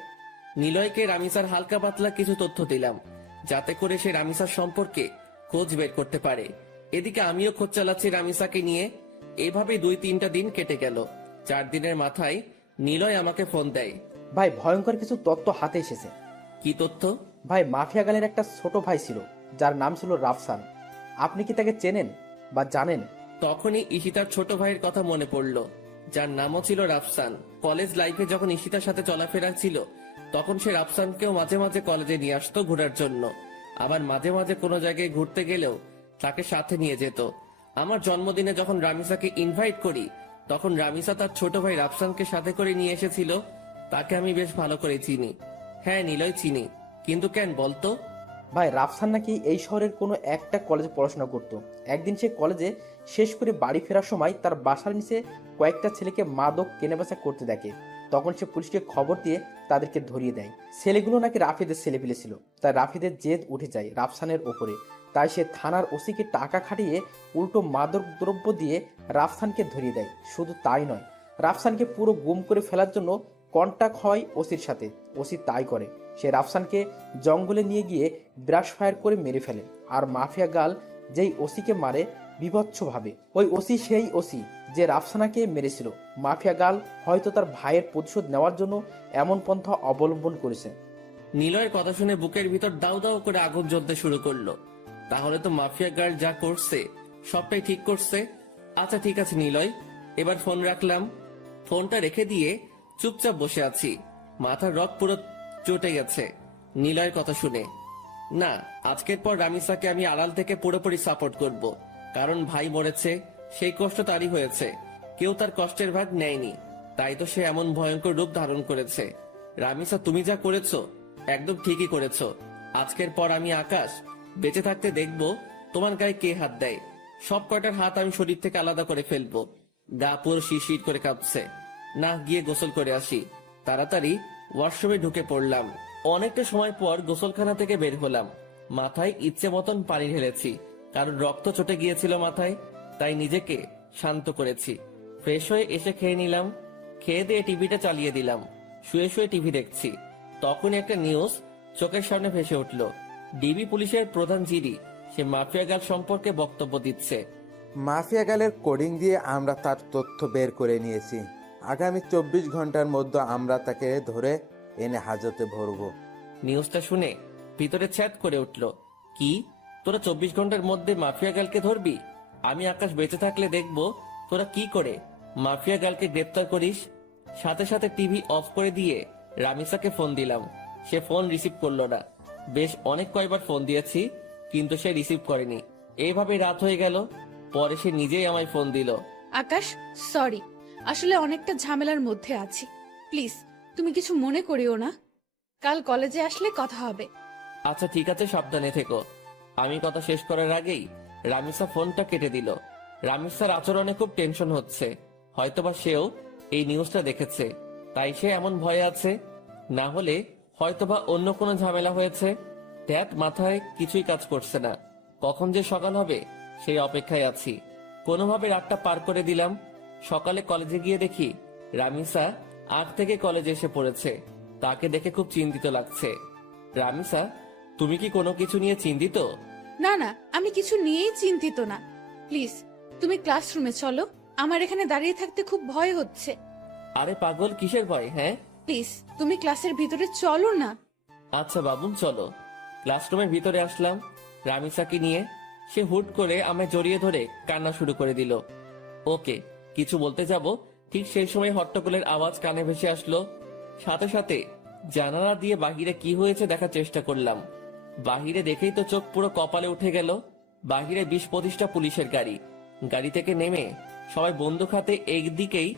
নিলয়কে রামিসার হালকা পাতলা কিছু তথ্য দিলাম, যাতে করে সে রামিসার সম্পর্কে খোঁজ বের করতে পারে। এদিকে আমিও খোঁজ চালাচ্ছি রামিসাকে নিয়ে। এভাবে 2-3টা দিন কেটে গেল। 4 দিনের মাথায় নিলয় আমাকে ফোন দেয়। ভাই ভয়ঙ্কর কিছু তথ্য হাতে এসেছে। কি তথ্য? ভাই মাফিয়া গালের একটা ছোট ভাই ছিল, যার নাম ছিল রাফসান। আপনি কি তাকে চেনেন বা জানেন? তখনই ঈশিতার ছোট ভাইয়ের কথা মনে পড়ল, যার নামও ছিল রাফসান। কলেজ লাইফে যখন ঈশিতার সাথে চলাফেরা ছিল, তখন সে রাফসানকেও মাঝে মাঝে কলেজে নিয়ে আসতো ঘোরার জন্য। আবার মাঝে মাঝে কোনো জায়গায় ঘুরতে গেলেও তাকে সাথে নিয়ে যেত। আমার জন্মদিনে যখন রামিসাকে ইনভাইট করি, তখন রামিসা তার ছোট ভাই রাফসানকে সাথে করে নিয়ে এসেছিল। তাকে আমি বেশ ভালো করে চিনি। হ্যাঁ নিলয়, চিনি। কিন্তু কেন বলতো? ভাই রাফসান নাকি এই শহরের কোনো একটা কলেজে পড়াশোনা করত। একদিন সে কলেজে শেষ করে বাড়ি ফেরার সময় তার বাসার নিচে কয়েকটা ছেলেকে মাদক কেনাবেচা করতে দেখে। তখন সে পুলিশকে খবর দিয়ে তাদেরকে ধরিয়ে দেয়। ছেলেগুলো নাকি রাফিদের ছেলে ফেলেছিল, তাই রাফিদের জেদ উঠে যায় রাফসানের ওপরে। তাই সে থানার ওসিকে টাকা খাটিয়ে উল্টো মাদক দ্রব্য দিয়ে রাফসানকে ধরিয়ে দেয়। শুধু তাই নয়, রাফসানকে পুরো গুম করে ফেলার জন্য কন্টাক্ট হয় ওসির সাথে। ওসি তাই করে, সে রাফসানকে জঙ্গলে নিয়ে গিয়ে ব্রাশ ফায়ার করে মেরে ফেলে। আর মাফিয়া গাল যেই ওসিকে মারে বিভৎসভাবে, ওই ওসি সেই ওসি যে রাফসানাকে মেরেছিল। মাফিয়া গাল হয়তো তার ভাইয়ের প্রতিশোধ নেওয়ার জন্য এমন পন্থা অবলম্বন করেছে। নিলয়ের কথা শুনে বুকের ভিতর দাউ দাউ করে আগুন জ্বলতে শুরু করলো। তাহলে তো মাফিয়া গার্ল যা করছে সবটাই ঠিক করছে। আচ্ছা ঠিক আছে নিলয়, এবার ফোন রাখলাম। ফোনটা রেখে দিয়ে চুপচাপ বসে আছি। মাথার রক পুরো চটে গেছে নিলয়ের কথা শুনে। না, আজকের পর রামিসাকে আমি আড়াল থেকে পুরোপুরি সাপোর্ট করব, কারণ ভাই মরেছে, সেই কষ্ট তারই হয়েছে, কেউ তার কষ্টের ভাগ নেয়নি, তাই তো সে এমন ভয়ঙ্কর রূপ ধারণ করেছে। রামিসা, তুমি যা করেছো একদম ঠিকই করেছো। আজকের পর আমি আকাশ বেঁচে থাকতে দেখবো তোমার গায়ে কে হাত দেয়। সব কয়টার হাত আমি শরীর থেকে আলাদা করে ফেলবো। গা পুরো শিরশির করে কাঁপছে। না, গিয়ে গোসল করে আসি। তাড়াতাড়ি ওয়াশরুমে ঢুকে পড়লাম। অনেকটা সময় পর গোসলখানা থেকে বের হলাম। মাথায় ইচ্ছে মতন পানি ঢেলেছি, কারণ রক্ত চটে গিয়েছিল মাথায়, তাই নিজেকে শান্ত করেছি। ফ্রেশ হয়ে এসে খেয়ে নিলাম। খেয়ে দিয়ে টিভিটা চালিয়ে দিলাম। শুয়ে শুয়ে টিভি দেখছি, তখন একটা নিউজ চোখের সামনে ভেসে উঠল। ডিবি পুলিশের প্রধান জিডি সে মাফিয়া গাল সম্পর্কে বক্তব্য দিচ্ছে। মাফিয়া গালের কোডিং দিয়ে আমরা তার তথ্য বের করে নিয়েছি। আগামী 24 ঘন্টার মধ্যে আমরা তাকে ধরে এনে হাজতে ভরবো। নিউজটা শুনে ভিতরে ছ্যাদ করে উঠল। কি, তোরা 24 ঘন্টার মধ্যে মাফিয়া গালকে ধরবি? আমি আকাশ বেঁচে থাকলে দেখবো তোরা কি করে মাফিয়া গালকে গ্রেপ্তার করিস। সাথে সাথে টিভি অফ করে দিয়ে রামিসাকে ফোন দিলাম। সে ফোন রিসিভ করলো না। বেশ অনেক কয়বার ফোন দিয়েছি, কিন্তু সে রিসিভ করেনি। এইভাবে রাত হয়ে গেল। পরে সে নিজেই আমায় ফোন দিল। আকাশ, সরি, আসলে অনেকটা ঝামেলার মধ্যে আছি। প্লিজ তুমি কিছু মনে করিও না, কাল কলেজে আসলে কথা হবে। আচ্ছা ঠিক আছে, সাবধানে থেকো। আমি কথা শেষ করার আগেই রামিসা ফোনটা কেটে দিল। রামিসার আচরণে খুব টেনশন হচ্ছে। হয়তোবা সেও এই নিউজটা দেখেছে, তাই সে এমন ভয়ে আছে। না হলে হয়তোবা অন্য কোনো ঝামেলা হয়েছে। ধ্যাত, মাথায় কিছুই কাজ করছে না। কখন যে সকাল হবে সেই অপেক্ষায় আছি। কোনোভাবে রাতটা পার করে দিলাম। সকালে কলেজে গিয়ে দেখি রামিসা 8 থেকে কলেজে এসে পড়েছে। তাকে দেখে খুব চিন্তিত লাগছে। রামিসা, তুমি কি কোনো কিছু নিয়ে চিন্তিত? না না, আমি কিছু নিয়েই চিন্তিত না। প্লিজ তুমি ক্লাসরুমে চলো, আমার এখানে দাঁড়িয়ে থাকতে খুব ভয় হচ্ছে। আরে পাগল, কিসের ভয়? হ্যাঁ, প্লিজ তুমি ক্লাসের ভিতরে চলো না। আচ্ছা বাবুন, চলো। ক্লাসরুমের ভিতরে আসলাম রামিসাকে নিয়ে। সে হুট করে আমায় জড়িয়ে ধরে কান্না শুরু করে দিল। ওকে কিছু বলতে যাব, ঠিক সেই সময় হট্টগোলের আওয়াজ কানে ভেসে আসলো। সাথে সাথে জানালা দিয়ে বাহিরে কি হয়েছে দেখার চেষ্টা করলাম। বাহিরে দেখেই তো চোখ পুরো কপালে উঠে গেল। বাহিরে 20-25টা পুলিশের গাড়ি। গাড়ি থেকে নেমে সবাই বন্দুক হাতে একদিকেই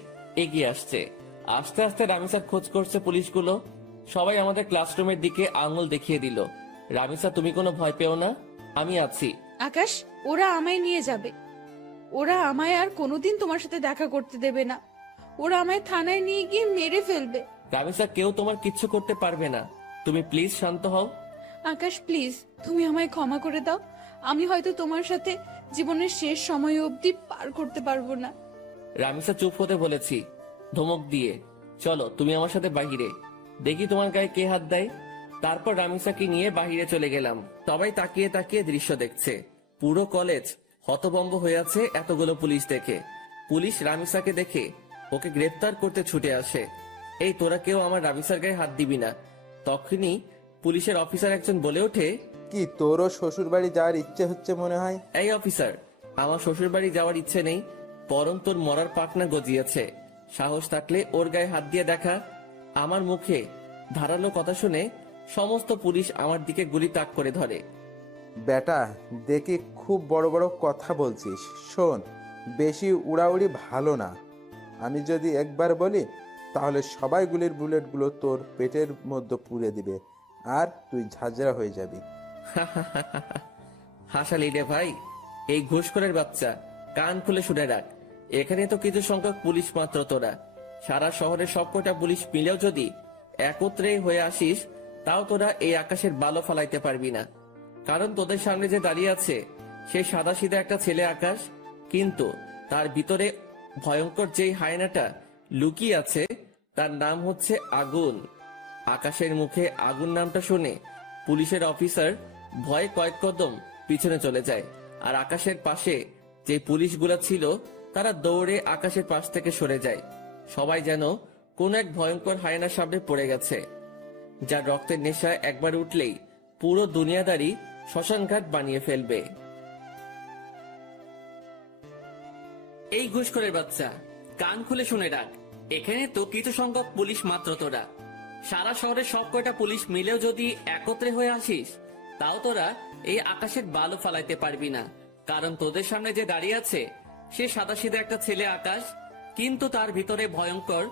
এগিয়ে আসছে। আস্তে আস্তে রামিসার খোঁজ করছে পুলিশগুলো। সবাই আমাদের ক্লাসরুমের দিকে আঙুল দেখিয়ে দিল। রামিসা, তুমি কোনো ভয় পেও না, আমি আছি। আকাশ, ওরা আমায় নিয়ে যাবে। ওরা আমায় আর কোনোদিন তোমার সাথে দেখা করতে দেবে না। ওরা আমায় থানায় নিয়ে গিয়ে মেরে ফেলবে। রামিসা, কেউ তোমার কিচ্ছু করতে পারবে না। তুমি প্লিজ শান্ত হও। আকাশ প্লিজ, তুমি আমায় ক্ষমা করে দাও। আমি হয়তো তোমার সাথে জীবনের শেষ সময় অবধি পার করতে পারবো না। রামিসা, চুপ হতে বলেছি ধমক দিয়ে। চলো তুমি আমার সাথে বাহিরে, দেখি তোমার গায়ে কে হাত দেয়। তারপর রামিসাকে নিয়ে বাহিরে চলে গেলাম। সবাই তাকিয়ে তাকিয়ে দৃশ্য দেখছে। পুরো কলেজ হতভম্ব হয়ে আছে এতগুলো পুলিশ দেখে। পুলিশ রামিসাকে দেখে ওকে গ্রেফতার করতে ছুটে আসে। এই তোরা কেউ আমার রামিসার গায়ে হাত দিবি না। তখনই পুলিশের অফিসার একজন বলে ওঠে, কি তোরও শ্বশুর বাড়ি যাওয়ার ইচ্ছে হচ্ছে মনে হয়? এই অফিসার, আমার শ্বশুর বাড়ি যাওয়ার ইচ্ছে নেই, বরং তোর মরার পাকনা গজিয়েছে। সাহস থাকলে ওর গায়ে হাত দিয়ে দেখা। আমার মুখে ধারালো কথা শুনে সমস্ত পুলিশ আমার দিকে গুলি তাক করে ধরে। বেটা, দেখি খুব বড় বড় কথা বলছিস। শোন, বেশি উড়াউড়ি ভালো না। আমি যদি একবার বলি তাহলে সবাই গুলির বুলেটগুলো তোর পেটের মধ্যে পুড়ে দিবে আর তুই ঝাঁঝরা হয়ে যাবি। হাসালি রে ভাই, এই ঘুষখোরের বাচ্চা, কান খুলে শুনে রাখ। এখানে তো কিছু সংখ্যক পুলিশ মাত্র তোরা। সারা শহরের সবকটা পুলিশ মিলেও যদি একত্রে হয়ে আসিস, তাও তোরা এই আকাশের বালো ফালাইতে পারবি না। কারণ তোদের সামনে যে দাঁড়িয়ে আছে সে সাদা সিধা একটা ছেলে আকাশ, কিন্তু তার ভিতরে ভয়ঙ্কর যেই হায়নাটা লুকিয়ে আছে তার নাম হচ্ছে আগুন। আকাশের মুখে আগুন নামটা শুনে পুলিশের অফিসার ভয়ে কয়েক কদম পিছনে চলে যায়। আর আকাশের পাশে যে পুলিশগুলা ছিল তারা দৌড়ে আকাশের পাশ থেকে সরে যায়। সবাই যেন কোন এক ভয়ঙ্কর হায়নার সামনে পড়ে গেছে, যার রক্তের নেশা একবার উঠলেই পুরো দুনিয়াদারি শ্মশানঘাট বানিয়ে ফেলবে। এই ঘুষখোরের বাচ্চা, কান খুলে শুনে রাখ। এখানে তো কিছু সংখ্যক পুলিশ মাত্র তোরা। সারা শহরের সব কয়টা পুলিশ মিলেও যদি একত্রে হয়ে আসিস, তাও তোরা এই আকাশের বালু ফালাইতে পারবি না। কারণ তোদের সামনে যে দাঁড়িয়ে আছে সে সাদাসিধা একটা ছেলে আকাশ, কিন্তু তার ভিতরে ভয়ঙ্কর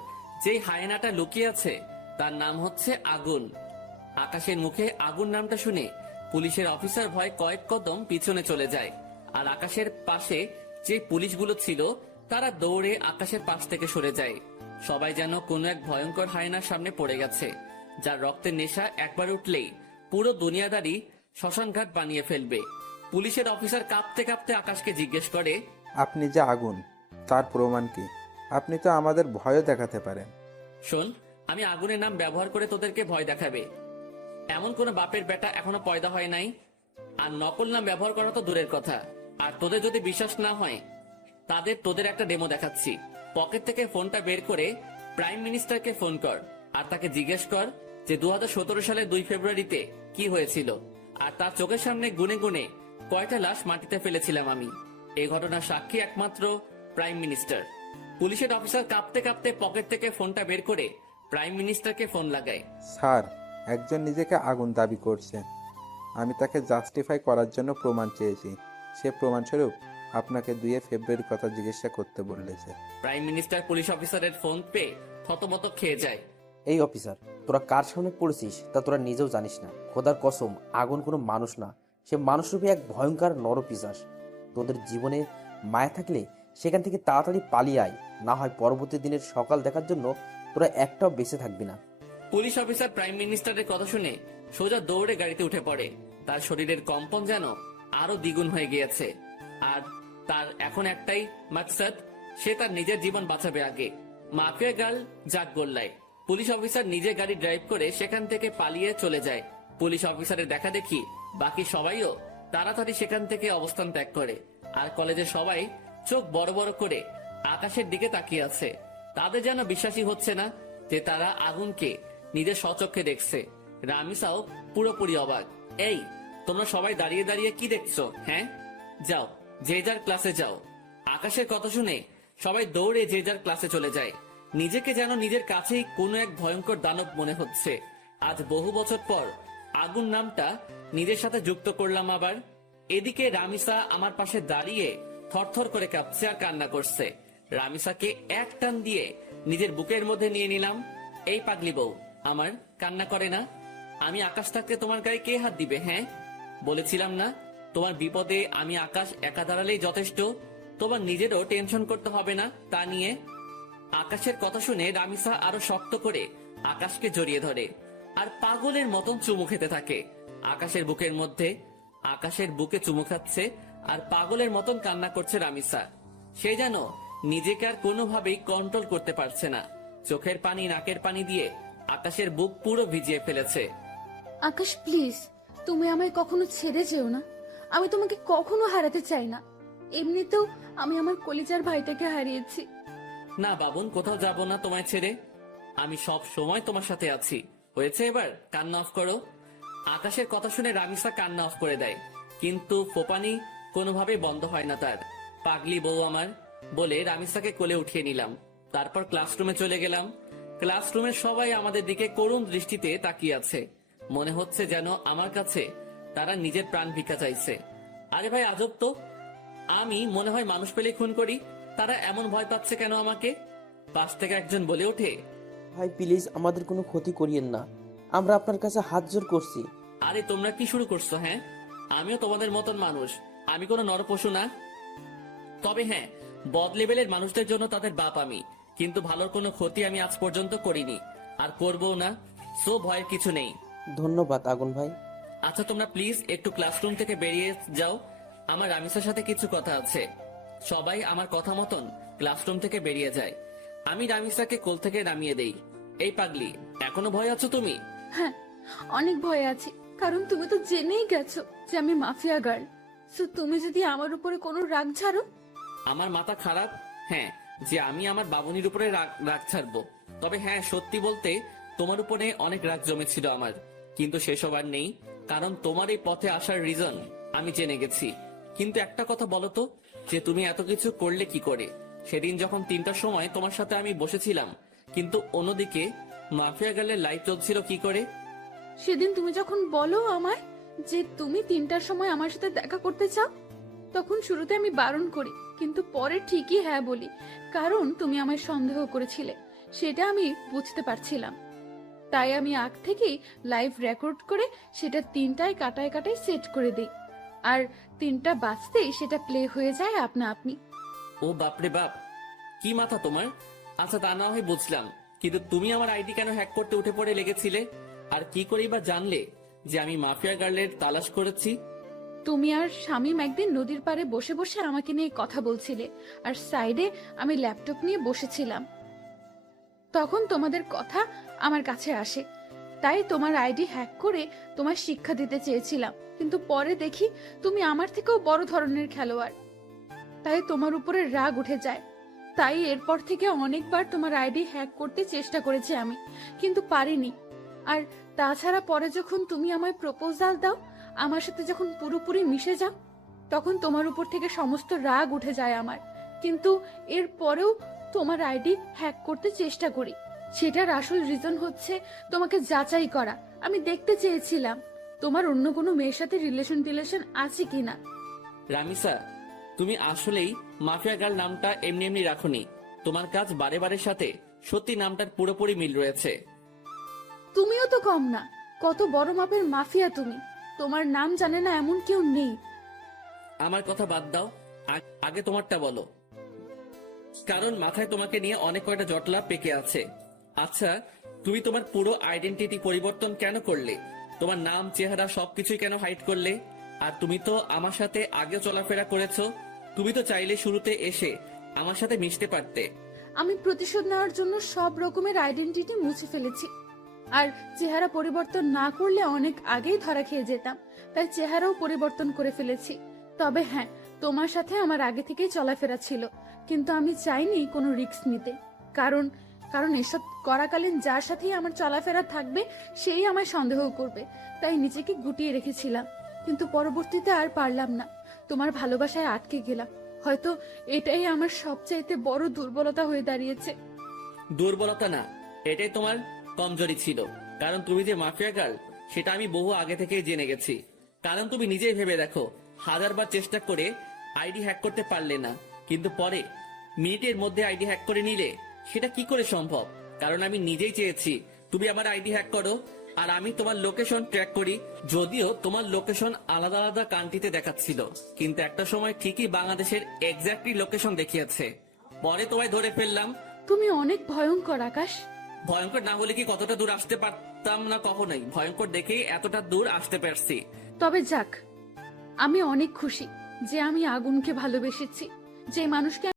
যেই হায়নাটা লুকিয়ে আছে তার নাম হচ্ছে আগুন। আকাশের মুখে আগুন নামটা শুনে পুলিশের অফিসার ভয় কয়েক কদম পিছনে চলে যায়, আর আকাশের পাশে যে পুলিশগুলো ছিল তারা দৌড়ে আকাশের পাশ থেকে সরে যায়। সবাই যেন কোনো এক ভয়ঙ্কর হায়নার সামনে পড়ে গেছে, যার রক্তের নেশা একবার উঠলেই পুরো দুনিয়াদারি শ্মশানঘাট বানিয়ে ফেলবে। পুলিশের অফিসার কাঁপতে কাঁপতে আকাশকে জিজ্ঞেস করে, আপনি যে আগুন, তার প্রমাণ কি? আপনি তো আমাদের ভয়ও দেখাতে পারেন। শোন, আমি আগুনের নাম ব্যবহার করে তোদেরকে ভয় দেখাবে এমন কোন বাপের বেটা এখনো পয়দা হয় নাই। আর নকল নাম ব্যবহার করা তো দূরের কথা। আর তোদের যদি বিশ্বাস না হয় তোদের একটা ডেমো দেখাচ্ছি। পকেট থেকে ফোনটা বের করে প্রাইম মিনিস্টারকে ফোন কর, আর তাকে জিজ্ঞেস কর যে 2017 সালের 2 ফেব্রুয়ারিতে কি হয়েছিল, আর তার চোখের সামনে গুনে গুনে কয়টা লাশ মাটিতে ফেলেছিলাম আমি। এই ঘটনার সাক্ষী একমাত্র প্রাইম মিনিস্টার। পুলিশের অফিসার কাঁপতে কাঁপতে পকেট থেকে ফোনটা বের করে প্রাইম মিনিস্টারকে ফোন লাগায়। স্যার, একজন নিজেকে আগুন দাবি করছে। আমি তাকে জাস্টিফাই করার জন্য প্রমাণ চেয়েছি। সে প্রমাণস্বরূপ আপনাকে 2 ফেব্রুয়ারির কথা জিজ্ঞাসা করতে বলেছে। প্রাইম মিনিস্টার পুলিশ অফিসারের ফোন পেয়ে থতমত খেয়ে যায়। এই অফিসার, তোরা কার সামনে পড়েছিস তা তোরা নিজেও জানিস না। খোদার কসম, আগুন কোনো মানুষ না, সে মানুষরূপী এক ভয়ঙ্কর নরপিশাচ। তোদের জীবনে মায়া থাকলে সেখান থেকে তাড়াতাড়ি পালিয়ে আয়, না হয় পরবর্তী দিনের সকাল দেখার জন্য তোরা একটাও বেঁচে থাকবি না। পুলিশ অফিসার প্রাইম মিনিস্টারের কথা শুনে সোজা দৌড়ে গাড়িতে উঠে পড়ে। তার শরীরের কম্পন যেন আরো দ্বিগুণ হয়ে গিয়েছে, আর তার এখন একটাই মাকসাদ, সে তার নিজের জীবন বাঁচাবে আগে। মাফিয়া গার্ল জাগ গোল্লায় পুলিশ অফিসার নিজে গাড়ি ড্রাইভ করে সেখান থেকে পালিয়ে চলে যায়। পুলিশ অফিসারের দেখা দেখি বাকি সবাইও তাড়াতাড়ি সেখান থেকে অবস্থান ত্যাগ করে, আর কলেজের সবাই চোখ বড় বড় করে আকাশের দিকে তাকিয়ে আছে। তাদের যেন বিশ্বাসই হচ্ছে না যে তারা আগুনকে নিজের স্বচক্ষে দেখছে। রামিসাও পুরোপুরি অবাক। এই, তোমরা সবাই দাঁড়িয়ে দাঁড়িয়ে কি দেখছো? হ্যাঁ, যাও যে যার ক্লাসে যাও। আকাশের কথা শুনে সবাই দৌড়ে যে যার ক্লাসে চলে যায়। নিজেকে যেন নিজের কাছেই কোনো এক ভয়ঙ্কর দানব মনে হচ্ছে। আজ বহু বছর পর আগুন নামটা নিজের সাথে যুক্ত করলাম আবার। এদিকে রামিসা আমার পাশে দাঁড়িয়ে থরথর করে কাঁপছে আর কান্না করছে। রামিসাকে এক টান দিয়ে নিজের বুকের মধ্যে নিয়ে নিলাম। এই পাগলি বউ আমার, কান্না করে না। আমি আকাশ থাকতে তোমার গায়ে কে হাত দিবে? হ্যাঁ, বলেছিলাম না তোমার বিপদে আমি আকাশ একা দাঁড়ালেই যথেষ্ট, তোমার নিজেরও টেনশন করতে হবে না তা নিয়ে। আকাশের কথা শুনে রামিসা আরো শক্ত করে আকাশকে জড়িয়ে ধরে আর পাগলের মতন চুমু খেতে থাকে আকাশের বুকের মধ্যে। আকাশের বুকে চুমু খাচ্ছে আর পাগলের মতন কান্না করছে রামিসা। সে যেন নিজেকে আর কোনোভাবেই কন্ট্রোল করতে পারছে না। চোখের পানি নাকের পানি দিয়ে আকাশের বুক পুরো ভিজিয়ে ফেলেছে। আকাশ প্লিজ, তুমি আমায় কখনো ছেড়ে যেও না। আমি তোমাকে কখনো হারাতে চাই না। এমনিতেও আমি আমার কলিজার ভাইটাকে হারিয়েছি। না বাবুন, কোথাও যাব না তোমায় ছেড়ে। আমি সব সময় তোমার সাথে আছি। হয়েছে, এবার কান্না অফ করো। আকাশের কথা শুনে রামিসা কান্না অফ করে দেয়, কিন্তু ফোপানি কোনোভাবে বন্ধ হয় না তার। পাগলি বউ আমার বলে রামিসাকে কোলে উঠিয়ে নিলাম। তারপর ক্লাসরুমে চলে গেলাম। ক্লাসরুমের সবাই আমাদের দিকে করুণ দৃষ্টিতে তাকিয়ে আছে। মনে হচ্ছে যেন আমার কাছে তারা নিজের প্রাণ ভিক্ষা চাইছে। আরে ভাই, আজব তো, আমি মনে হয় মানুষ পেলে খুন করি, তারা এমন ভয় পাচ্ছে কেন আমাকে? পাশ থেকে একজন বলে ওঠে, ভাই প্লিজ আমাদের কোনো ক্ষতি করিয়েন না, আমরা আপনার কাছে হাত জোর করছি। আরে তোমরা কি শুরু করছো? হ্যাঁ, আমিও তোমাদের মতন মানুষ, আমি কোনো নরপশু না। তবে হ্যাঁ, বদ লেভেলের মানুষদের জন্য তাদের বাপ আমি, কিন্তু ভালোর কোনো ক্ষতি আমি আজ পর্যন্ত করিনি, আর করবো না। সো ভয়ের কিছু নেই। ধন্যবাদ আগুন ভাই। আচ্ছা, তোমরা প্লিজ একটু ক্লাসরুম থেকে বেরিয়ে যাও, আমার রামিসার সাথে কিছু কথা আছে। সবাই আমার কথা মতন ক্লাসরুম থেকে বেরিয়ে যায়। আমি রামিসাকে কোল থেকে নামিয়ে দেই। এই পাগলি, এখনো ভয় আছো তুমি? হ্যাঁ, অনেক ভয় আছে, কারণ তুমি তো জেনেই গেছো যে আমি মাফিয়া গার্ল। সো তুমি যদি আমার উপরে কোনো রাগ ছাড়ো। আমার মাথা খারাপ, হ্যাঁ, যে আমি আমার বাবুনির উপরে রাগ ছাড়বো। তবে হ্যাঁ, সত্যি বলতে তোমার উপরে অনেক রাগ জমেছিল আমার, কিন্তু সেসব আর নেই, কারণ তোমার এই পথে আসার রিজন আমি জেনে গেছি। কিন্তু একটা কথা বলো তো, যে তুমি এত কিছু করলে কি করে? সেদিন যখন 3টার সময় তোমার সাথে আমি বসেছিলাম, কিন্তু অন্যদিকে মাফিয়া গার্লের লাইফ চলছিল কি করে? সেদিন তুমি যখন বলো আমায় যে তুমি 3টার সময় আমার সাথে দেখা করতে চাও, তখন শুরুতে আমি বারণ করি, কিন্তু পরে ঠিকই হ্যাঁ বলি, কারণ তুমি আমায় সন্দেহ করেছিলে, সেটা আমি বুঝতে পারছিলাম। তাই আমি আগ থেকেই লাইভ রেকর্ড করে সেটা 3টায় কাটায় কাটায় সেট করে দিই, আর 3টা বাজতেই সেটা প্লে হয়ে যায় আপনা আপনি। ও বাপরে বাপ, কি মাথা তোমার! আচ্ছা, তা না হয় বুঝলাম, কিন্তু তুমি আমার আইডি কেন হ্যাক করতে উঠে পড়ে লেগেছিলে? আর কি করেই বা জানলে যে আমি মাফিয়া গার্লের তালাশ করেছি? তুমি আর শামীম একদিন নদীর পাড়ে বসে বসে আমাকে নিয়ে কথা বলছিলে, আর সাইডে আমি ল্যাপটপ নিয়ে বসেছিলাম। তখন তোমাদের কথা আমার কাছে আসে, তাই তোমার আইডি হ্যাক করে তোমার শিক্ষা দিতে চেয়েছিলাম, কিন্তু পরে দেখি তুমি আমার থেকেও বড় ধরনের খেলোয়াড়। তাই তোমার উপরে রাগ উঠে যায়। তাই এরপর থেকে অনেকবার তোমার আইডি হ্যাক করতে চেষ্টা করেছি আমি, কিন্তু পারিনি। আর তাছাড়া পরে যখন তুমি আমায় প্রপোজাল দাও, আমার সাথে যখন পুরোপুরি মিশে যাও, তখন তোমার উপর থেকে সমস্ত রাগ উঠে যায় আমার। কিন্তু এর পরেও তোমার আইডি হ্যাক করতে চেষ্টা করি। সেটার আসল রিজন হচ্ছে তোমাকে যাচাই করা। আমি দেখতে চেয়েছিলাম তোমার অন্য কোনো মেয়ের সাথে রিলেশন আছে কিনা। রামিসা, তুমি আসলেই মাফিয়া গার্ল নামটা এমনি এমনি রাখোনি। তোমার কাজ বারে বারের সাথে সত্যি নামটার পুরোপুরি মিল রয়েছে। তুমিও তো কম না, কত বড় মাপের মাফিয়া তুমি। তোমার নাম জানে না এমন কেউ নেই। আমার কথা বাদ দাও, আগে তোমারটা বলো, কারণ মাথায় তোমাকে নিয়ে অনেক কয়টা জটলা পেকে আছে। আচ্ছা, তুমি তোমার পুরো আইডেন্টিটি পরিবর্তন কেন করলে? তোমার নাম, চেহারা সবকিছুই কেন হাইড করলে? আর তুমি তো আমার সাথে আগে চলাফেরা করেছো, তুমি তো চাইলে শুরুতে এসে আমার সাথে মিশতে পারতে। আমি প্রতিশোধ নেওয়ার জন্য সব রকমের আইডেন্টিটি মুছে ফেলেছি, আর চেহারা পরিবর্তন না করলে অনেক আগেই ধরা খেয়ে যেতাম। তাই চেহারাও পরিবর্তন করে ফেলেছি। তবে হ্যাঁ, তোমার সাথে আমার আগে থেকেই চলাফেরা ছিল, কিন্তু আমি চাইনি কোনো রিস্ক নিতে। কারণ কারণ এসব করাকালীন যার সাথেই আমার চলাফেরা থাকবে সেই আমায় সন্দেহ করবে, তাই নিজেকে গুটিয়ে রেখেছিলাম। কিন্তু পরবর্তীতে আর পারলাম না, তোমার ভালোবাসায় আটকে গেলাম। হয়তো এটাই আমার সবচাইতে বড় দুর্বলতা হয়ে দাঁড়িয়েছে। দুর্বলতা না, এটাই তোমার কমজোরি ছিল। কারণ তুমি যে মাফিয়া গার্ল সেটা আমি বহু আগে থেকেই জেনে গেছি। কারণ তুমি নিজেই ভেবে দেখো, 1000বার চেষ্টা করে আইডি হ্যাক করতে পারলে না, কিন্তু পরে মিনিটের মধ্যে আইডি হ্যাক করে নিলে। সেটা কি করে সম্ভব? কারণ আমি নিজেই চেয়েছি তুমি আমার আইডি হ্যাক করো, আর আমি তোমার লোকেশন ট্র্যাক করি। যদিও তোমার লোকেশন আলাদা আলাদা কান্ট্রিতে দেখাচ্ছিল, কিন্তু একটা সময় ঠিকই বাংলাদেশের এক্স্যাক্টলি লোকেশন দেখিয়েছে। পরে তোমায় ধরে ফেললাম। তুমি অনেক ভয়ঙ্কর আকাশ। ভয়ঙ্কর না হলে কি কতটা দূর আসতে পারতাম না? কখনোই। ভয়ঙ্কর দেখেই এতটা দূর আসতে পারছি। তবে যাক, আমি অনেক খুশি যে আমি আগুনকে ভালোবেসেছি, যে মানুষকে